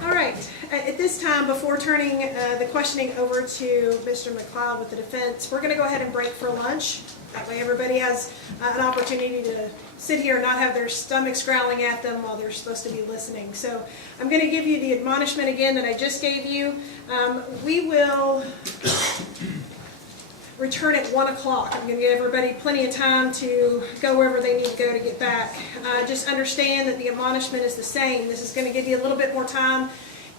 All right, at this time, before turning the questioning over to Mr. McLeod with the defense, we're going to go ahead and break for lunch. That way everybody has an opportunity to sit here and not have their stomachs growling at them while they're supposed to be listening. So I'm going to give you the admonishment again that I just gave you. We will return at 1 o'clock. I'm going to give everybody plenty of time to go wherever they need to go to get back. Just understand that the admonishment is the same. This is going to give you a little bit more time.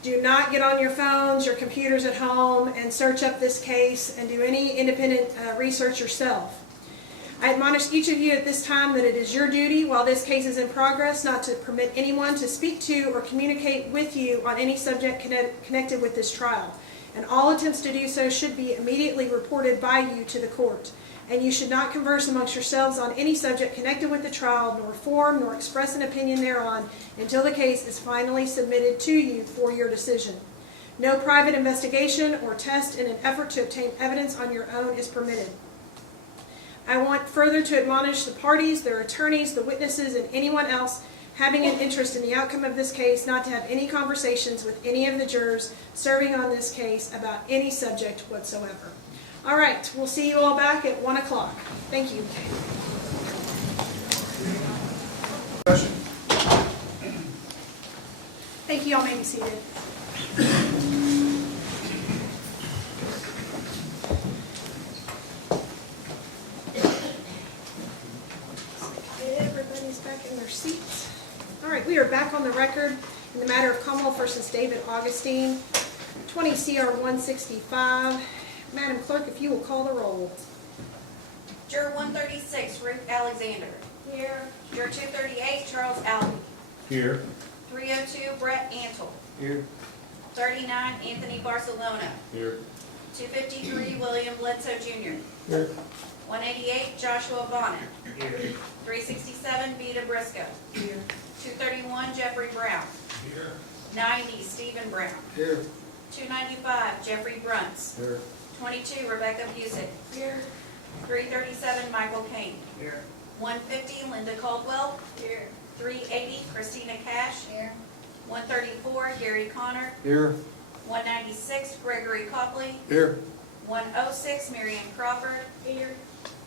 Do not get on your phones, your computers at home, and search up this case and do any independent research yourself. I admonish each of you at this time that it is your duty, while this case is in progress, not to permit anyone to speak to or communicate with you on any subject connected with this trial. And all attempts to do so should be immediately reported by you to the court. And you should not converse amongst yourselves on any subject connected with the trial, nor form, nor express an opinion thereon, until the case is finally submitted to you for your decision. No private investigation or test in an effort to obtain evidence on your own is permitted. I want further to admonish the parties, their attorneys, the witnesses, and anyone else having an interest in the outcome of this case not to have any conversations with any of the jurors serving on this case about any subject whatsoever. All right, we'll see you all back at 1 o'clock. Thank you. Thank you. Y'all may be seated. Everybody's back in their seats. All right, we are back on the record in the matter of Commonwealth versus David Augustine, 20 CR 165. Madam Clerk, if you will call the roll. Juror 136, Ruth Alexander. Here. Juror 238, Charles Albee. Here. 302, Brett Antle. Here. 39, Anthony Barcelona. Here. 253, William Bledsoe Jr. Here. 188, Joshua Bonnet. Here. 367, Vita Briscoe. Here. 231, Jeffrey Brown. Here. 90, Stephen Brown. Here. 295, Jeffrey Bruntz. Here. 22, Rebecca Busick. Here. 337, Michael Kane. Here. 150, Linda Caldwell. Here. 380, Christina Cash. Here. 134, Gary Connor. Here. 196, Gregory Copley. Here. 106, Marion Crawford. Here.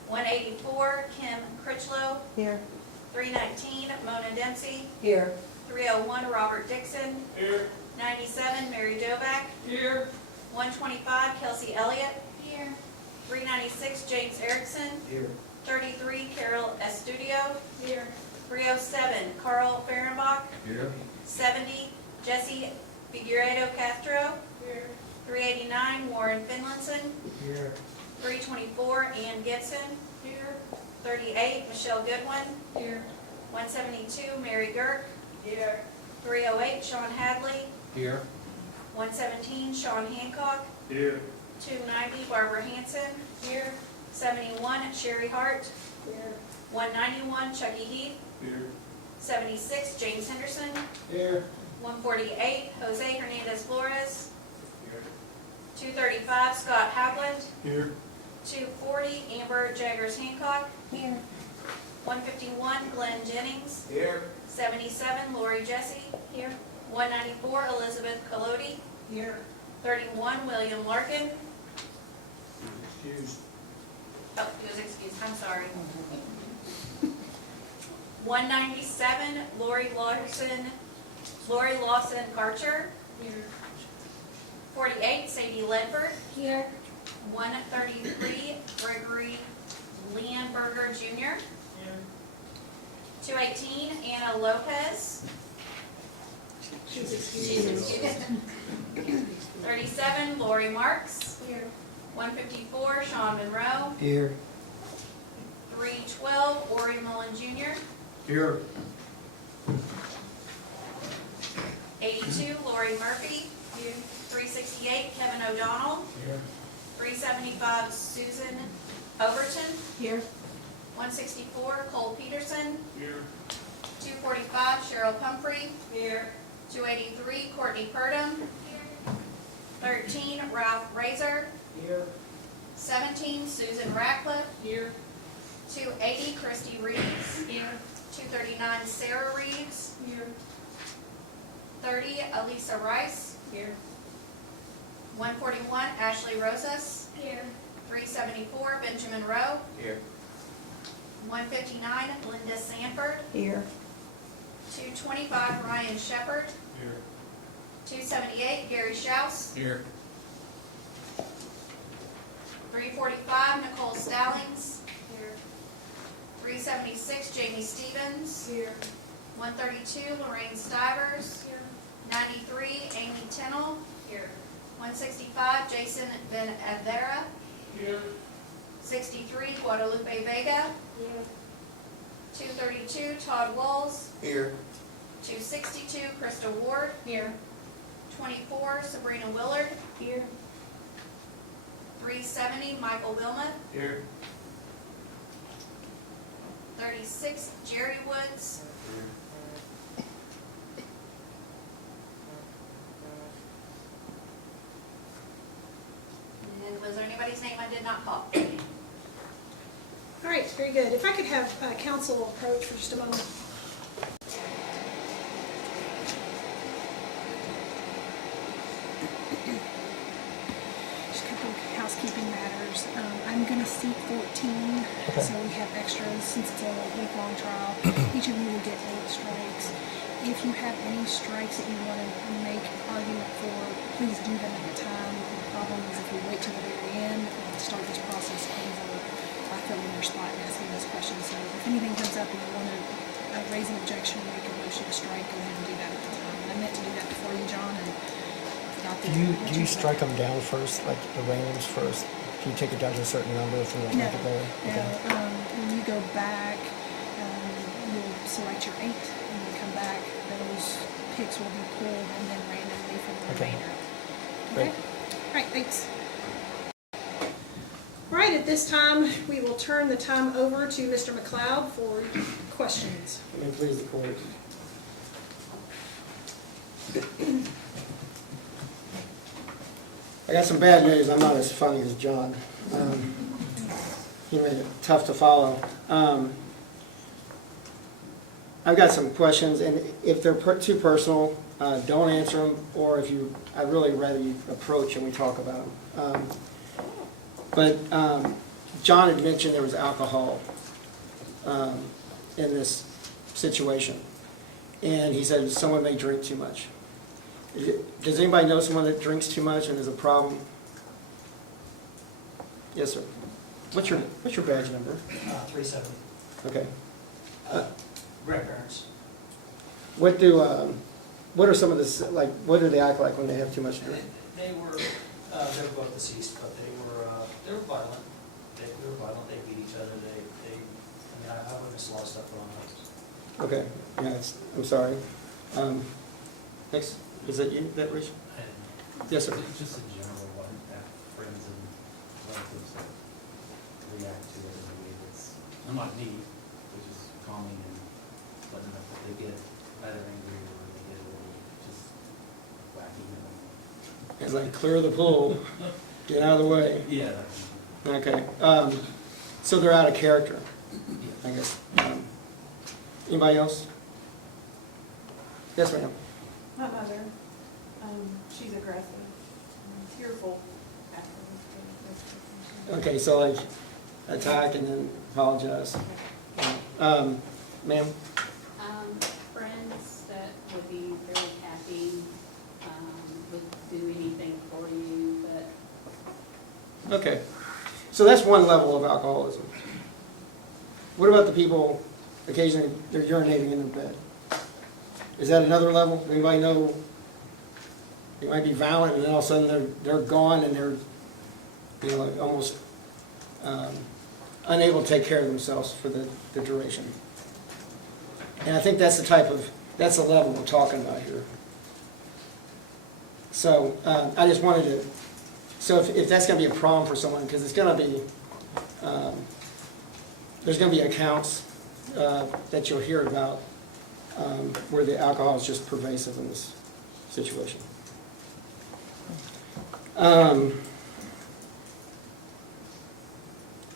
184, Kim Critchlow. Here. 319, Mona Dempsey. Here. 301, Robert Dixon. Here. 97, Mary Dovack. Here. 125, Kelsey Elliott. Here. 396, James Erickson. Here. 33, Carol Estudio. Here. 307, Carl Fehrenbach. Here. 70, Jesse Figueredo Castro. Here. 389, Warren Finlinson. Here. 324, Ann Gibson. Here. 38, Michelle Goodwin. Here. 172, Mary Girk. Here. 308, Sean Hadley. Here. 117, Sean Hancock. Here. 290, Barbara Hanson. Here. 71, Sherry Hart. Here. 191, Chucky Heath. Here. 76, James Henderson. Here. 148, Jose Hernandez Flores. Here. 235, Scott Hapland. Here. 240, Amber Jaggers Hancock. Here. 151, Glenn Jennings. Here. 77, Lori Jesse. Here. 194, Elizabeth Colodi. Here. 31, William Larkin. Excused. Oh, he was excused, I'm sorry. 197, Lori Lawson Karcher. Here. 48, Sadie Ledford. Here. 133, Gregory Leonberger Jr. 218, Anna Lopez. She's excused. 37, Lori Marks. Here. 154, Sean Monroe. Here. 312, Ori Mullen Jr. Here. 82, Lori Murphy. 368, Kevin O'Donnell. 375, Susan Overton. Here. 164, Cole Peterson. 245, Cheryl Pumphrey. 283, Courtney Purdom. 13, Ralph Razor. 17, Susan Ratcliffe. 280, Christy Reeves. 239, Sarah Reeves. 30, Elisa Rice. 141, Ashley Rosas. Here. 374, Benjamin Rowe. Here. 159, Linda Sanford. Here. 225, Ryan Shepard. 278, Gary Schaus. Here. 345, Nicole Stallings. 376, Jamie Stevens. 132, Lorraine Stivers. 93, Amy Tennell. 165, Jason Van Avera. 63, Guadalupe Vega. 232, Todd Walls. Here. 262, Krista Ward. 24, Sabrina Willard. 370, Michael Wilmot. Here. 36, Jerry Woods. And was there anybody's name I did not call? All right, very good. If I could have council approach for just a moment. Just a couple of housekeeping matters. I'm going to seat 14, so we have extras since it's a week-long trial. Each of you will get 8 strikes. If you have any strikes that you want to make argument for, please do them at the time. The problem is if we wait till the very end to start this process over, I fill in your spot and asking those questions. So if anything comes up and you want to raise an objection, make a motion to strike, go ahead and do that at the time. I meant to do that before you, John, and forgot that. Do you strike them down first, like the randoms first? Can you take it down to a certain number if you don't No, want to go? no. When you go back, you'll select your 8, and you come back. Those picks will be pulled and then randomly from the remainder. Great. All right, thanks. All right, at this time, we will turn the time over to Mr. McLeod for questions. May it please the court. I got some bad news. I'm not as funny as John. He made it tough to follow. I've got some questions, and if they're too personal, don't answer them, or if you, I'd really rather you approach and we talk about them. But John had mentioned there was alcohol in this situation, and he said someone may drink too much. Does anybody know someone that drinks too much and is a problem? Yes, sir. What's your badge number? 370. Okay. Grandparents. What are some of the, like, what do they act like when they have too much to drink? They were both deceased, but they were violent. They were violent. They beat each other. I witnessed a lot of stuff going on. Okay, yeah, I'm sorry. Next, is that you, that Rich? Yes, sir. Just in general, what friends and relatives that react to it in a way that's, not neat, but just calming and letting them know if they get either angry or they get a little just wacky. It's like clear the pool, get out of the way. Yeah. Okay, so they're out of character, I guess. Anybody else? Yes, ma'am. My mother, she's aggressive, tearful after. Okay, so like attack and then apologize. Ma'am? Okay. So that's one level of alcoholism. What about the people occasionally they're urinating in their bed? Is that another level? Anybody know? They might be violent and then all of a sudden they're gone and they're, you know, like almost unable to take care of themselves for the duration. And I think that's that's the level we're talking about here. So I just wanted to, so if that's going to be a problem for someone, because it's going to be, there's going to be accounts that you'll hear about where the alcohol is just pervasive in this situation.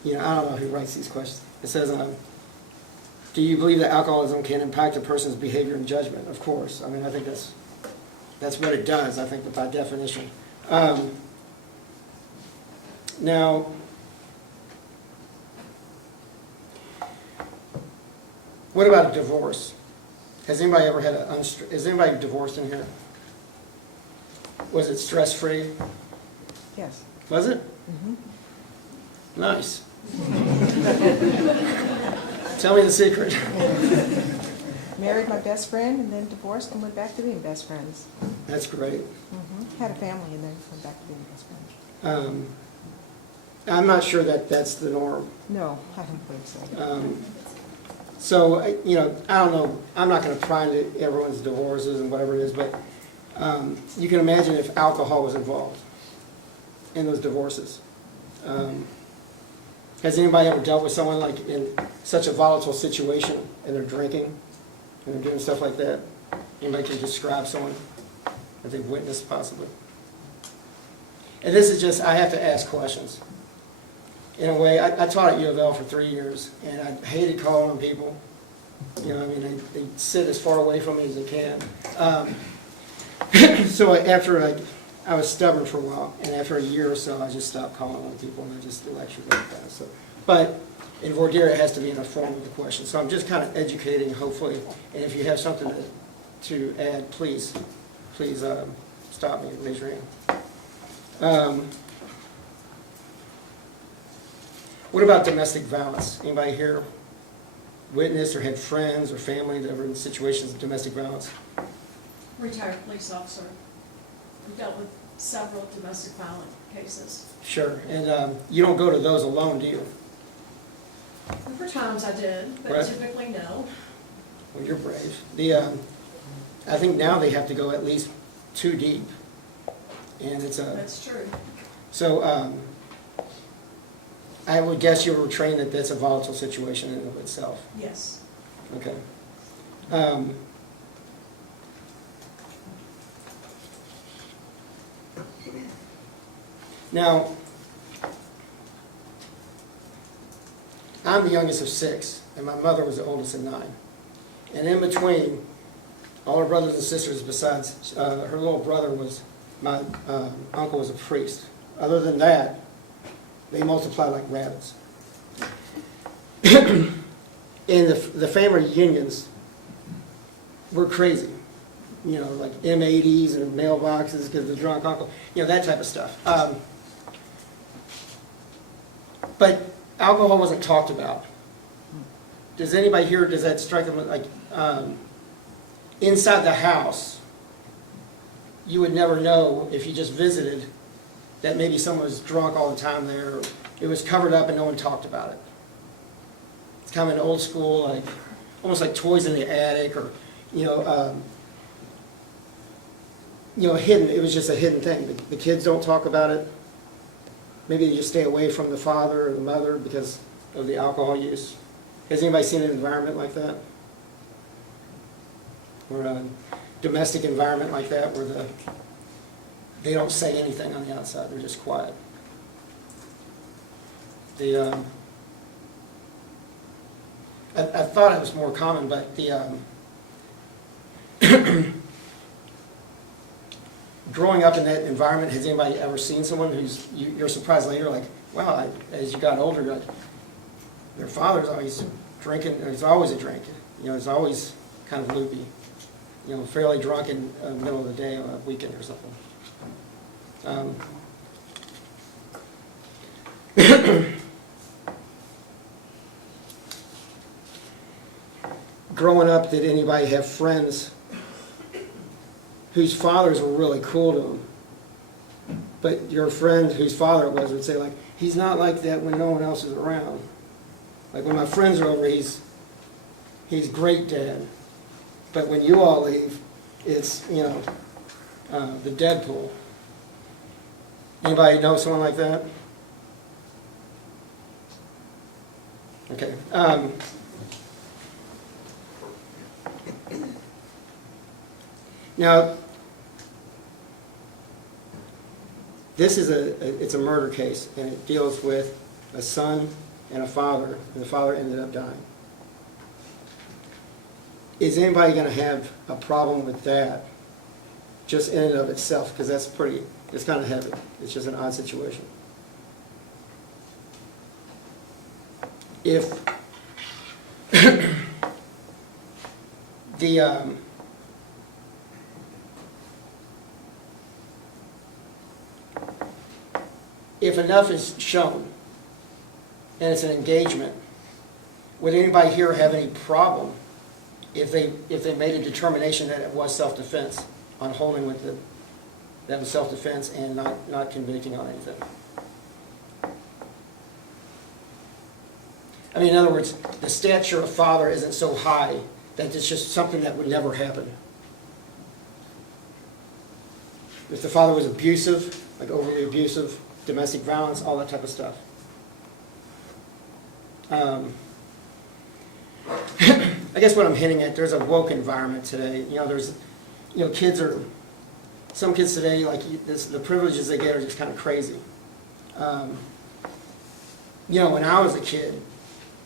You know, I don't know who writes these questions. It says, do you believe that alcoholism can impact a person's behavior and judgment? Of course. I mean, I think that's what it does, I think, by definition. Now, what about a divorce? Has anybody ever had is anybody divorced in here? Was it stress-free? Yes. Was it? Mm-hmm. Nice. Tell me the secret. Married my best friend and then divorced and went back to being best friends. That's great. Mm-hmm. Had a family and then went back to being best friends. I'm not sure that that's the norm. No, I don't think so. So, you know, I don't know. I'm not going to pry into everyone's divorces and whatever it is, but you can imagine if alcohol was involved in those divorces. Has anybody ever dealt with someone like in such a volatile situation and they're drinking and they're doing stuff like that? Anybody can describe someone that they've witnessed possibly? And this is just, I have to ask questions. In a way, I taught at U of L for 3 years and I hated calling on people. You know, I mean, they sit as far away from me as they can. So after I was stubborn for a while, and after a year or so, I just stopped calling on people, and I just lectured like that. So, but in voir dire, it has to be in the form of a question. So I'm just kind of educating, hopefully. And if you have something to add, please stop me and raise your hand. What about domestic violence? Anybody here witnessed or had friends or family that were in situations of domestic violence? Retired police officer. We've dealt with several domestic violence cases. Sure. And you don't go to those alone, do you? For times I did, but Right. typically no. Well, you're brave. I think now they have to go at least 2 deep. And it's That's true. So I would guess you were trained that that's a volatile situation in and of itself. Yes. Okay. Now, I'm the youngest of 6, and my mother was the oldest of 9. And in between, all her brothers and sisters, besides her little brother was, my uncle was a priest. Other than that, they multiply like rabbits. And the family reunions were crazy. You know, like M80s and mailboxes because the drunk uncle, you know, that type of stuff. But alcohol wasn't talked about. Does anybody here, does that strike them like inside the house, you would never know if you just visited that maybe someone was drunk all the time there, or it was covered up and no one talked about it. It's kind of an old school, like almost like toys in the attic, or hidden. It was just a hidden thing. The kids don't talk about it. Maybe they just stay away from the father or the mother because of the alcohol use. Has anybody seen an environment like that? Or a domestic environment like that where they don't say anything on the outside, they're just quiet. I thought it was more common, but growing up in that environment, has anybody ever seen someone who's, you're surprised later, like, wow, as you got older, you're like, their father's always drinking, there's always a drink, it's always kind of loopy, fairly drunk in the middle of the day on a weekend or something. growing up, did anybody have friends whose fathers were really cool to them? But your friend whose father it was would say, like, he's not like that when no one else is around. Like, when my friends are over, he's great, Dad. But when you all leave, it's, you know, the Deadpool. Anybody know someone like that? Okay. Now, this is it's a murder case, and it deals with a son and a father, and the father ended up dying. Is anybody going to have a problem with that, just in and of itself? Because that's pretty, it's kind of heavy. It's just an odd situation. If if enough is shown and it's an engagement, would anybody here have any problem if they made a determination that it was self-defense on holding with that was self-defense and not convicting on anything? I mean, in other words, the stature of father isn't so high that it's just something that would never happen. If the father was abusive, like overly abusive, domestic violence, all that type of stuff. I guess what I'm hinting at, there's a woke environment today. You know, some kids today, like the privileges they get are just kind of crazy. You know, when I was a kid,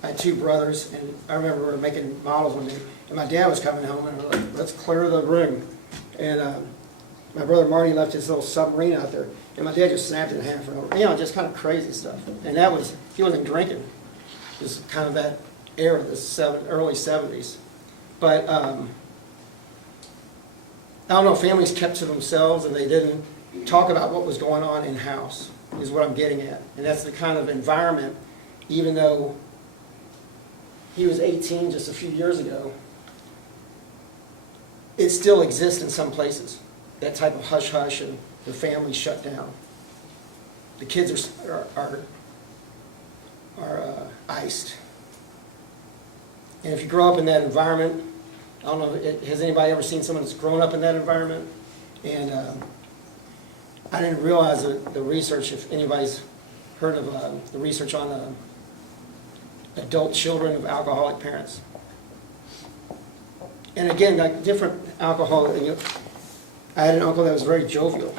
I had 2 brothers, and I remember we were making models one day, and my dad was coming home, and we were like, let's clear the room. And my brother Marty left his little submarine out there, and my dad just snapped it in half. You know, just kind of crazy stuff. And he wasn't drinking. It was kind of that era, the early 70s. But I don't know, families kept to themselves, and they didn't talk about what was going on in-house, is what I'm getting at. And that's the kind of environment, even though he was 18 just a few years ago, it still exists in some places. That type of hush-hush, and the families shut down. The kids are iced. And if you grow up in that environment, I don't know, has anybody ever seen someone that's grown up in that environment? And I didn't realize the research, if anybody's heard of the research on adult children of alcoholic parents. And again, like different alcohol, I had an uncle that was very jovial.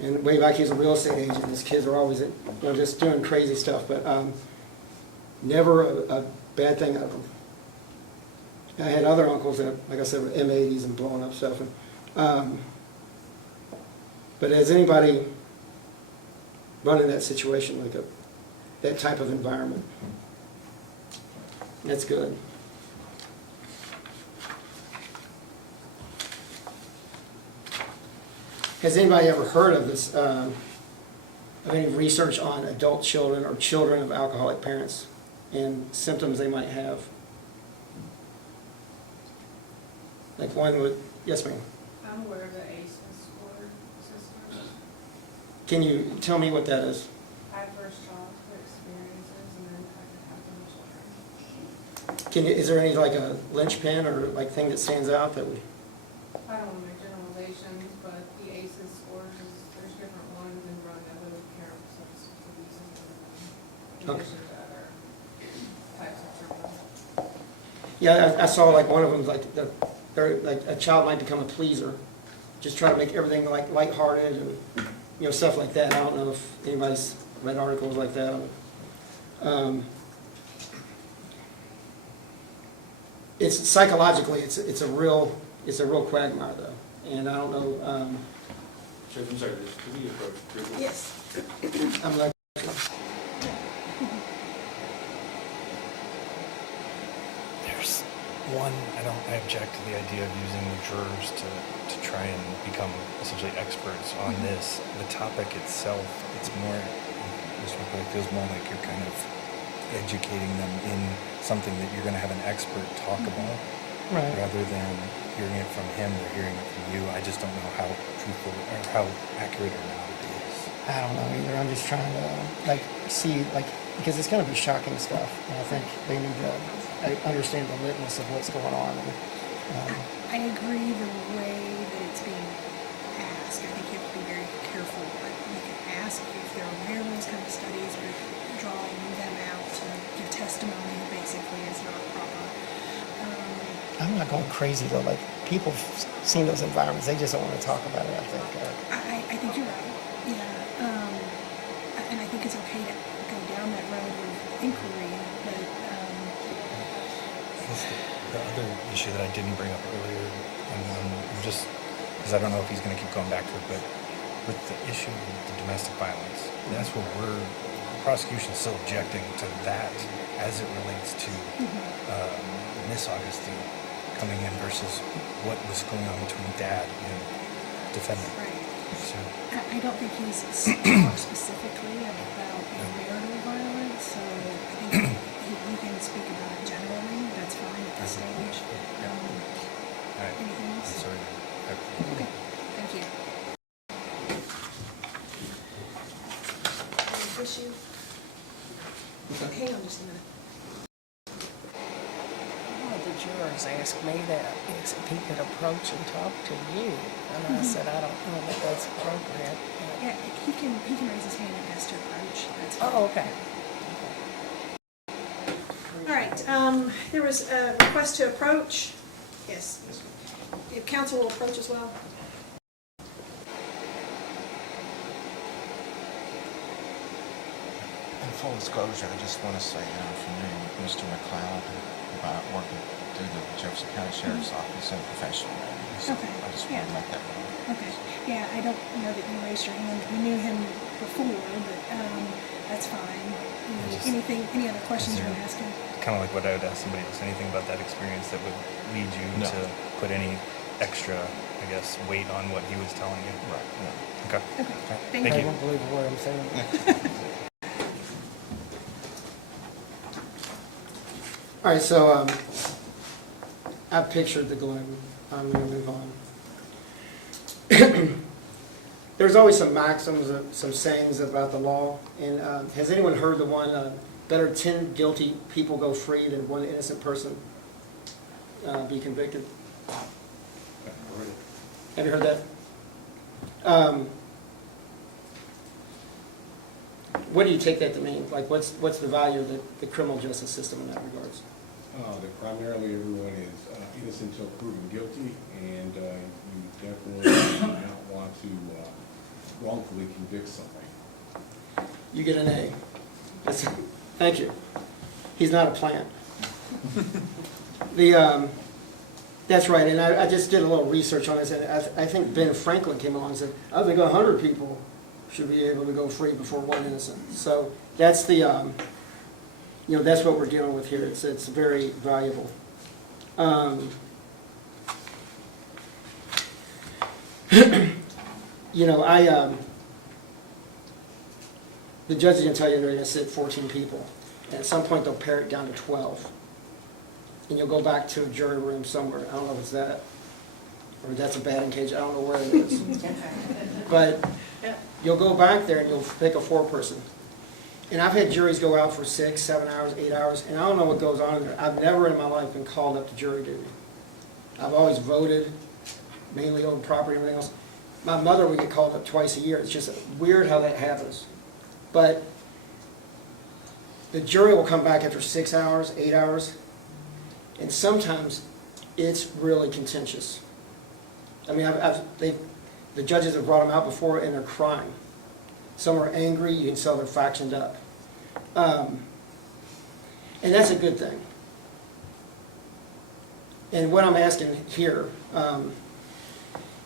And way back, he was a real estate agent. His kids were always, just doing crazy stuff, but never a bad thing out of them. I had other uncles that, like I said, were M80s and blowing up stuff. And, but has anybody run in that situation, like that type of environment? That's good. Has anybody ever heard of this, of any research on adult children or children of alcoholic parents and symptoms they might have? Like one would, yes ma'am? I'm aware of the ACE score system. Can you tell me what that is? Adverse childhood experiences and then I could have them children. Is there any like a linchpin or like thing that stands out that we? I don't want to make generalizations, but the ACEs scores, there's different ones and drug abuse, parent substance abuse, and Okay. addition to other types of trauma. Yeah, I saw like one of them, like like a child might become a pleaser, just try to make everything like lighthearted and stuff like that. I don't know if anybody's read articles like that. It's psychologically, it's a real quagmire though, and I don't know. Church, I'm sorry, could we approach approval? Yes. I'm like. There's one, I object to the idea of using the jurors to try and become essentially experts on this. The topic itself, it feels more like you're kind of educating them in something that you're going to have an expert talk about, Right. rather than hearing it from him or hearing it from you. I just don't know how truthful or how accurate or not it is. I don't know either. I'm just trying to see because it's going to be shocking stuff, and I think they need to understand the litmus of what's going on. And, I agree the way that it's being asked. I think you have to be very careful, but you can ask if they're aware of those kind of studies, but drawing them out to give testimony basically is not proper. I'm not going crazy though. Like people have seen those environments, they just don't want to talk about it. I think. I think you're right. Yeah, and I think it's okay to go down that road of inquiry, but The other issue that I didn't bring up earlier, and I'm just because I don't know if he's going to keep going back to it, but with the issue of the domestic violence, that's where the prosecution's still objecting to that as it relates to Miss Augustine coming in versus what was going on between dad and defendant. right. So, I don't think he's talked specifically about marital violence, so I think we can speak about it generally. That's fine at this stage. all right. Anything else? I'm sorry. Okay, thank you. Issue? Hang on just a minute. One of the jurors asked me that if he could approach and talk to you, and I said, I don't know that that's appropriate. Yeah, he can raise his hand and ask to approach. That's fine. Oh, okay. All right, there was a request to approach. Yes. If council will approach as well. In full disclosure, I just want to say that I'm familiar with Mr. McLeod about working through the Jefferson County Sheriff's Office in a professional manner. So Okay. I just want to make that known. Okay. Yeah, I don't know that you raised your hand. We knew him before, but that's fine. Any other questions you want to ask him? Kind of like what I would ask somebody else. Anything about that experience that would lead you No. to put any extra, I guess, weight on what he was telling you? Right. No. Okay. Okay. Thank I you. don't believe a word I'm saying. All right, so I pictured the gloom. I'm going to move on. There's always some maxims, some sayings about the law. And has anyone heard the one, better 10 guilty people go free than one innocent person be convicted? Have you heard that? What do you take that to mean? Like, what's the value of the criminal justice system in that regards? That primarily everyone is innocent until proven guilty, and you definitely do not want to wrongfully convict somebody. You get an A. Thank you. He's not a plant. That's right, and I just did a little research on this, and I think Ben Franklin came along and said, I think 100 people should be able to go free before one innocent. So that's that's what we're dealing with here. It's very valuable. The judge is going to tell you they're going to sit 14 people. And at some point, they'll pare it down to 12. And you'll go back to a jury room somewhere. I don't know if it's that, or that's a batting cage. I don't know where it is. But you'll go back there and you'll pick a four-person. And I've had juries go out for 6, 7 hours, 8 hours, and I don't know what goes on in there. I've never in my life been called up to jury duty. I've always voted, mainly owned property and everything else. My mother would get called up twice a year. It's just weird how that happens. But the jury will come back after 6 hours, 8 hours, and sometimes it's really contentious. I mean, the judges have brought them out before and they're crying. Some are angry, you can tell they're factioned up. And that's a good thing. And what I'm asking here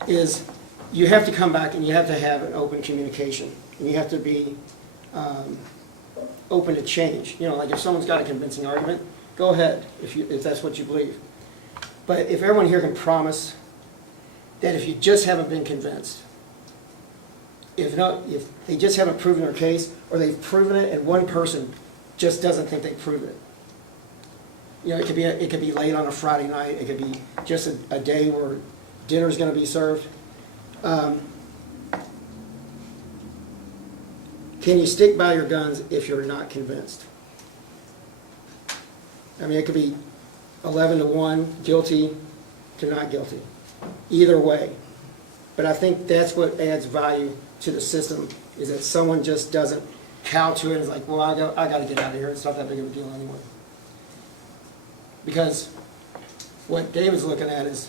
is you have to come back and you have to have an open communication. And you have to be open to change. Like if someone's got a convincing argument, go ahead if that's what you believe. But if everyone here can promise that if you just haven't been convinced, if they just haven't proven their case, or they've proven it and one person just doesn't think they prove it. You know, it could be late on a Friday night, it could be just a day where dinner's gonna be served. Can you stick by your guns if you're not convinced? I mean, it could be 11-1, guilty to not guilty, either way. But I think that's what adds value to the system, is that someone just doesn't cow to it and is like, well, I got to get out of here, it's not that big of a deal anyway. Because what David's looking at is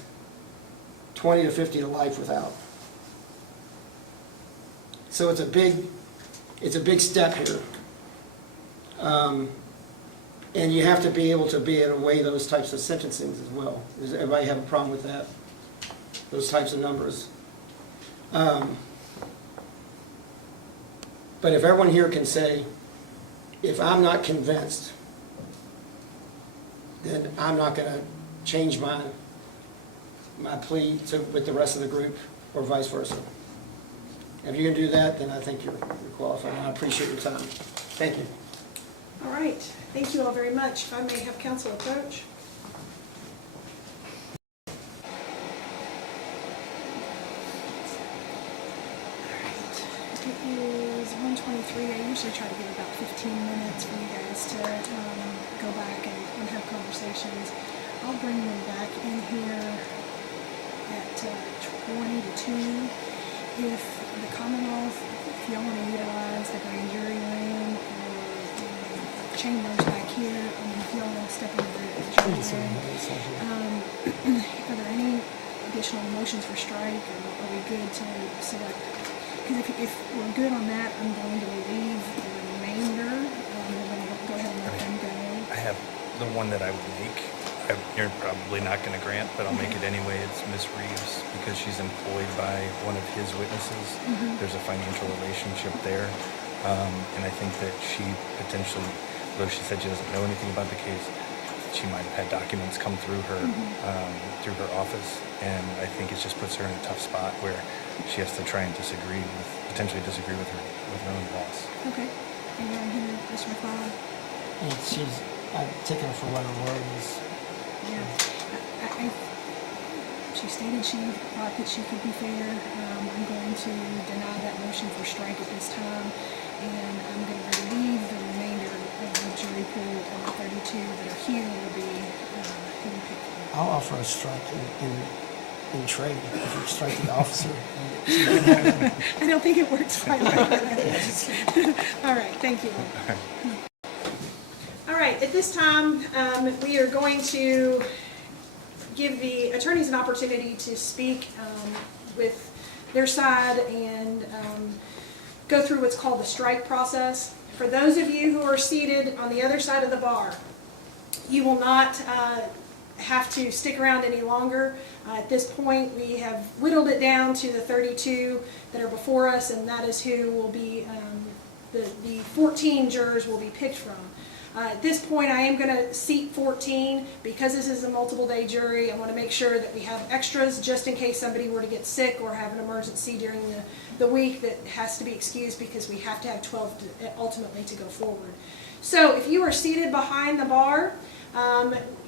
20 to 50 to life without. So it's a big step here. And you have to be able to weigh those types of sentencings as well. Does everybody have a problem with that? Those types of numbers. But if everyone here can say, if I'm not convinced, then I'm not going to change my plea with the rest of the group, or vice versa. If you can do that, then I think you're qualified, and I appreciate your time. Thank you. All right, thank you all very much. If I may have council approach. It is 1:23. I usually try to give about 15 minutes for you guys to go back and have conversations. I'll bring them back in here at 20 to 2. If the Commonwealth, if y'all want to utilize the grand jury room or chambers back here, if y'all want to step into the jury room, are there any additional motions for strike, or are we good to select? Because if we're good on that, I'm going to leave the remainder. I'm going to go ahead and let them go. I have the one that I would make. You're probably not going to grant, but I'll make it anyway. It's Miss Reeves, because she's employed by one of his witnesses. There's a financial relationship there. And I think that she potentially, though she said she doesn't know anything about the case, she might have had documents come through her office. And I think it just puts her in a tough spot where she has to try and potentially disagree with her own boss. Okay. And you're on here, Mr. McLeod. I've taken her for what her word is. Yeah. She stated she thought that she could be fair. I'm going to deny that motion for strike at this time, and I'm going to relieve the remainder of the jury pool of the 32 that are here will be who we pick for. I'll offer a strike in trade, if you strike the officer. I don't think it works quite like that. All right, thank you. All right, at this time, we are going to give the attorneys an opportunity to speak with their side and go through what's called the strike process. For those of you who are seated on the other side of the bar, you will not have to stick around any longer. At this point, we have whittled it down to the 32 that are before us, and that is who will be, the 14 jurors will be picked from. At this point, I am going to seat 14. Because this is a multiple day jury, I want to make sure that we have extras just in case somebody were to get sick or have an emergency during the week that has to be excused, because we have to have 12 ultimately to go forward. So if you are seated behind the bar,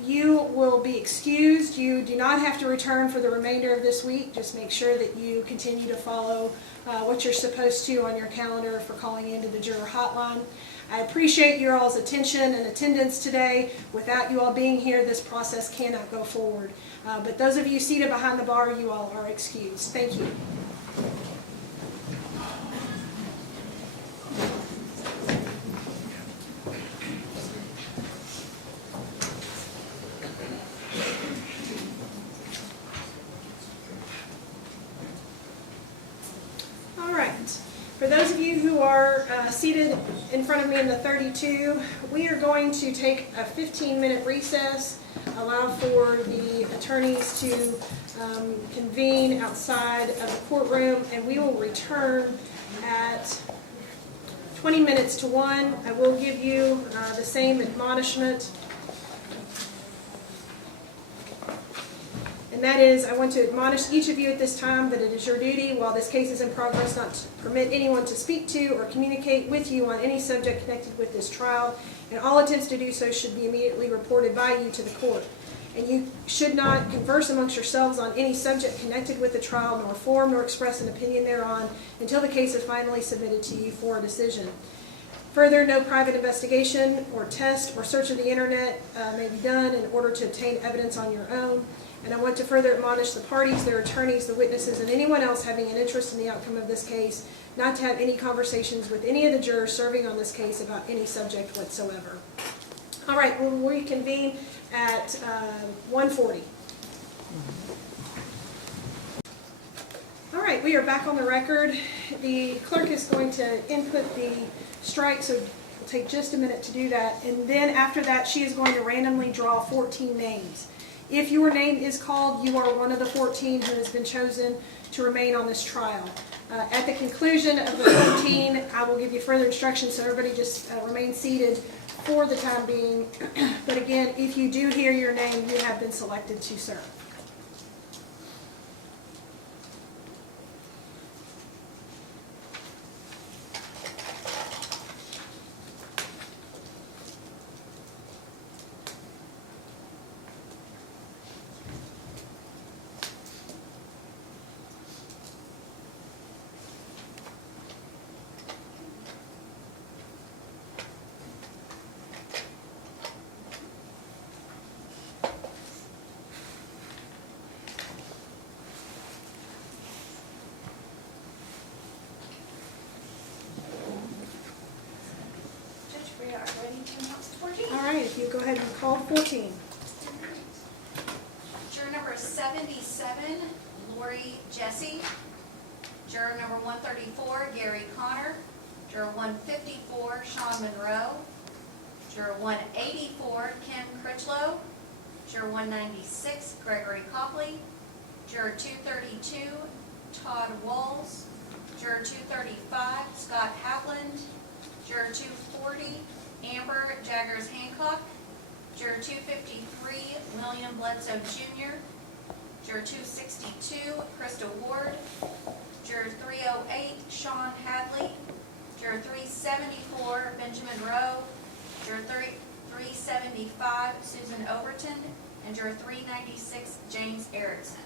you will be excused. You do not have to return for the remainder of this week. Just make sure that you continue to follow what you're supposed to on your calendar for calling into the juror hotline. I appreciate your all's attention and attendance today. Without you all being here, this process cannot go forward. But those of you seated behind the bar, you all are excused. Thank you. For those of you who are seated in front of me in the 32, we are going to take a 15-minute recess, allow for the attorneys to convene outside of the courtroom, and we will return at 20 minutes to 1. I will give you the same admonishment. And And that is, I want to admonish each of you at this time that it is your duty, while this case is in progress, not to permit anyone to speak to or communicate with you on any subject connected with this trial, and all attempts to do so should be immediately reported by you to the court. And you should not converse amongst yourselves on any subject connected with the trial, nor form nor express an opinion thereon, until the case is finally submitted to you for a decision. Further, no private investigation or test or search of the internet may be done in order to obtain evidence on your own. And I want to further admonish the parties, their attorneys, the witnesses, and anyone else having an interest in the outcome of this case, not to have any conversations with any of the jurors serving on this case about any subject whatsoever. All right, we'll reconvene at 1:40. All right, we are back on the record. The clerk is going to input the strike, so it'll take just a minute to do that. And then after that, she is going to randomly draw 14 names. If your name is called, you are one of the 14 who has been chosen to remain on this trial. At the conclusion of the 14, I will give you further instructions, so everybody just remain seated for the time being. But again, if you do hear your name, you have been selected to serve. All right, if you go ahead and call 14. Juror number 77, Lori Jesse. Juror number 134, Gary Connor. Juror 154, Sean Monroe. Juror 184, Kim Critchlow. Juror 196, Gregory Copley. Juror 232, Todd Walls. Juror 235, Scott Hapland. Juror 240, Amber Jaggers Hancock. Juror 253, William Bledsoe Jr. Juror 262, Krista Ward. Juror 308, Sean Hadley. Juror 374, Benjamin Rowe. Juror 375, Susan Overton. And Juror 396, James Erickson.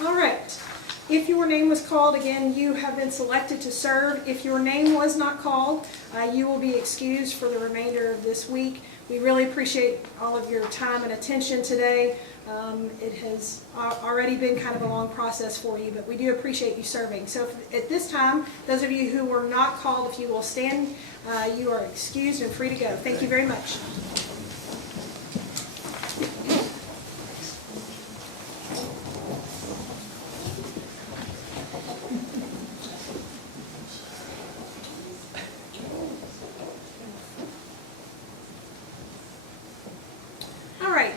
All right. If your name was called, again, you have been selected to serve. If your name was not called, you will be excused for the remainder of this week. We really appreciate all of your time and attention today. It has already been kind of a long process for you, but we do appreciate you serving. So at this time, those of you who were not called, if you will stand, you are excused and free to go. Thank you very much.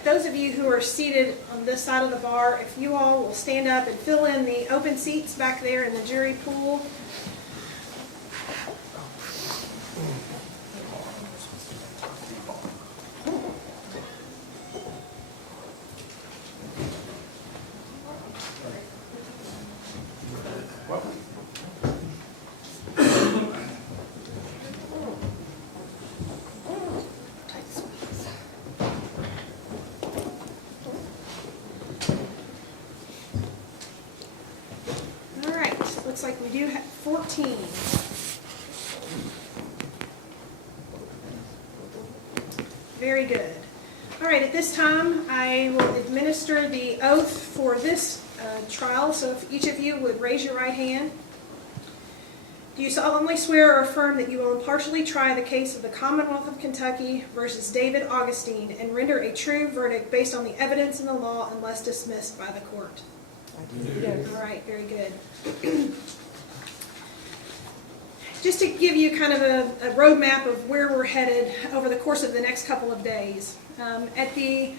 Those of you who are seated on this side of the bar, if you all will stand up and fill in the open seats back there in the jury pool. Looks like we do have 14. Very good. All right, at this time, I will administer the oath for this trial. So if each of you would raise your right hand. Do you solemnly swear or affirm that you will impartially try the case of the Commonwealth of Kentucky versus David Augustine and render a true verdict based on the evidence in the law unless dismissed by the court? All right, very good. Just to give you kind of a roadmap of where we're headed over the course of the next couple of days. At the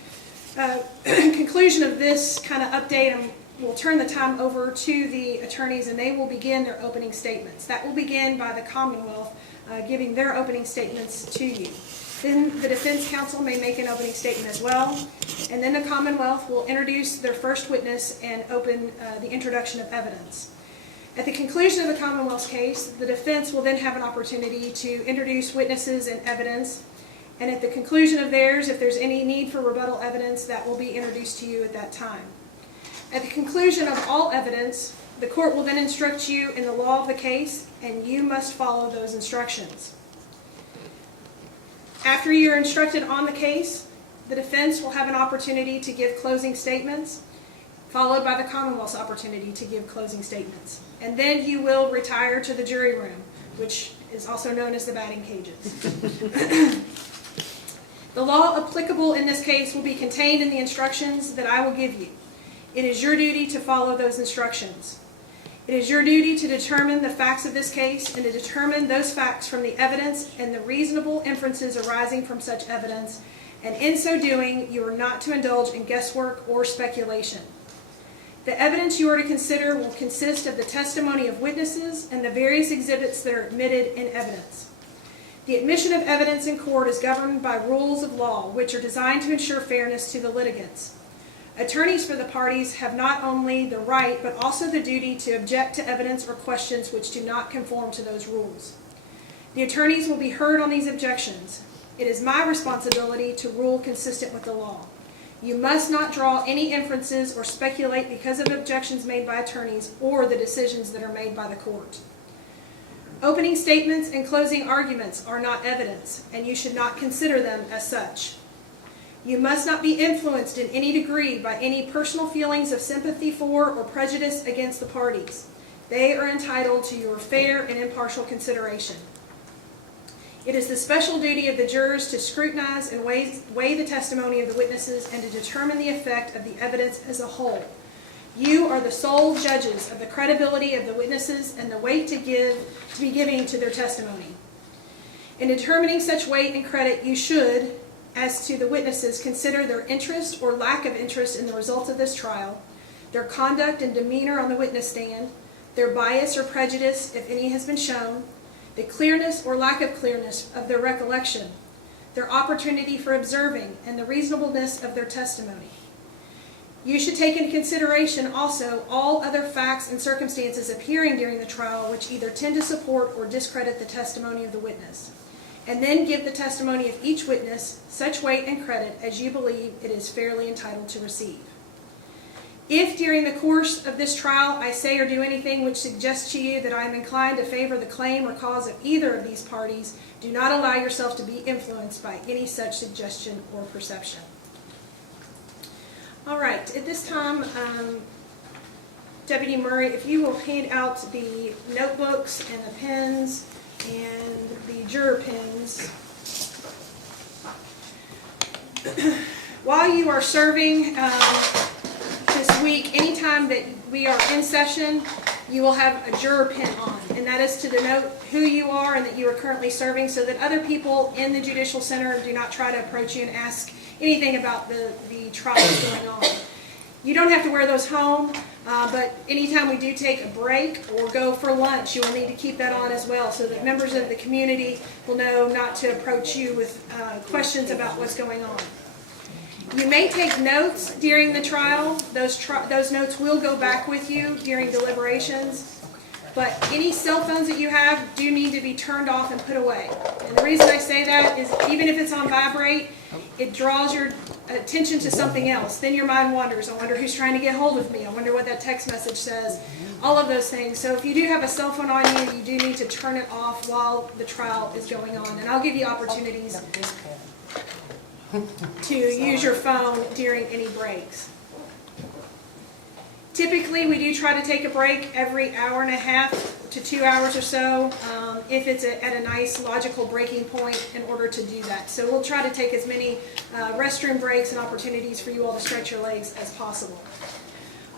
conclusion of this kind of update, we'll turn the time over to the attorneys and they will begin their opening statements. That will begin by the Commonwealth giving their opening statements to you. Then the defense counsel may make an opening statement as well, and then the Commonwealth will introduce their first witness and open the introduction of evidence. At the conclusion of the Commonwealth's case, the defense will then have an opportunity to introduce witnesses and evidence, and at the conclusion of theirs, if there's any need for rebuttal evidence, that will be introduced to you at that time. At the conclusion of all evidence, the court will then instruct you in the law of the case, and you must follow those instructions. After you're instructed on the case, the defense will have an opportunity to give closing statements, followed by the Commonwealth's opportunity to give closing statements. And then you will retire to the jury room, which is also known as the batting cages. The law applicable in this case will be contained in the instructions that I will give you. It is your duty to follow those instructions. It is your duty to determine the facts of this case and to determine those facts from the evidence and the reasonable inferences arising from such evidence, and in so doing, you are not to indulge in guesswork or speculation. The evidence you are to consider will consist of the testimony of witnesses and the various exhibits that are admitted in evidence. The admission of evidence in court is governed by rules of law, which are designed to ensure fairness to the litigants. Attorneys for the parties have not only the right, but also the duty to object to evidence or questions which do not conform to those rules. The attorneys will be heard on these objections. It is my responsibility to rule consistent with the law. You must not draw any inferences or speculate because of objections made by attorneys or the decisions that are made by the court. Opening statements and closing arguments are not evidence, and you should not consider them as such. You must not be influenced in any degree by any personal feelings of sympathy for or prejudice against the parties. They are entitled to your fair and impartial consideration. It is the special duty of the jurors to scrutinize and weigh the testimony of the witnesses and to determine the effect of the evidence as a whole. You are the sole judges of the credibility of the witnesses and the weight to be giving to their testimony. In determining such weight and credit, you should, as to the witnesses, consider their interest or lack of interest in the results of this trial, their conduct and demeanor on the witness stand, their bias or prejudice, if any has been shown, the clearness or lack of clearness of their recollection, their opportunity for observing, and the reasonableness of their testimony. You should take into consideration also all other facts and circumstances appearing during the trial which either tend to support or discredit the testimony of the witness, and then give the testimony of each witness such weight and credit as you believe it is fairly entitled to receive. If during the course of this trial I say or do anything which suggests to you that I am inclined to favor the claim or cause of either of these parties, do not allow yourself to be influenced by any such suggestion or perception. All right, at this time, Deputy Murray, if you will hand out the notebooks and the pens and the juror pins. While you are serving this week, anytime that we are in session, you will have a juror pin on, and that is to denote who you are and that you are currently serving so that other people in the Judicial Center do not try to approach you and ask anything about the trial that's going on. You don't have to wear those home, but anytime we do take a break or go for lunch, you will need to keep that on as well so that members of the community will know not to approach you with questions about what's going on. You may take notes during the trial. Those notes will go back with you during deliberations. But any cell phones that you have do need to be turned off and put away. And the reason I say that is even if it's on vibrate, it draws your attention to something else. Then your mind wanders. I wonder who's trying to get hold of me. I wonder what that text message says. All of those things. So if you do have a cell phone on you, you do need to turn it off while the trial is going on. And I'll give you opportunities to use your phone during any breaks. Typically, we do try to take a break every hour and a half to 2 hours or so, if it's at a nice logical breaking point in order to do that. So we'll try to take as many restroom breaks and opportunities for you all to stretch your legs as possible.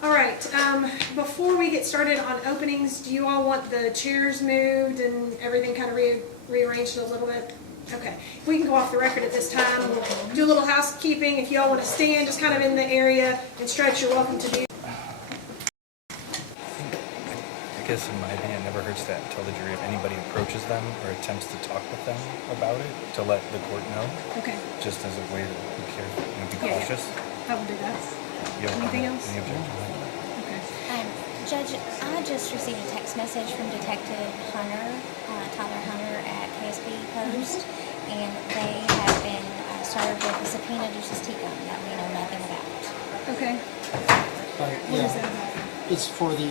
All right, before we get started on openings, do you all want the chairs moved and everything kind of rearranged a little bit? Okay, we can go off the record at this time. We'll do a little housekeeping. If you all want to stand just kind of in the area and stretch, you're welcome to do. guess in my opinion, it never hurts to tell the jury if anybody approaches them or attempts to talk with them about it, to let the court know, Okay, just as a way to be careful, be Yeah, yeah. cautious. I will do that. You have Anything else? Any objection to that? Okay. Judge, I just received a text message from Detective Hunter, Tyler Hunter at KSP Post, and they have been served with a subpoena justice gun that we know nothing about. Okay. Right, What yeah. is that about? It's for the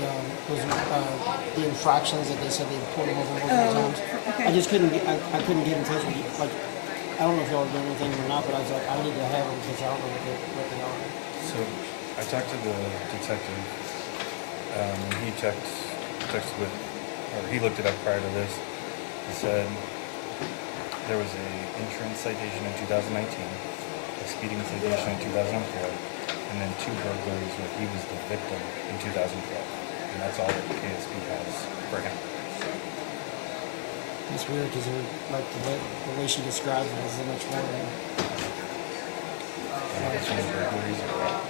infractions that they said they pulled them over multiple times. okay. I just couldn't get, I couldn't get in touch with you. Like, I don't know if y'all are doing anything or not, but I was like, I need to have them because I don't know what they are. So I talked to the detective, and he texted with, or he looked it up prior to this. He said there was a insurance citation in 2019, a speeding citation in 2004, and then 2 burglaries where he was the victim in 2012. And that's all that KSP has for him. It's weird because like the way she describes it is so much more than. It's one of the burglaries or what?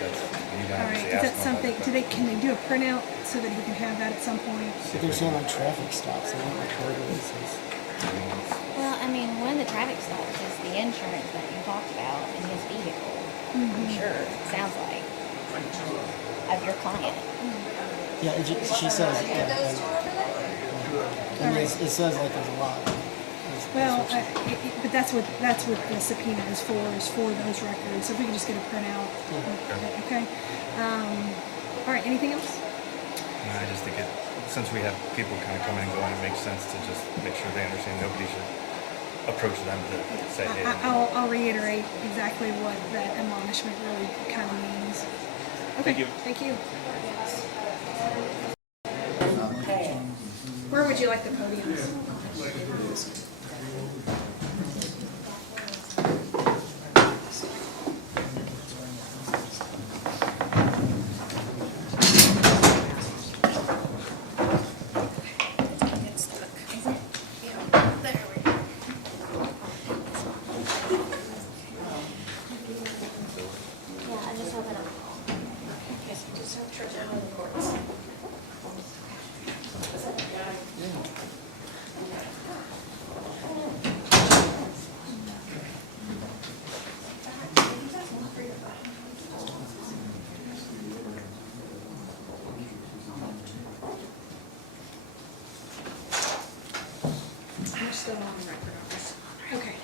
That's, you All right, obviously is ask that him something, about can they do a printout so that he can have that at some point? But they're saying like traffic stops, and like burglaries. Well, I mean, one of the traffic stops is the insurance that you talked about in his vehicle. I'm sure, it sounds like, of your client. Yeah, she says. And it says like there's a lot. Well, but that's what the subpoena is for those records. So if we can just get a printout. Okay. All right, anything else? No, I just think since we have people kind of coming and going, it makes sense to just make sure they understand nobody should approach them to say, hey. I'll reiterate exactly what that admonishment really kind of means. Okay, thank you. Where would you like the podiums? We're still on the record on this. Okay.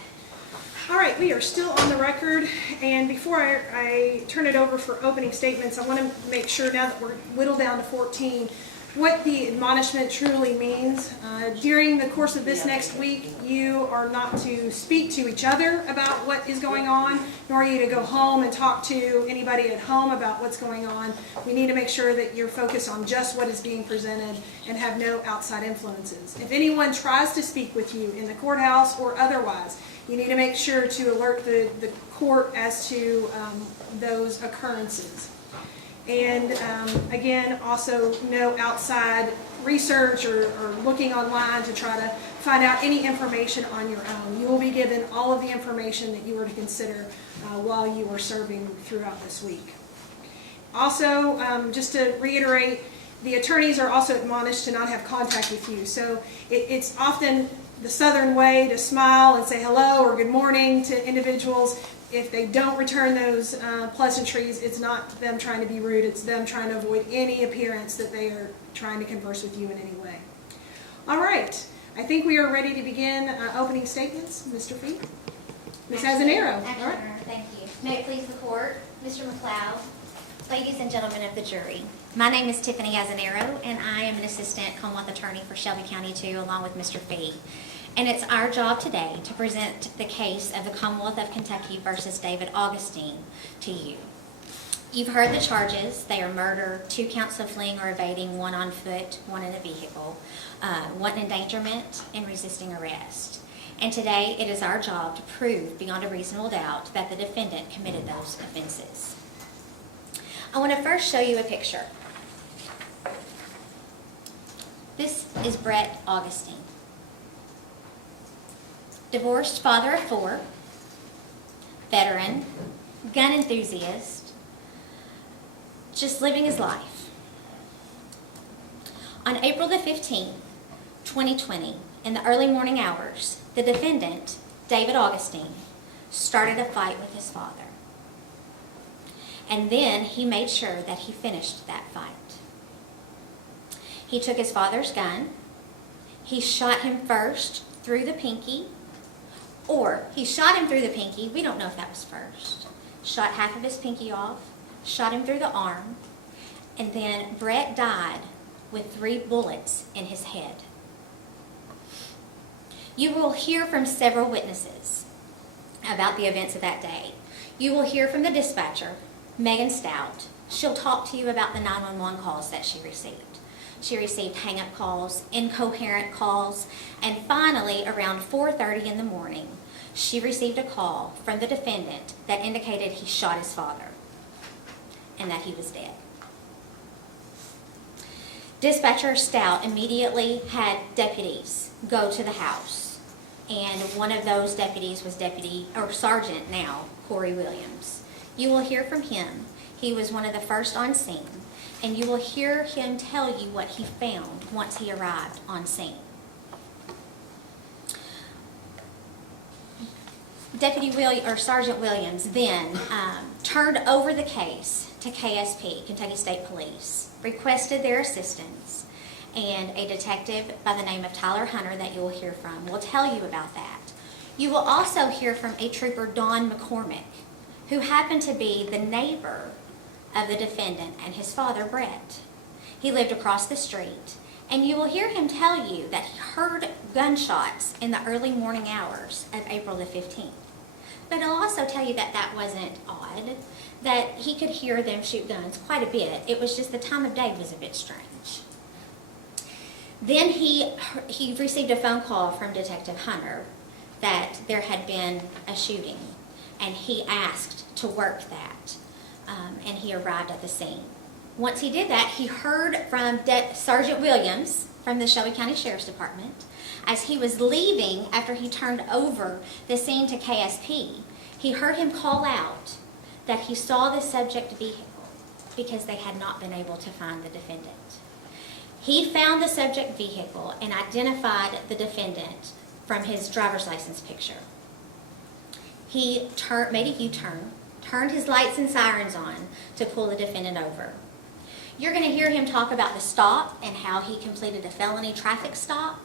All right, we are still on the record, and before I turn it over for opening statements, I want to make sure now that we're whittled down to 14, what the admonishment truly means. During the course of this next week, you are not to speak to each other about what is going on, nor are you to go home and talk to anybody at home about what's going on. We need to make sure that you're focused on just what is being presented and have no outside influences. If anyone tries to speak with you in the courthouse or otherwise, you need to make sure to alert the court as to those occurrences. And again, also no outside research or looking online to try to find out any information on your own. You will be given all of the information that you are to consider while you are serving throughout this week. Also, just to reiterate, the attorneys are also admonished to not have contact with you. So it's often the Southern way to smile and say hello or good morning to individuals. If they don't return those pleasantries, it's not them trying to be rude, it's them trying to avoid any appearance that they are trying to converse with you in any way. All right, I think we are ready to begin opening statements. Mr. Fee? Ms. Azanero. All right. Thank you. May it please the court, Mr. McLeod, ladies and gentlemen of the jury. My name is Tiffany Azanero, and I am an assistant Commonwealth attorney for Shelby County 2, along with Mr. Fee. And it's our job today to present the case of the Commonwealth of Kentucky versus David Augustine to you. You've heard the charges. They are murder, 2 counts of fleeing or evading, 1 on foot, 1 in a vehicle, 1 endangerment, and resisting arrest. And today it is our job to prove beyond a reasonable doubt that the defendant committed those offenses. I want to first show you a picture. This is Brett Augustine. Divorced father of 4, veteran, gun enthusiast, just living his life. On April the 15th, 2020, in the early morning hours, the defendant, David Augustine, started a fight with his father. And then he made sure that he finished that fight. He took his father's gun. He shot him first through the pinky, or he shot him through the pinky. We don't know if that was first. Shot half of his pinky off, shot him through the arm, and then Brett died with 3 bullets in his head. You will hear from several witnesses about the events of that day. You will hear from the dispatcher, Megan Stout. She'll talk to you about the 911 calls that she received. She received hang-up calls, incoherent calls, and finally, around 4:30 in the morning, she received a call from the defendant that indicated he shot his father and that he was dead. Dispatcher Stout immediately had deputies go to the house, and one of those deputies was Sergeant now, Corey Williams. You will hear from him. He was one of the first on scene, and you will hear him tell you what he found once he arrived on scene. Sergeant Williams then turned over the case to KSP, Kentucky State Police, requested their assistance, and a detective by the name of Tyler Hunter that you will hear from will tell you about that. You will also hear from a trooper, Don McCormick, who happened to be the neighbor of the defendant and his father, Brett. He lived across the street, and you will hear him tell you that he heard gunshots in the early morning hours of April the 15th. But he'll also tell you that that wasn't odd, that he could hear them shoot guns quite a bit. It was just the time of day was a bit strange. Then he received a phone call from Detective Hunter that there had been a shooting, and he asked to work that, and he arrived at the scene. Once he did that, he heard from Sergeant Williams from the Shelby County Sheriff's Department. As he was leaving, after he turned over the scene to KSP, he heard him call out that he saw the subject vehicle because they had not been able to find the defendant. He found the subject vehicle and identified the defendant from his driver's license picture. He made a U-turn, turned his lights and sirens on to pull the defendant over. You're going to hear him talk about the stop and how he completed a felony traffic stop,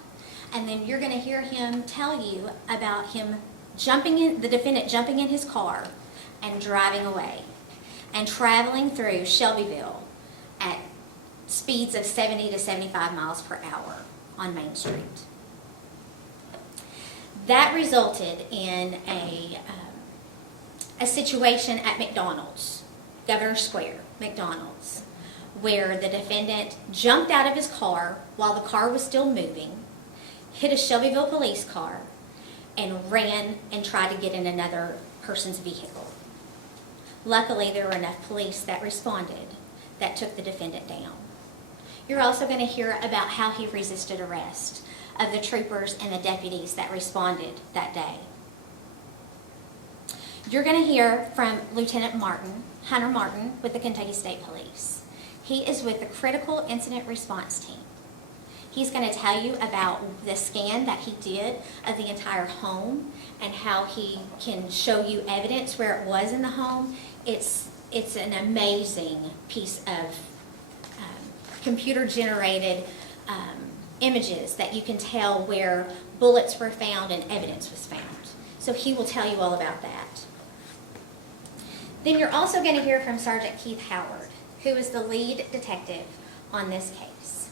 and then you're going to hear him tell you about him the defendant jumping in his car and driving away and traveling through Shelbyville at speeds of 70 to 75 miles per hour on Main Street. That resulted in a situation at McDonald's, Governor Square, McDonald's, where the defendant jumped out of his car while the car was still moving, hit a Shelbyville police car, and ran and tried to get in another person's vehicle. Luckily, there were enough police that responded that took the defendant down. You're also going to hear about how he resisted arrest of the troopers and the deputies that responded that day. You're going to hear from Lieutenant Hunter Martin with the Kentucky State Police. He is with the Critical Incident Response Team. He's going to tell you about the scan that he did of the entire home and how he can show you evidence where it was in the home. It's an amazing piece of computer-generated images that you can tell where bullets were found and evidence was found. So he will tell you all about that. Then you're also going to hear from Sergeant Keith Howard, who is the lead detective on this case.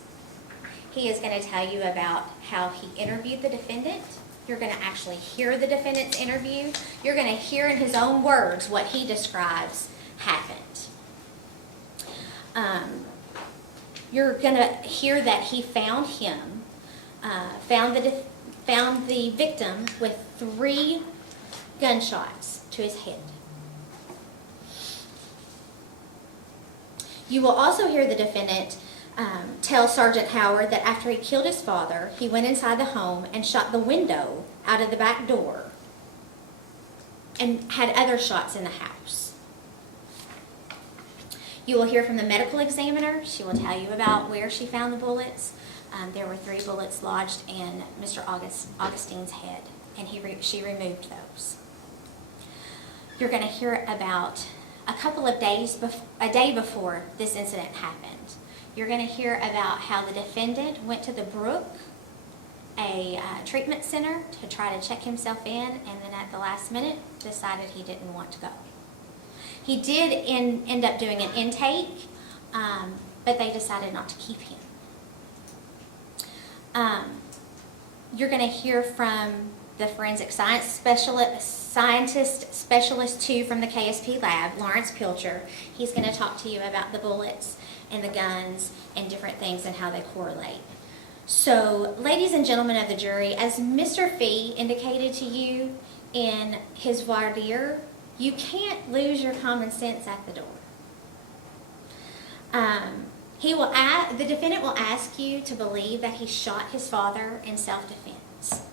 He is going to tell you about how he interviewed the defendant. You're going to actually hear the defendant's interview. You're going to hear in his own words what he describes happened. You're going to hear that he found the victim with 3 gunshots to his head. You will also hear the defendant tell Sergeant Howard that after he killed his father, he went inside the home and shot the window out of the back door and had other shots in the house. You will hear from the medical examiner. She will tell you about where she found the bullets. There were 3 bullets lodged in Mr. Augustine's head, and she removed those. You're going to hear about a couple of days, a day before this incident happened. You're going to hear about how the defendant went to the Brook, a treatment center, to try to check himself in, and then at the last minute decided he didn't want to go. He did end up doing an intake, but they decided not to keep him. You're going to hear from the forensic science specialist 2 from the KSP lab, Lawrence Pilcher. He's going to talk to you about the bullets and the guns and different things and how they correlate. So, ladies and gentlemen of the jury, as Mr. Fee indicated to you in his voir dire, you can't lose your common sense at the door. The defendant will ask you to believe that he shot his father in self-defense.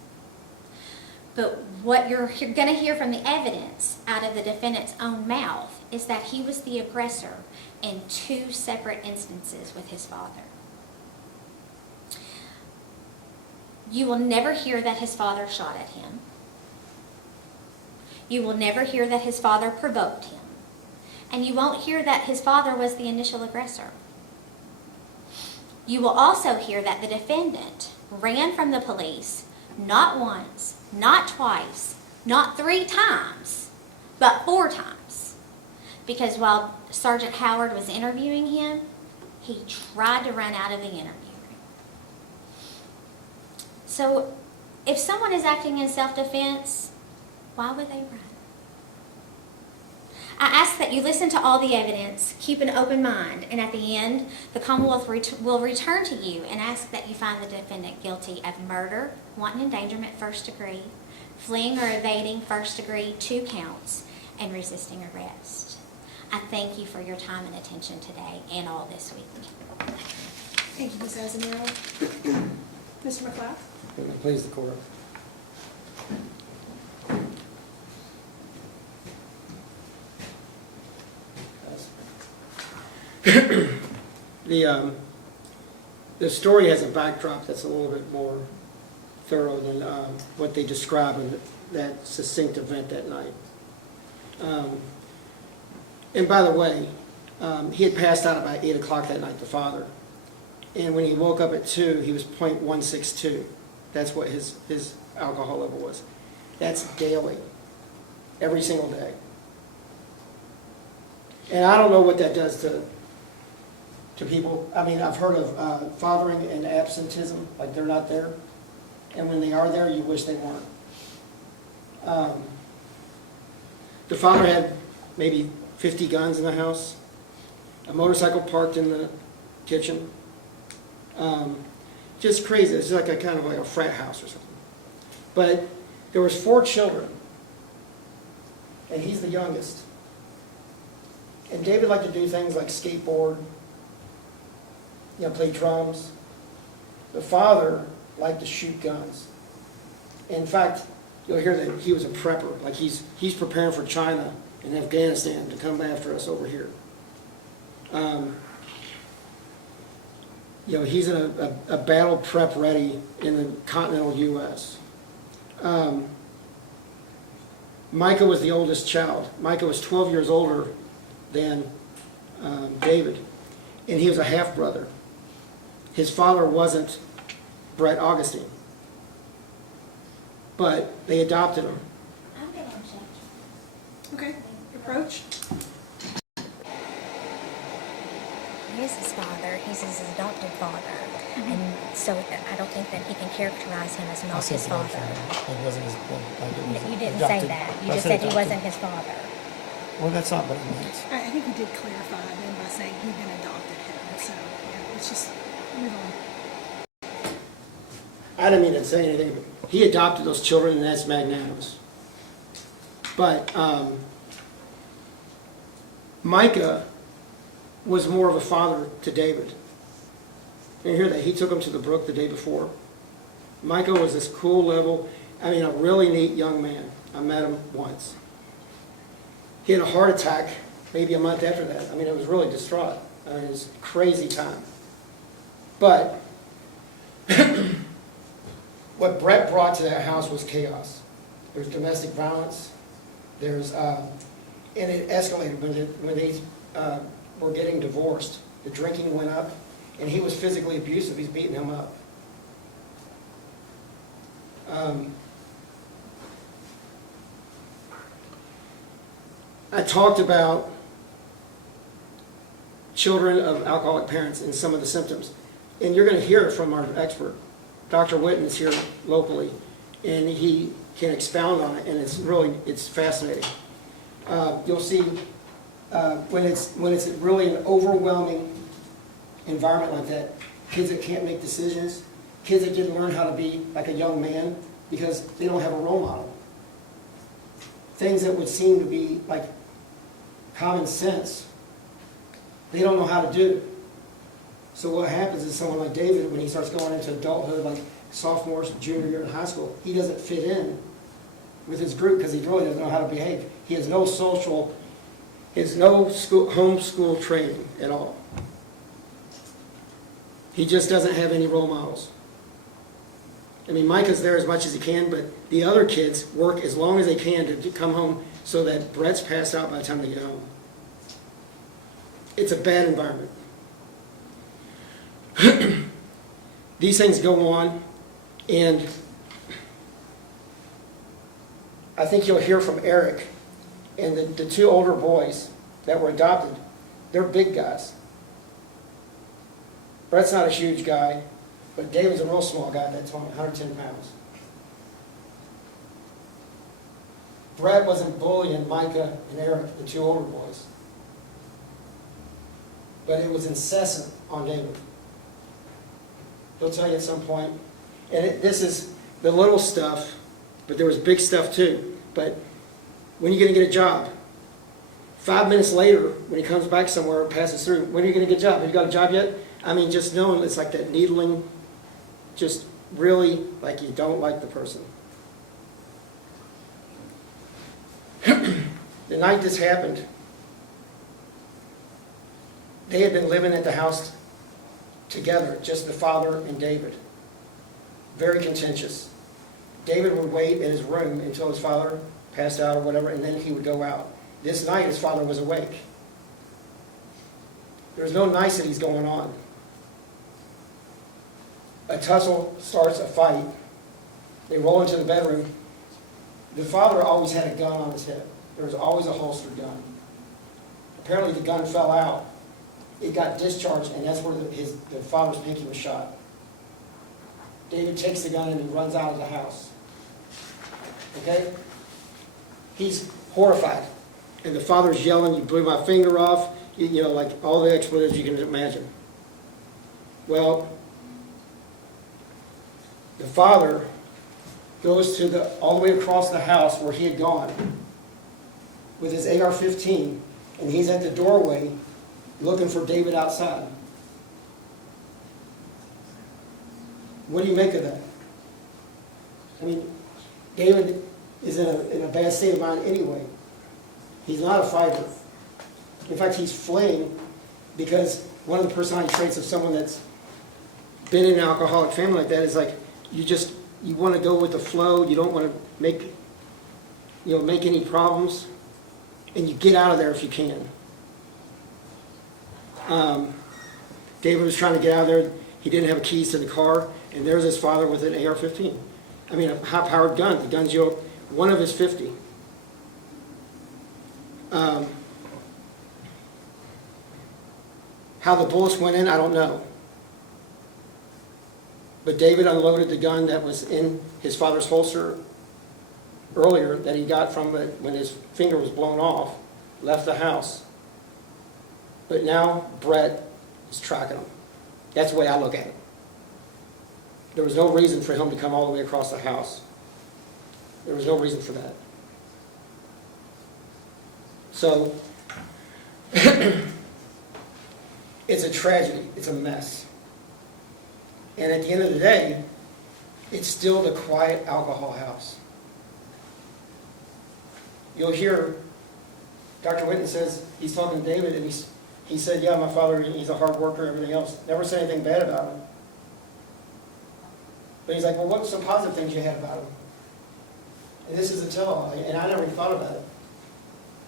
But what you're going to hear from the evidence out of the defendant's own mouth is that he was the aggressor in 2 separate instances with his father. You will never hear that his father shot at him. You will never hear that his father provoked him. And you won't hear that his father was the initial aggressor. You will also hear that the defendant ran from the police not once, not twice, not 3 times, but 4 times. Because while Sergeant Howard was interviewing him, he tried to run out of the interview. So, if someone is acting in self-defense, why would they run? I ask that you listen to all the evidence, keep an open mind, and at the end, the Commonwealth will return to you and ask that you find the defendant guilty of murder, wanton endangerment 1st degree, fleeing or evading 1st degree 2 counts, and resisting arrest. I thank you for your time and attention today and all this week. Thank you, Ms. Azanero. Mr. McLeod? Please, the court. The story has a backdrop that's a little bit more thorough than what they describe in that succinct event that night. And by the way, he had passed out about 8 o'clock that night, the father. And when he woke up at 2, he was .162. That's what his alcohol level was. That's daily, every single day. And I don't know what that does to people. I mean, I've heard of fathering and absenteeism, like they're not there. And when they are there, you wish they weren't. The father had maybe 50 guns in the house, a motorcycle parked in the kitchen. Just crazy. It's like a kind of like a frat house or something. But there was 4 children, and he's the youngest. And David liked to do things like skateboard, play drums. The father liked to shoot guns. In fact, you'll hear that he was a prepper, like he's preparing for China and Afghanistan to come after us over here. He's in a battle prep ready in the continental U.S. Micah was the oldest child. Micah was 12 years older than David, and he was a half-brother. His father wasn't Brett Augustine, but they adopted him. I'm going to object. Okay, approach. He is his father. He's his adopted father. And so I don't think that he can characterize him as not his father. It wasn't his, You didn't say that. You just said he wasn't his father. Well, that's not what it means. I think he did clarify then by saying he then adopted him. So, yeah, let's just move on. I didn't mean to say anything, but he adopted those children, and that's magnanimous. But Micah was more of a father to David. You hear that? He took him to the brook the day before. Micah was this cool little, a really neat young man. I met him once. He had a heart attack maybe a month after that. I mean, it was really distraught. I mean, it was a crazy time. But what Brett brought to that house was chaos. There's domestic violence. There's, and it escalated when they were getting divorced. The drinking went up, and he was physically abusive. He's beating him up. I talked about children of alcoholic parents and some of the symptoms. And you're going to hear it from our expert. Dr. Witten is here locally, and he can expound on it, and it's fascinating. You'll see when it's really an overwhelming environment like that, kids that can't make decisions, kids that didn't learn how to be like a young man because they don't have a role model. Things that would seem to be like common sense, they don't know how to do. So what happens is someone like David, when he starts going into adulthood, like sophomore, junior year in high school, he doesn't fit in with his group because he really doesn't know how to behave. He has no social, he has no home school training at all. He just doesn't have any role models. I mean, Micah's there as much as he can, but the other kids work as long as they can to come home so that Brett's passed out by the time they get home. It's a bad environment. These things go on, and I think you'll hear from Eric and the two older boys that were adopted. They're big guys. Brett's not a huge guy, but David's a real small guy at that time, 110 pounds. Brett wasn't bullying Micah and Eric, the two older boys. But it was incessant on David. He'll tell you at some point. And this is the little stuff, but there was big stuff too. But when are you going to get a job? 5 minutes later, when he comes back somewhere and passes through, when are you going to get a job? Have you got a job yet? I mean, just knowing it's like that needling, just really like you don't like the person. The night this happened, they had been living at the house together, just the father and David. Very contentious. David would wait in his room until his father passed out or whatever, and then he would go out. This night, his father was awake. There was no niceties going on. A tussle starts a fight. They roll into the bedroom. The father always had a gun on his hip. There was always a holstered gun. Apparently the gun fell out. It got discharged, and that's where the father's pinky was shot. David takes the gun and he runs out of the house. Okay? He's horrified. And the father's yelling, "You blew my finger off," you know, like all the expletives you can imagine. Well, the father goes to all the way across the house where he had gone with his AR-15, and he's at the doorway looking for David outside. What do you make of that? I mean, David is in a bad state of mind anyway. He's not a fighter. In fact, he's fleeing because one of the personality traits of someone that's been in an alcoholic family like that is like, you want to go with the flow. You don't want to make any problems, and you get out of there if you can. David was trying to get out of there. He didn't have keys to the car, and there's his father with an AR-15. I mean, a high-powered gun. The gun's one of his 50. How the bullets went in, I don't know. But David unloaded the gun that was in his father's holster earlier that he got from when his finger was blown off, left the house. But now Brett is tracking him. That's the way I look at it. There was no reason for him to come all the way across the house. There was no reason for that. So, it's a tragedy. It's a mess. And at the end of the day, it's still the quiet alcohol house. You'll hear Dr. Whitten says, he's talking to David, and he said, yeah, my father, he's a hard worker, everything else. Never said anything bad about him. But he's like, well, what's some positive things you had about him? And this is a tell-all, and I never even thought about it.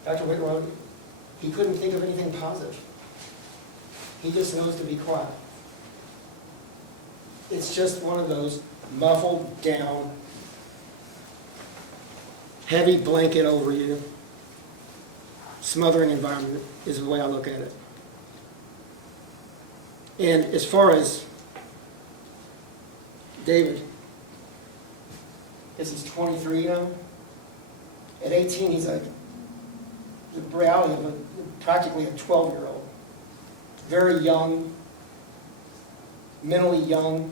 Dr. Whitten wrote, he couldn't think of anything positive. He just knows to be quiet. It's just one of those muffled down, heavy blanket over you, smothering environment is the way I look at it. And as far as David, he's 23 now. At 18, he's like the reality of practically a 12-year-old. Very young, mentally young.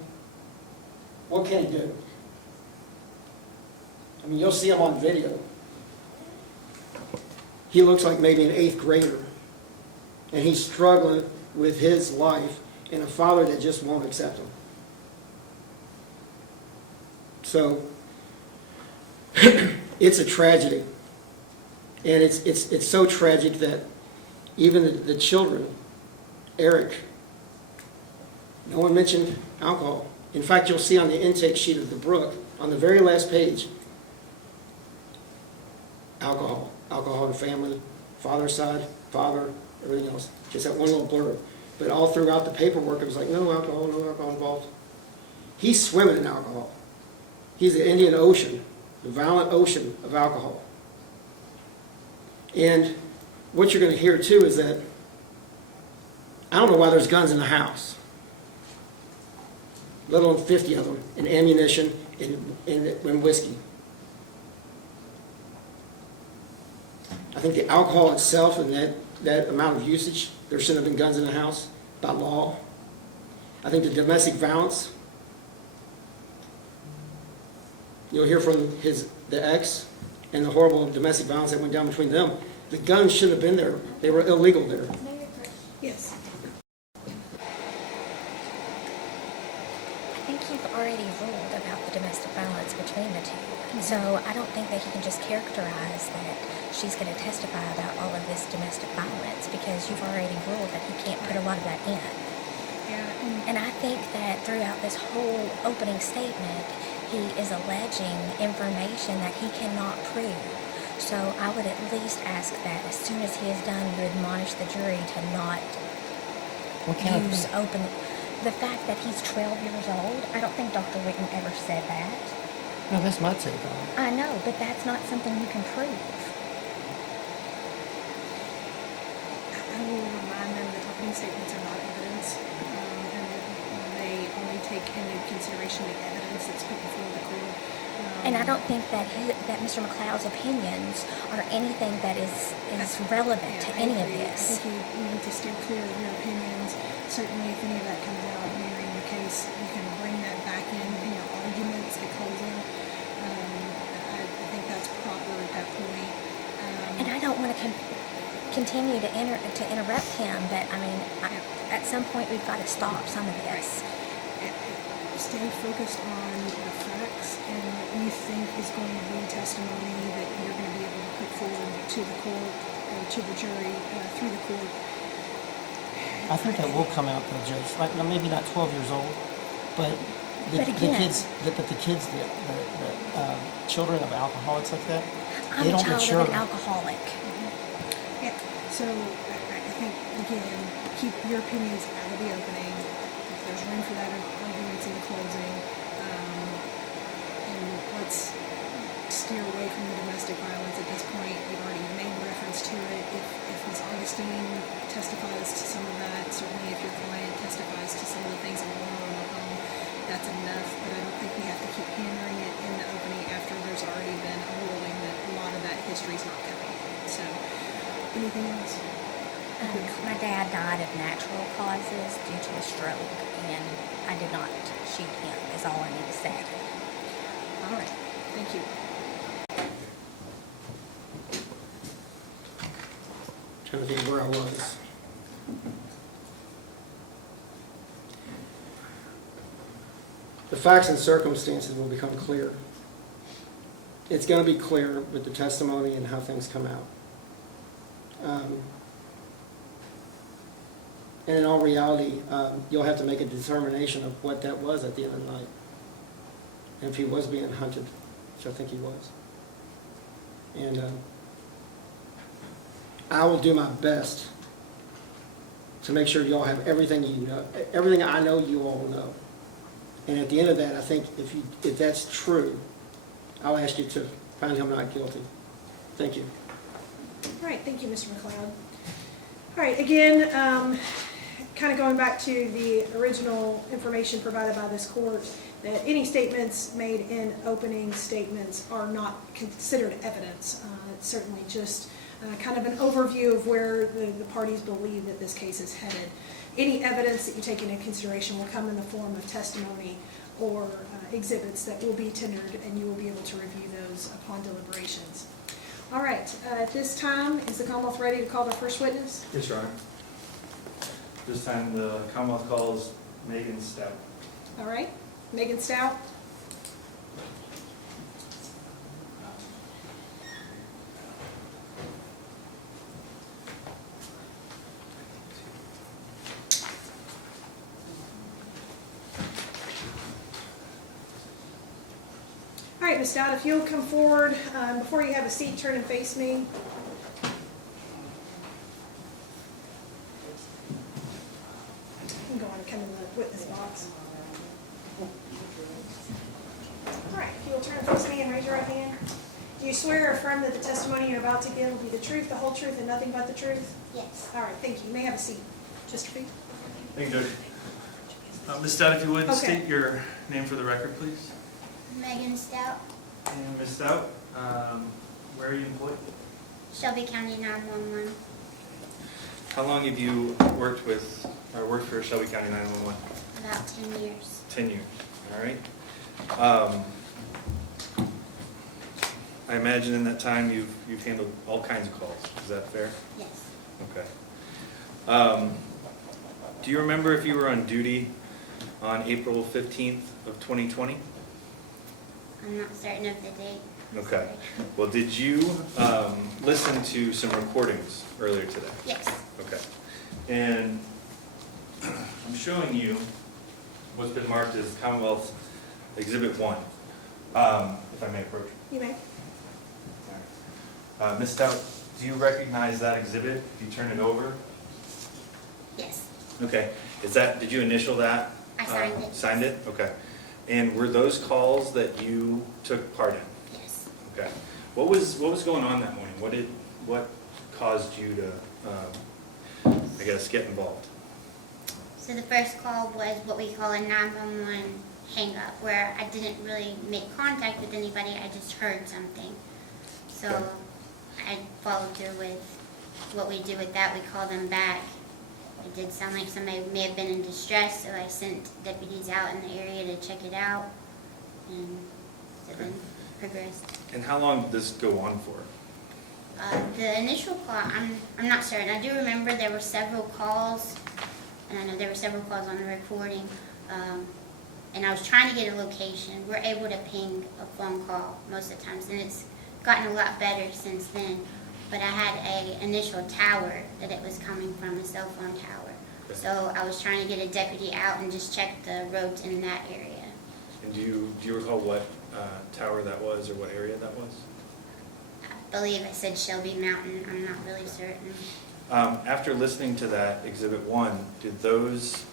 What can he do? I mean, you'll see him on video. He looks like maybe an 8th grader. And he's struggling with his life and a father that just won't accept him. So, it's a tragedy. And it's so tragic that even the children, Eric, no one mentioned alcohol. In fact, you'll see on the intake sheet of the Brook, on the very last page, alcohol and family, father's side, father, everything else. Just that one little blurb. But all throughout the paperwork, it was like, no alcohol involved. He's swimming in alcohol. He's the Indian Ocean, the violent ocean of alcohol. And what you're going to hear too is that I don't know why there's guns in the house, let alone 50 of them, and ammunition and whiskey. I think the alcohol itself and that amount of usage, there shouldn't have been guns in the house by law. I think the domestic violence, you'll hear from the ex and the horrible domestic violence that went down between them. The guns shouldn't have been there. They were illegal there. Yes. I think you've already ruled about the domestic violence between the two. So I don't think that he can just characterize that she's going to testify about all of this domestic violence because you've already ruled that he can't put a lot of that in. Yeah. And I think that throughout this whole opening statement, he is alleging information that he cannot prove. So I would at least ask that as soon as he is done, you admonish the jury to not use open. The fact that he's 12 years old, I don't think Dr. Whitten ever said that. No, that's my take on it. I know, but that's not something you can prove. I will remind them that opening statements are not evidence, and they only take into consideration the evidence that's put before the court. And I don't think that that Mr. McLeod's opinions are anything that is relevant to any of this. I think you need to steer clear of your opinions. Certainly, if any of that comes out during the case, you can bring that back in your arguments at closing. I think that's proper at that point. And I don't want to continue to interrupt him, but I mean, at some point we've got to stop some of this. Stay focused on the facts and what you think is going to be testimony that you're going to be able to put forward to the court or to the jury through the court. I think that will come out though, Judge. Like, maybe not 12 years old, but the kids, children of alcoholics like that, I'm they a don't child mature. of an alcoholic. Yeah. So I think again, keep your opinions out of the opening. If there's room for that, arguments in the closing, and let's steer away from the domestic violence at this point. You've already made reference to it. If Ms. Augustine testifies to some of that, certainly if your client testifies to some of the things that are going on in the home, that's enough. But I don't think we have to keep hammering it in the opening after there's already been a ruling that a lot of that history is not coming. So, anything else? My dad died of natural causes due to a stroke, and I did not shoot him, is all I need to say. All right. Thank you. Trying to think where I was. The facts and circumstances will become clear. It's going to be clear with the testimony and how things come out. And in all reality, you'll have to make a determination of what that was at the end of the night. And if he was being hunted, which I think he was. And I will do my best to make sure you all have everything you know, everything I know you all know. And at the end of that, I think if that's true, I'll ask you to find him not guilty. Thank you. All right, thank you, Mr. McLeod. All right, again, kind of going back to the original information provided by this court, that any statements made in opening statements are not considered evidence. It's certainly just kind of an overview of where the parties believe that this case is headed. Any evidence that you take into consideration will come in the form of testimony or exhibits that will be tendered, and you will be able to review those upon deliberations. All right, at this time, is the Commonwealth ready to call their first witness? Yes, Your Honor. This time the Commonwealth calls Megan Stout. All right, Megan Stout. All right, Ms. Stout, if you'll come forward, before you have a seat, turn and face me. I'm going to come in the witness box. All right, if you will turn and face me and raise your right hand. Do you swear or affirm that the testimony you're about to give will be the truth, the whole truth, and nothing but the truth? Yes. All right, thank you. You may have a seat. Just repeat. Thank you, Judge. Ms. Stout, if you would, Okay. state your name for the record, please. Megan Stout, And Ms. Stout, where are you employed? Shelby County 911, How long have you worked for Shelby County 911? about 10 years. 10 years, all right. I imagine in that time you've handled all kinds of calls, is that fair? Yes. Okay. Do you remember if you were on duty on April 15th of 2020? I'm not certain of the date. I'm Okay. sorry. Well, did you listen to some recordings earlier today? Yes. Okay. And I'm showing you what's been marked as Commonwealth Exhibit 1, if I may approach. You may. Ms. Stout, do you recognize that exhibit if you turn it over? Yes. Okay. Did you initial that? I signed it. Signed it? Okay. And were those calls that you took part in? Yes. Okay. What was going on that morning? What caused you to, I guess, get involved? So the first call was what we call a 911 hang-up, where I didn't really make contact with anybody, I just heard something. So Okay. I followed through with what we do with that. We call them back. It did sound like somebody may have been in distress, so I sent deputies out in the area to check it out, and so then progressed. And how long did this go on for? The initial call, I'm not certain. I do remember there were several calls, and I know there were several calls on the recording, and I was trying to get a location. We're able to ping a phone call most of the times, and it's gotten a lot better since then. But I had an initial tower that it was coming from, a cell phone tower. So I was trying to get a deputy out and just check the roads in that area. And do you recall what tower that was or what area that was? I believe I said Shelby Mountain. I'm not really certain. After listening to that Exhibit 1, did those,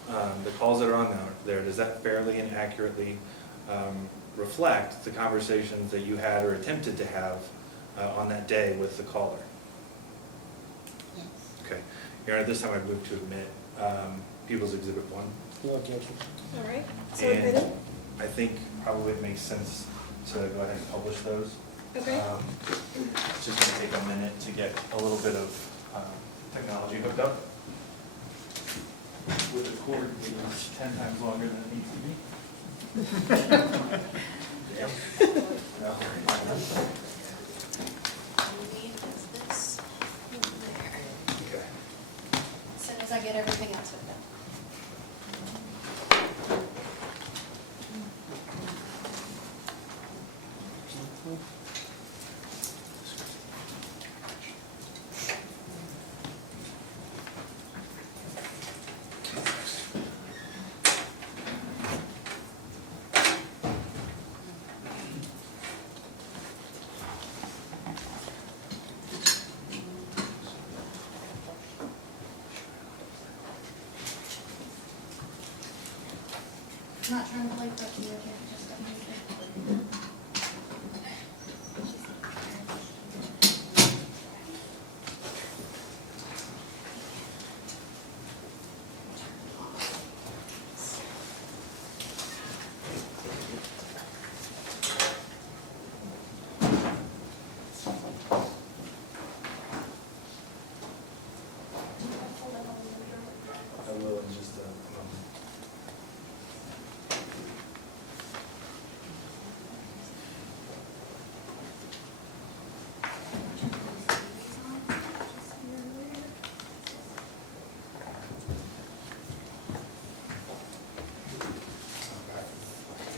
the calls that are on there, does that fairly and accurately reflect the conversations that you had or attempted to have on that day with the caller? Yes. Okay. Your Honor, this time I move to admit People's Exhibit 1. No objection. All right, so And admitted. I think probably it makes sense to go ahead and publish those. Okay. It's just going to take a minute to get a little bit of technology hooked up. With a cord being 10 times longer than it needs to be. Okay. As soon as I get everything else hooked up. Not trying to play fuck you, okay, just got me. I will in just a moment.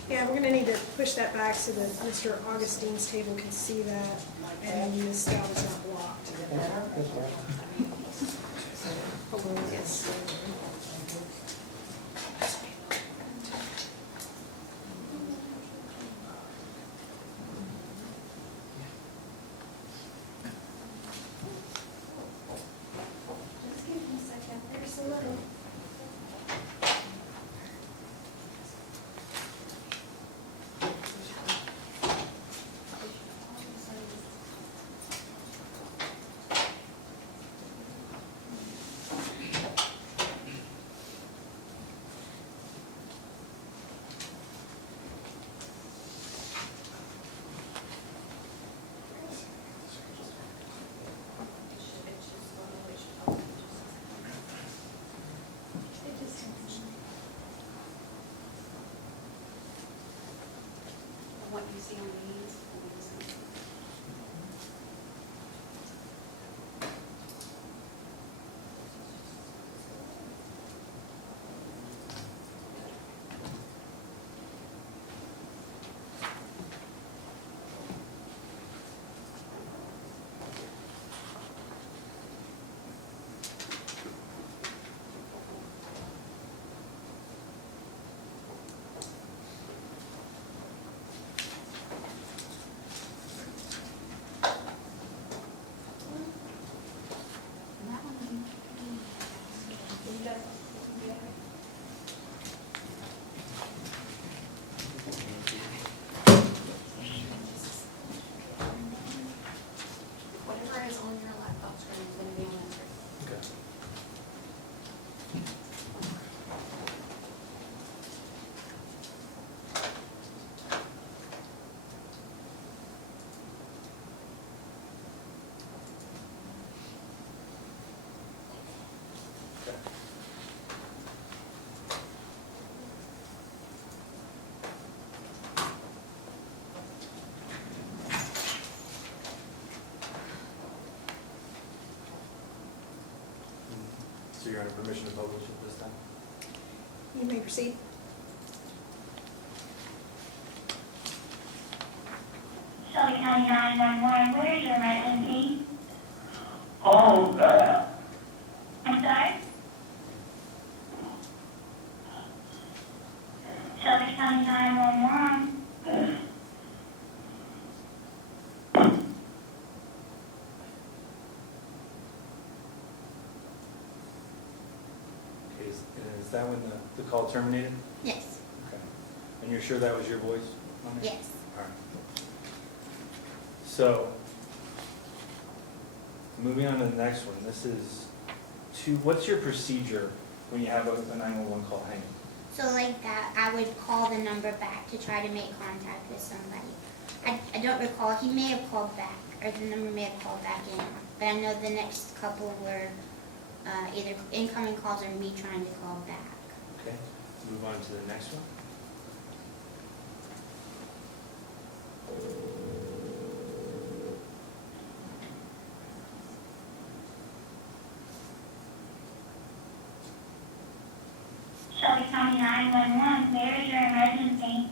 Yeah, we're gonna need to push that back so that Mr. Augustine's table can see that, and Ms. Stout is not blocked. Hold on, yes. Just give me a second, there's a little. What you see on these. Whatever is on your laptop screen is going to be on that screen. Okay. So you're under permission to publish it this time? You may proceed. Shelby County 911, where's your emergency? Oh, I'm sorry? Shelby County 911. Okay, is that when the call terminated? Yes, Okay. And you're sure that was your voice on it? yes. All right. So, moving on to the next one, this is what's your procedure when you have a 911 call hanging? So like that, I would call the number back to try to make contact with somebody. I don't recall, he may have called back, or the number may have called back in, but I know the next couple were either incoming calls or me trying to call back. Okay, move on to the next one. Shelby County 911, where is your emergency?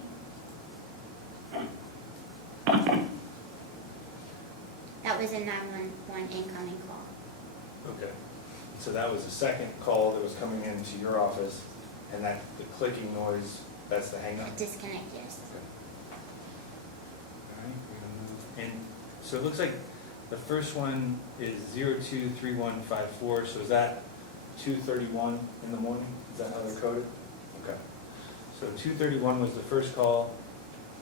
That was a 911 incoming call. Okay. So that was the second call that was coming into your office, and that, the clicking noise, that's the hang up? Disconnect, yes. All right, we're gonna move in. So it looks like the first one is 023154, so is that 2:31 in the morning? Is that how they're coded? Okay. So So 231 was the first call,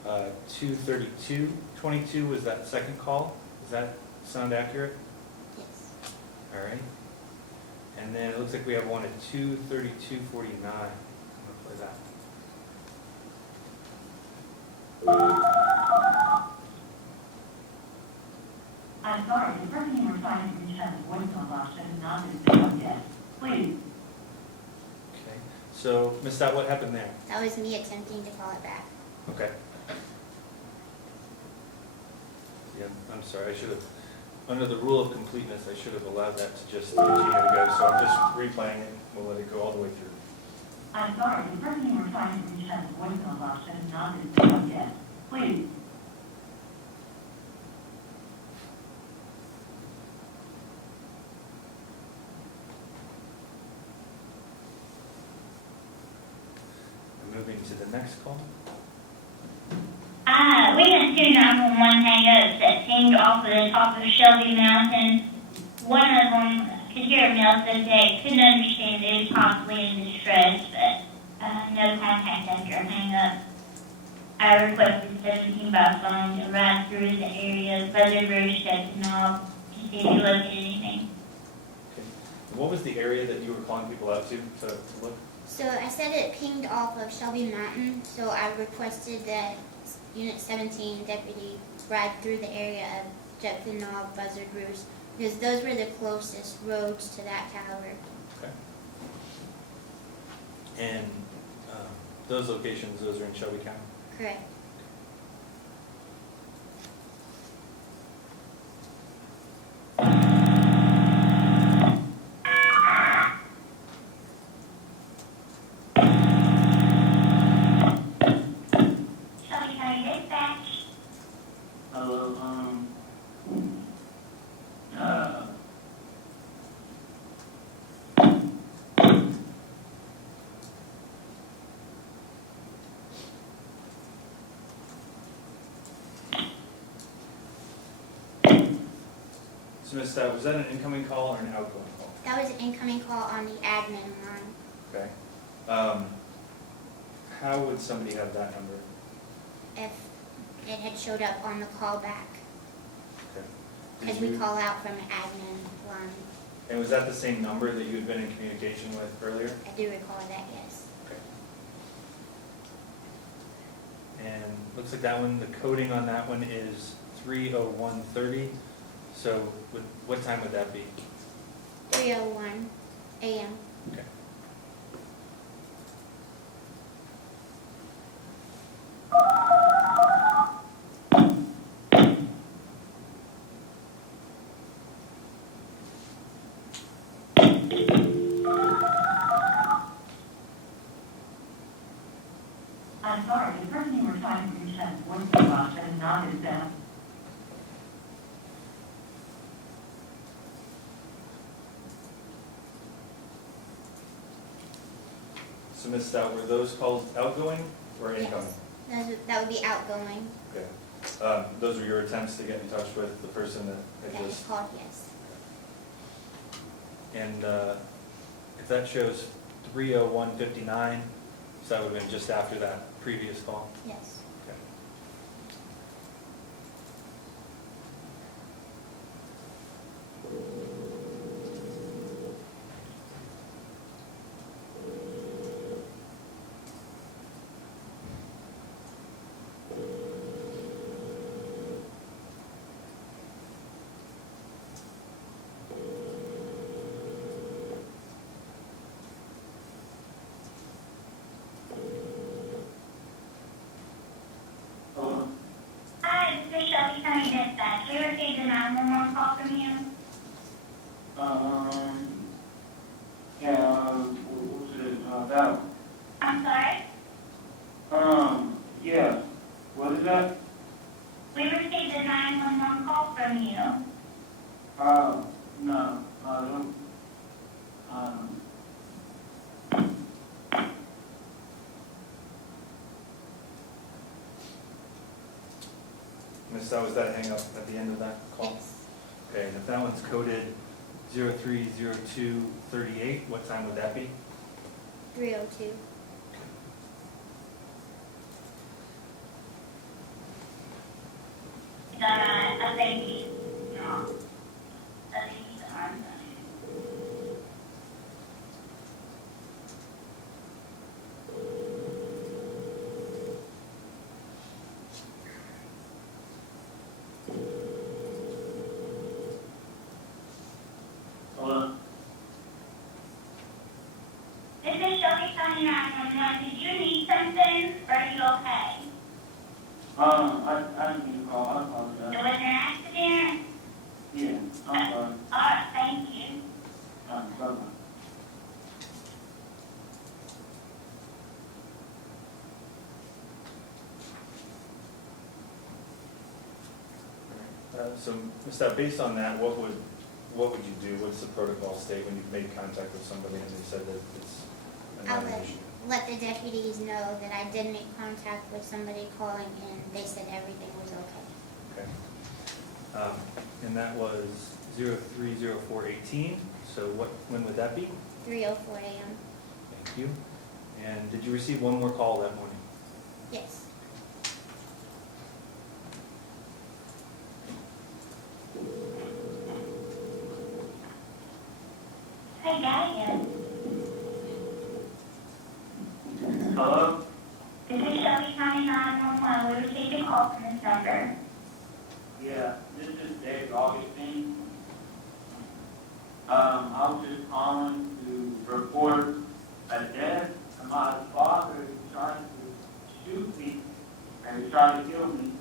232:22 was that second call? Does that sound accurate? Yes. All right. And then it looks like we have one at 232:49. I'm gonna play that. I'm sorry, the person you were trying to reach has a voicemail box that is not disabled yet. Please. Okay. So, Ms. Stout, what happened there? That was me attempting to call it back. Okay. Yeah, I'm sorry, I should have, under the rule of completeness, I should have allowed that to just continue to go, so I'm just replaying it, we'll let it go all the way through. I'm sorry, the person you were trying to reach has a voicemail box that is not disabled yet. Please. I'm moving to the next call. We had two 911 hang-ups that seemed off of the top of Shelby Mountain. One of them could hear a male said they couldn't understand it, was possibly in distress, but no contact after a hang-up. I requested 17 by phone to ride through the area, buzzard roost, stepped the knob, to see if he looked at anything. Okay. What was the area that you were calling people out to look? So I said it pinged off of Shelby Mountain, so I requested that Unit 17 deputy ride through the area of Jefferson County, Buzzard Roost, because those were the closest roads to that caliber. Okay. And those locations, those are in Shelby County? Correct. Shelby County Dispatch. Hello, So Ms. Stout, was that an incoming call or an outgoing call? That was an incoming call on the admin line. Okay. How would somebody have that number? If it had showed up on the call back, Okay. because Did we you- call out from an admin line. And was that the same number that you had been in communication with earlier? I do recall that, yes. Okay. And looks like that one, the coding on that one is 3:01:30. So what time would that be? 3:01 a.m. Okay. I'm sorry, the person you were trying to reach has a voicemail box that is not disabled. So Ms. Stout, were those calls outgoing or incoming? That would be outgoing. Okay. Those were your attempts to get in touch with the person that That had was just... called, yes. And if that shows 3:01:59, so that would have been just after that previous call? Yes. Okay. Hi, this is Shelby County Dispatch. We received a 911 call from you. yeah, what was it about? I'm sorry? Yeah, what is that? We received a 911 call from you. No, I don't, Ms. Stout, was that a hang up at the end of that call? Yes. Okay, and if that one's coded 03:02:38, what time would that be? 3:02. Shelby County 911, did you need something, or are you okay? I didn't mean to call, I apologize. There was an accident? Yeah, I'm sorry. Alright, thank you. Bye-bye. So, Ms. Stout, based on that, what would you do? What's the protocol state when you've made contact with somebody and they said that it's a I non-issue? would let the deputies know that I did make contact with somebody calling and they said everything was okay. Okay. And that was 030418, so when would that be? 3:04 a.m. Thank you. And did you receive one more call that morning? Yes. Hey, Diane. Hello? This is Shelby County 911. We received a call from this number. Yeah, this is David Augustine. I was just calling to report a death. My father is trying to shoot me and he's trying to kill me.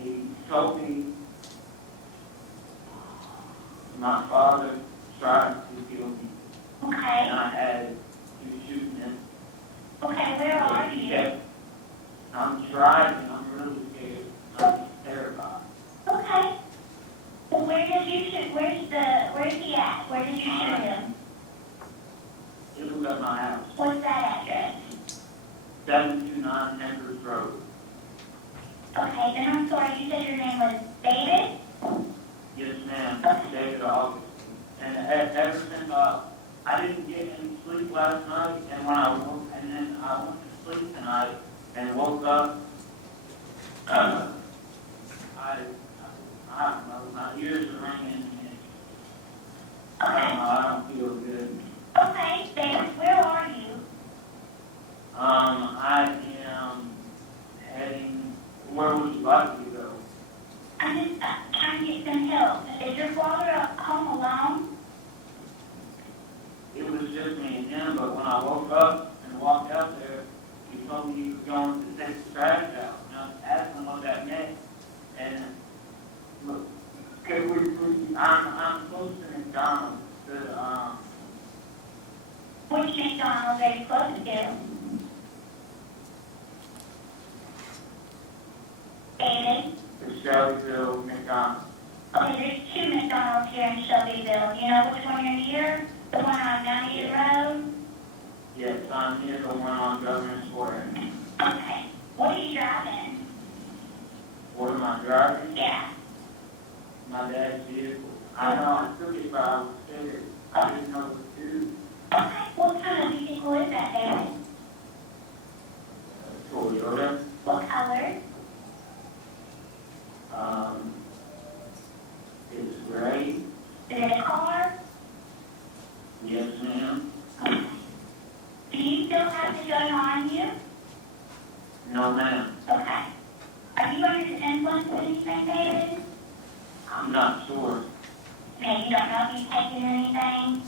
He told me my father tried to kill me. Okay. And I had to shoot him. Okay, where are you? Yeah. I'm driving. I'm really scared. I'm terrified. Okay. Well, where did you shoot? Where's he at? Where did you shoot him? It was at my house. What's that address? 729 Embers Road. Okay, and I'm sorry, you said your name was David? Yes, ma'am. David Augustine. And ever since I didn't get any sleep last night, and when I woke, and then I went to sleep tonight and woke up, I don't know, my ears are ringing, and I don't feel good. Okay, David, where are you? I am heading, where would you like me to go? I'm just trying to get some help. Is your father home alone? It was just me and him, but when I woke up and walked out there, he told me he was going to take the trash out. And I asked him what that meant, and look, I'm close to McDonald's. Which McDonald's are you close to? David? The Shelbyville McDonald's. Okay, there's 2 McDonald's here in Shelbyville. You know which one you're near? The one on 98 Road? Yes, I'm near the one on Governor Square. Okay. What are you driving? What am I driving? Yeah. My dad's vehicle. I know, I took it, but I was scared. I didn't know what to do. Okay. What kind of vehicle is that, David? Toyota. What color? It's gray. Is it a car? Yes, ma'am. Okay. Do you still have the gun on you? No, ma'am. Okay. Are you under the influence of anything, David? I'm not sure. Okay, you don't know if you've taken anything?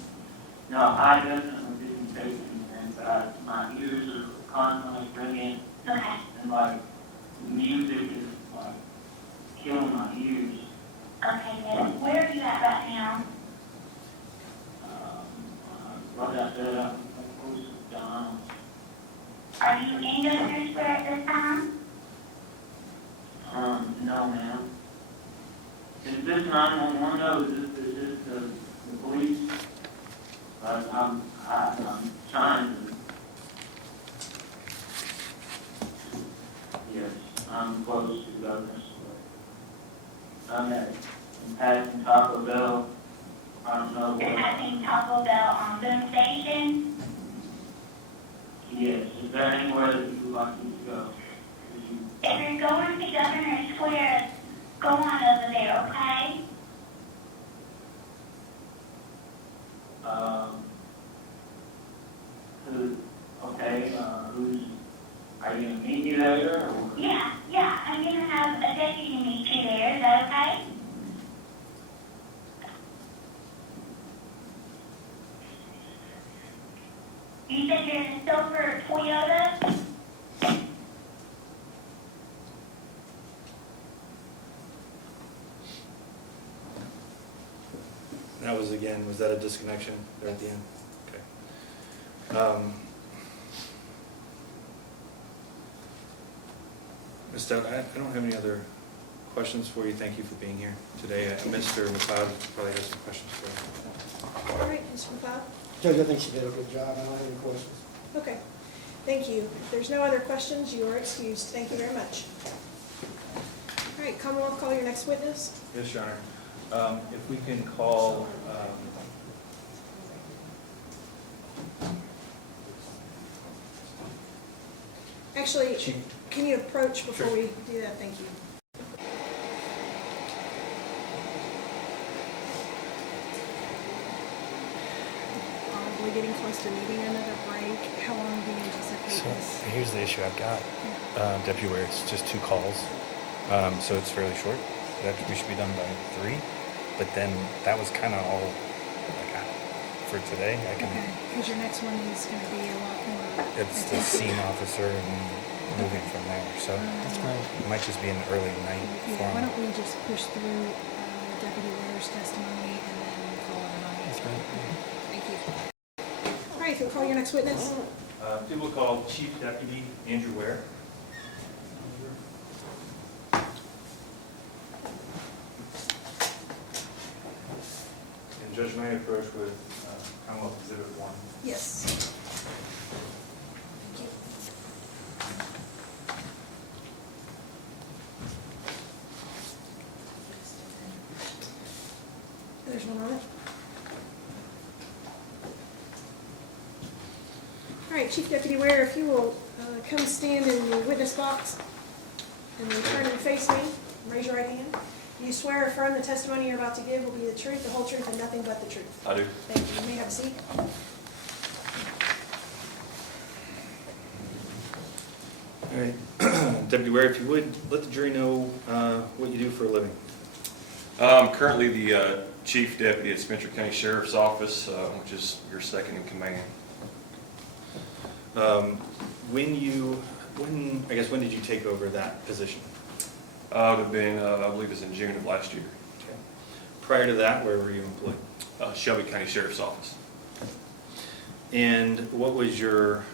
No, I definitely didn't take anything, but my ears are constantly ringing, Okay. and like, music is like killing my ears. Okay, David. Where are you at right now? Like I said, I'm close to Donald. Are you in Governor Square at this time? No, ma'am. Is this 911 though? Is this the police? I'm trying to. Yes, I'm close to Governor Square. I'm passing Taco Bell. I don't know You're what. passing Taco Bell on Boone Station? Yes, is there anywhere that you would like me to go? If you're going to Governor Square, go on over there, okay? Are you gonna meet me there, or? Yeah, I'm gonna have a deputy meet you there, is that okay? You said you're in a silver Toyota? That was again, was that a disconnection there at the end? Okay. Ms. Stout, I don't have any other questions for you. Thank you for being here today. Mr. McLeod probably has some questions for you. All right, Mr. McLeod? Judge, I think she did a good job. I don't have any questions. Okay, thank you. If there's no other questions, you are excused. Thank you very much. All right, Commonwealth, call your next witness. Yes, Your Honor. If we can call, Actually, Chief. can you approach before Sure. we do that? Thank you. Probably getting close to needing another break. How long do you anticipate So this? here's the issue I've got, Deputy Ware, it's just 2 calls, so it's fairly short. That we should be done by 3, but then that was kind of all I got for today. I can, Okay, because your next one is going to be a lot more. it's the scene officer and moving from there, so That's great. it might just be an early night Yeah, for why him. don't we just push through Deputy Ware's testimony and then call it a night? That's great. Thank you. All right, if you'll call your next witness. people call Chief Deputy Andrew Ware. And Judge, may I approach with Commonwealth Exhibit 1? Yes. There's one on it. All right, Chief Deputy Ware, if you will come stand in the witness box and then turn and face me, raise your right hand. Do you swear or affirm the testimony you're about to give will be the truth, the whole truth, and nothing but the truth? I do. Thank you. You may have a seat. All right. Deputy Ware, if you would, let the jury know what you do for a living. I'm currently the Chief Deputy at Spencer County Sheriff's Office, which is your second in command. When did you take over that position? It would have been, I believe it was in June of last year. Okay. Prior to that, where were you employed? Shelby County Sheriff's Office. And what was your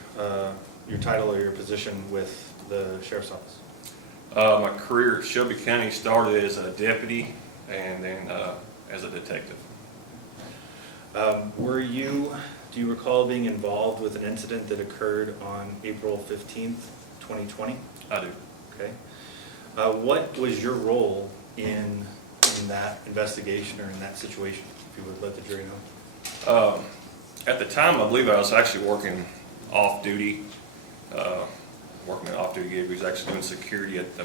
title or your position with the Sheriff's Office? My career at Shelby County started as a deputy and then as a detective. Do you recall being involved with an incident that occurred on April 15th, 2020? I do. Okay. What was your role in that investigation or in that situation, if you would let the jury know? At the time, I believe I was actually working off-duty, working an off-duty gig. We was actually doing security at the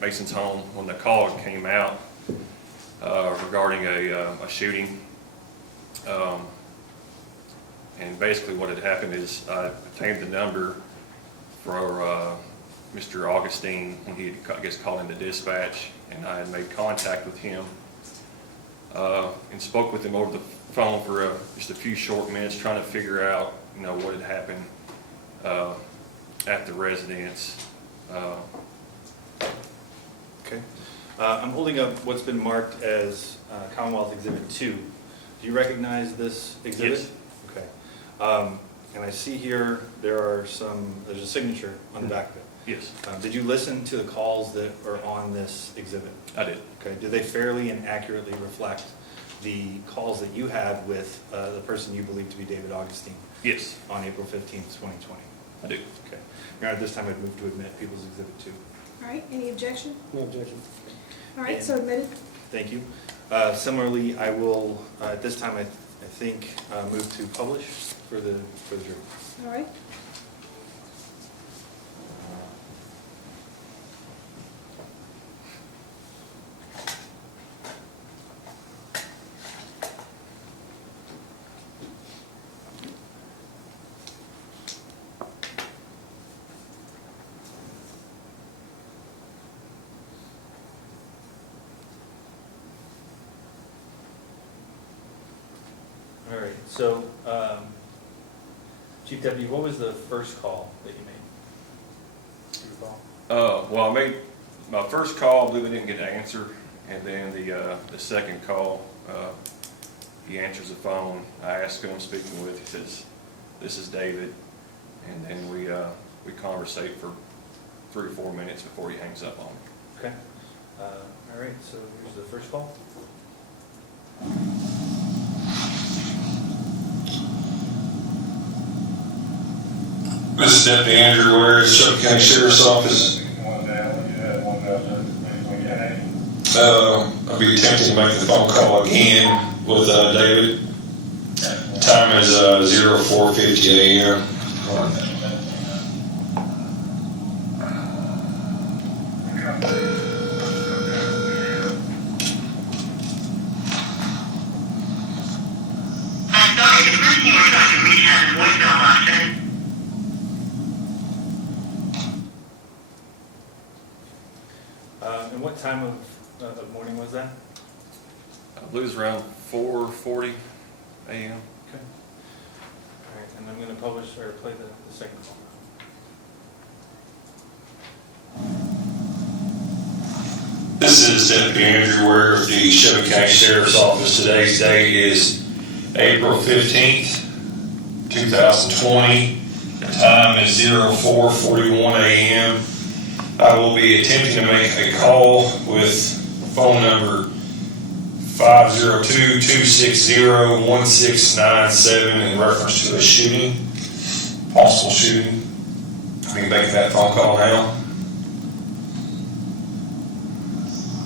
Mason's home when the call came out regarding a shooting. And basically what had happened is I obtained the number for Mr. Augustine when he had, I guess, called into dispatch, and I had made contact with him and spoke with him over the phone for just a few short minutes, trying to figure out, what had happened at the residence. Okay. I'm holding up what's been marked as Commonwealth Exhibit 2. Do you recognize this exhibit? Yes. Okay. And I see here there's a signature on the back of it. Yes. Did you listen to the calls that are on this exhibit? I did. Okay. Did they fairly and accurately reflect the calls that you had with the person you believe to be David Augustine? Yes. On April 15th, 2020? I do. Okay. Your Honor, at this time I'd move to admit People's Exhibit 2. All right, any objection? No objection. All right, And- so admitted. Thank you. Similarly, I will, at this time, I think, move to publish for the jury. All right. All right, so, Chief Deputy, what was the first call that you made? Do you recall? Well, I made my first call, I believe I didn't get an answer, and then the second call, he answers the phone. I ask who I'm speaking with. He says, "This is David," and then we conversate for 3 or 4 minutes before he hangs up on me. Okay. All right, so here's the first call. This is Deputy Andrew Ware, Shelby County Sheriff's Office. I'll be attempting to make the phone call again with David. Time is 04:50 a.m. I'm sorry, the person you were trying to reach has a voicemail box. And what time of morning was that? I believe it was around 4:40 a.m. Okay. All right, and I'm going to publish or play the second call. This is Deputy Andrew Ware of the Shelby County Sheriff's Office. Today's date is April 15th, 2020. The time is 04:41 a.m. I will be attempting to make a call with phone number 502-260-1697 in reference to a shooting, possible shooting. I can make that phone call now.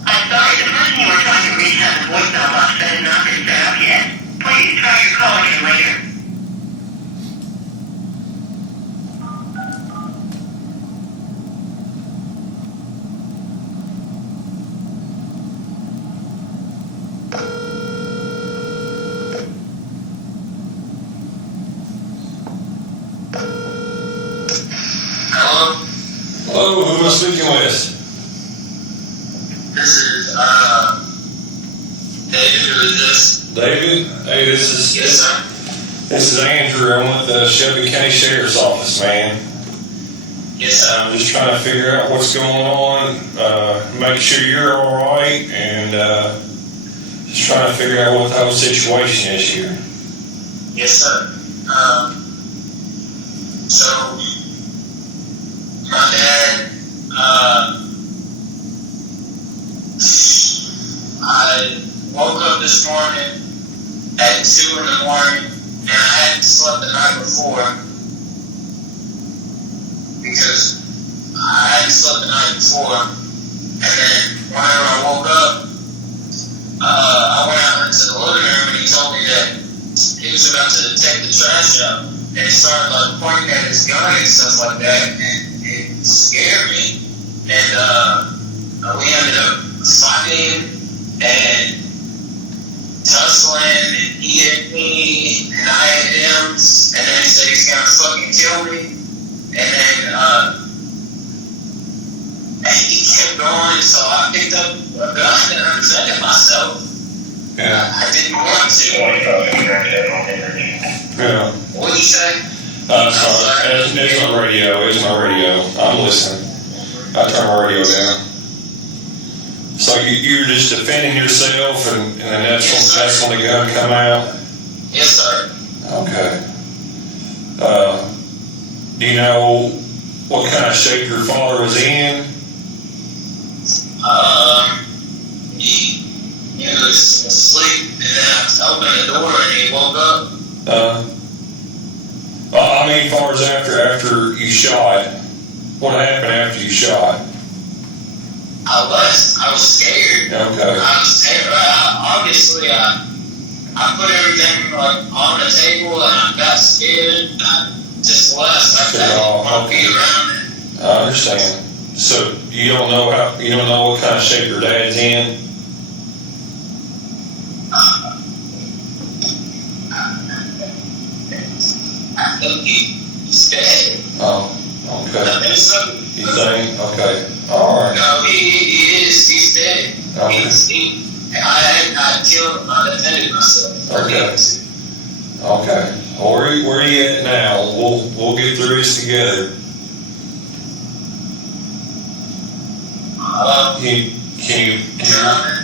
I'm sorry, the person you were trying to reach has a voicemail box that has not been set up yet. Please try your call again later. Hello, who am I speaking with? This is, David, or is this? David? Hey, this is Andrew. I'm with the Shelby County Sheriff's Office, man. Yes, sir. I'm just trying to figure out what's going on, make sure you're all right, and just trying to figure out what the whole situation is here. Yes, sir. So, my dad, I woke up this morning at 2 in the morning, and I hadn't slept the night before, because I hadn't slept the night before, and then whenever I woke up, I went out into the living room, and he told me that he was about to take the trash out, and he started like pointing at his gun and stuff like that, and it scared me, and we ended up fighting and tussling, and he hit me, and I hit him, and then he said he's gonna fucking kill me, and then he kept going, so I picked up a gun and I defended myself. Yeah. I didn't want to. Yeah. What did you say? Sorry. It's my radio. It's my radio. I'm listening. I turn my radio down. So you're just defending yourself, and then that's when the gun come out? Yes, sir. Okay. Do you know what kind of shape your father was in? He was asleep, and then I opened the door, and he woke up. I mean, as far as after you shot, what happened after you shot? I was scared. Okay. I was terrified. Obviously, I put everything like on the table, and I got scared. I just left. I couldn't want to be around it. I understand. So you don't know what kind of shape your dad's in? I think he's dead. Oh, okay. You think? Okay. All right. No, he's dead. Okay. I killed him. I defended myself. Okay. Okay. Where are you at now? We'll get through this together.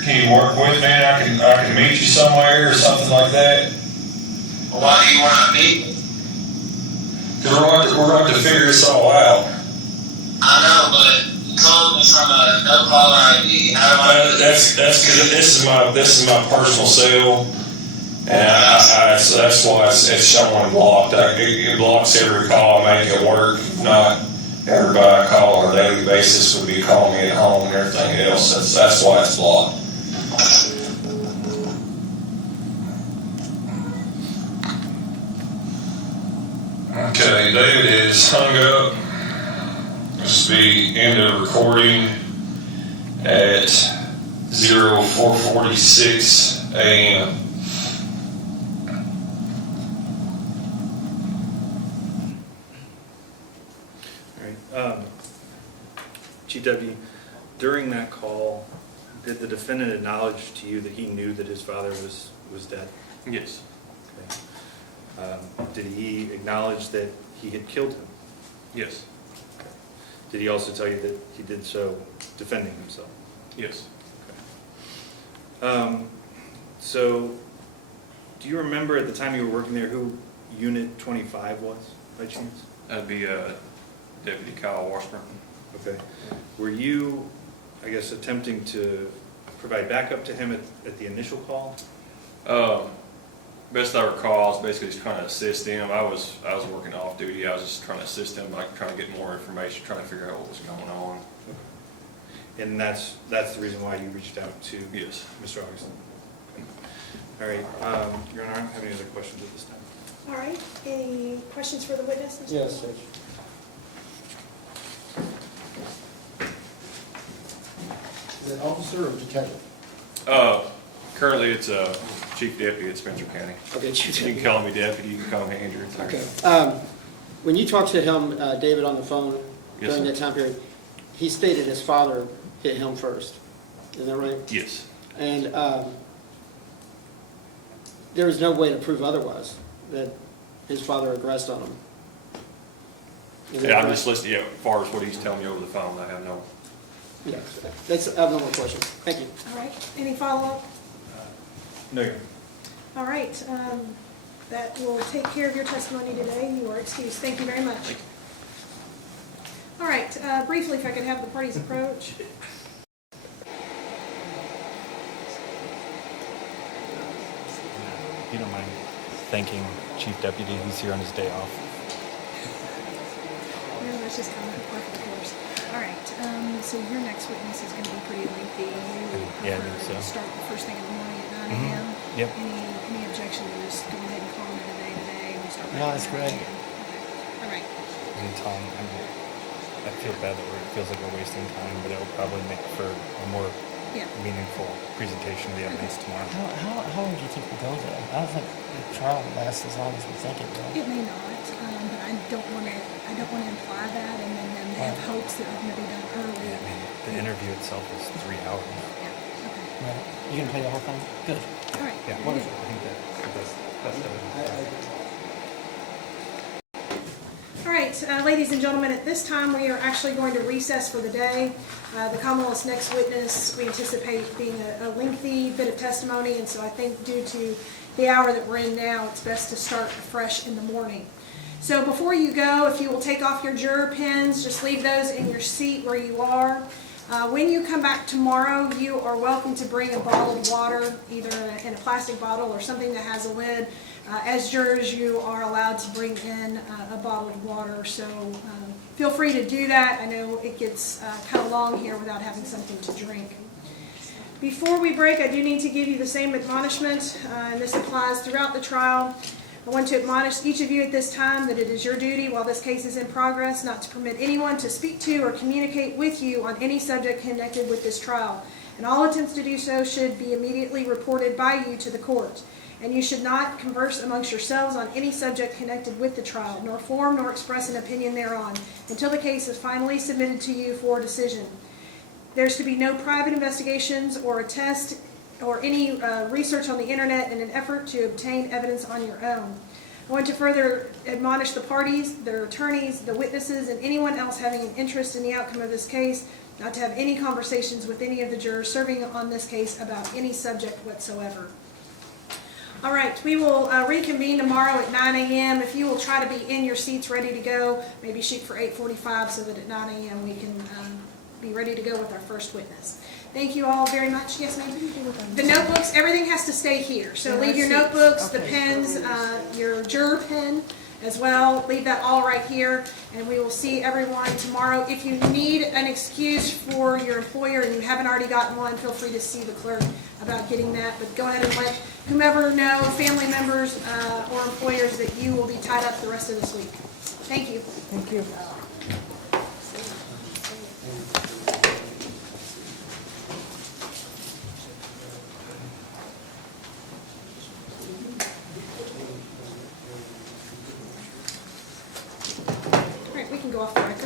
Can you work with me? I can meet you somewhere or something like that. Why do you want to meet? Because we're going to figure this all out. I know, but you called me from a no caller ID. That's because this is my personal cell, and so that's why it's showing blocked. It blocks every call I make at work. If not, everybody I call on a daily basis would be calling me at home and everything else. That's why it's blocked. Okay, David is hung up. This will be end of recording at 04:46 a.m. All right. Chief Deputy, during that call, did the defendant acknowledge to you that he knew that his father was dead? Yes. Okay. Did he acknowledge that he had killed him? Yes. Okay. Did he also tell you that he did so defending himself? Yes. Okay. So, do you remember at the time you were working there who Unit 25 was, by chance? That'd be Deputy Kyle Washburn. Okay. Were you, I guess, attempting to provide backup to him at the initial call? Best I recall, I was basically just trying to assist him. I was working off duty. I was just trying to assist him, like trying to get more information, trying to figure out what was going on. Okay. And that's the reason why you reached out to Yes. Mr. Augustine. Okay. All right. Your Honor, I don't have any other questions at this time. All right, any questions for the witnesses? Yes, Judge. Is it officer or detective? Currently it's Chief Deputy at Spencer County. Okay, Chief You can call me Deputy, you can call me Andrew. It's Okay. okay. When you talked to him, David, on the phone Yes, during sir. that time period, he stated his father hit him first. Is that right? Yes. And there was no way to prove otherwise, that his father aggressed on him. Is that Yeah, I'm right? just listening, as far as what he's telling me over the phone, I have no. Yeah, I have no more questions. Thank you. All right, any follow-up? No, Your Honor. All right, that will take care of your testimony today. You are excused. Thank you very much. All right, briefly, if I could have the parties approach. If you don't mind thanking Chief Deputy, he's here on his day off. No, that's just kind of part of the course. All right, so your next witness is going to be pretty lengthy. Yeah, I think so. Start the first thing in the morning at 9 a.m. Yep. Any objection to just go ahead and call it a day today and start? No, that's great. Okay. All right. And Tom, I feel bad that it feels like we're wasting time, but it will probably make for a more meaningful presentation of the evidence tomorrow. How long do you think we'll go there? I don't think the trial will last as long as we think it will. It may not, but I don't want to imply that and then them have hopes that we're going to be done early. Yeah, I mean, the interview itself is 3 hours. Yeah, okay. Right. You gonna play the whole thing? Good. All right. Yeah, wonderful. I think that's the best evidence. All right, ladies and gentlemen, at this time, we are actually going to recess for the day. The Commonwealth's next witness, we anticipate being a lengthy bit of testimony, and so I think due to the hour that we're in now, it's best to start fresh in the morning. So before you go, if you will take off your juror pins, just leave those in your seat where you are. When you come back tomorrow, you are welcome to bring a bottled water, either in a plastic bottle or something that has a lid. As jurors, you are allowed to bring in a bottle of water, so feel free to do that. I know it gets kind of long here without having something to drink. Before we break, I do need to give you the same admonishment, and this applies throughout the trial. I want to admonish each of you at this time that it is your duty, while this case is in progress, not to permit anyone to speak to or communicate with you on any subject connected with this trial, and all attempts to do so should be immediately reported by you to the court. And you should not converse amongst yourselves on any subject connected with the trial, nor form nor express an opinion thereon, until the case is finally submitted to you for decision. There's to be no private investigations or a test or any research on the internet in an effort to obtain evidence on your own. I want to further admonish the parties, their attorneys, the witnesses, and anyone else having an interest in the outcome of this case not to have any conversations with any of the jurors serving on this case about any subject whatsoever. All right, we will reconvene tomorrow at 9 a.m. If you will try to be in your seats ready to go, maybe shoot for 8:45 so that at 9 a.m. we can be ready to go with our first witness. Thank you all very much. Yes, ma'am? The notebooks, everything has to stay here. So leave your notebooks, the pens, your juror pen as well. Leave that all right here, and we will see everyone tomorrow. If you need an excuse for your employer and you haven't already gotten one, feel free to see the clerk about getting that. But go ahead and let whomever know, family members or employers, that you will be tied up the rest of this week. Thank you. Thank you. All right, we can go off the record.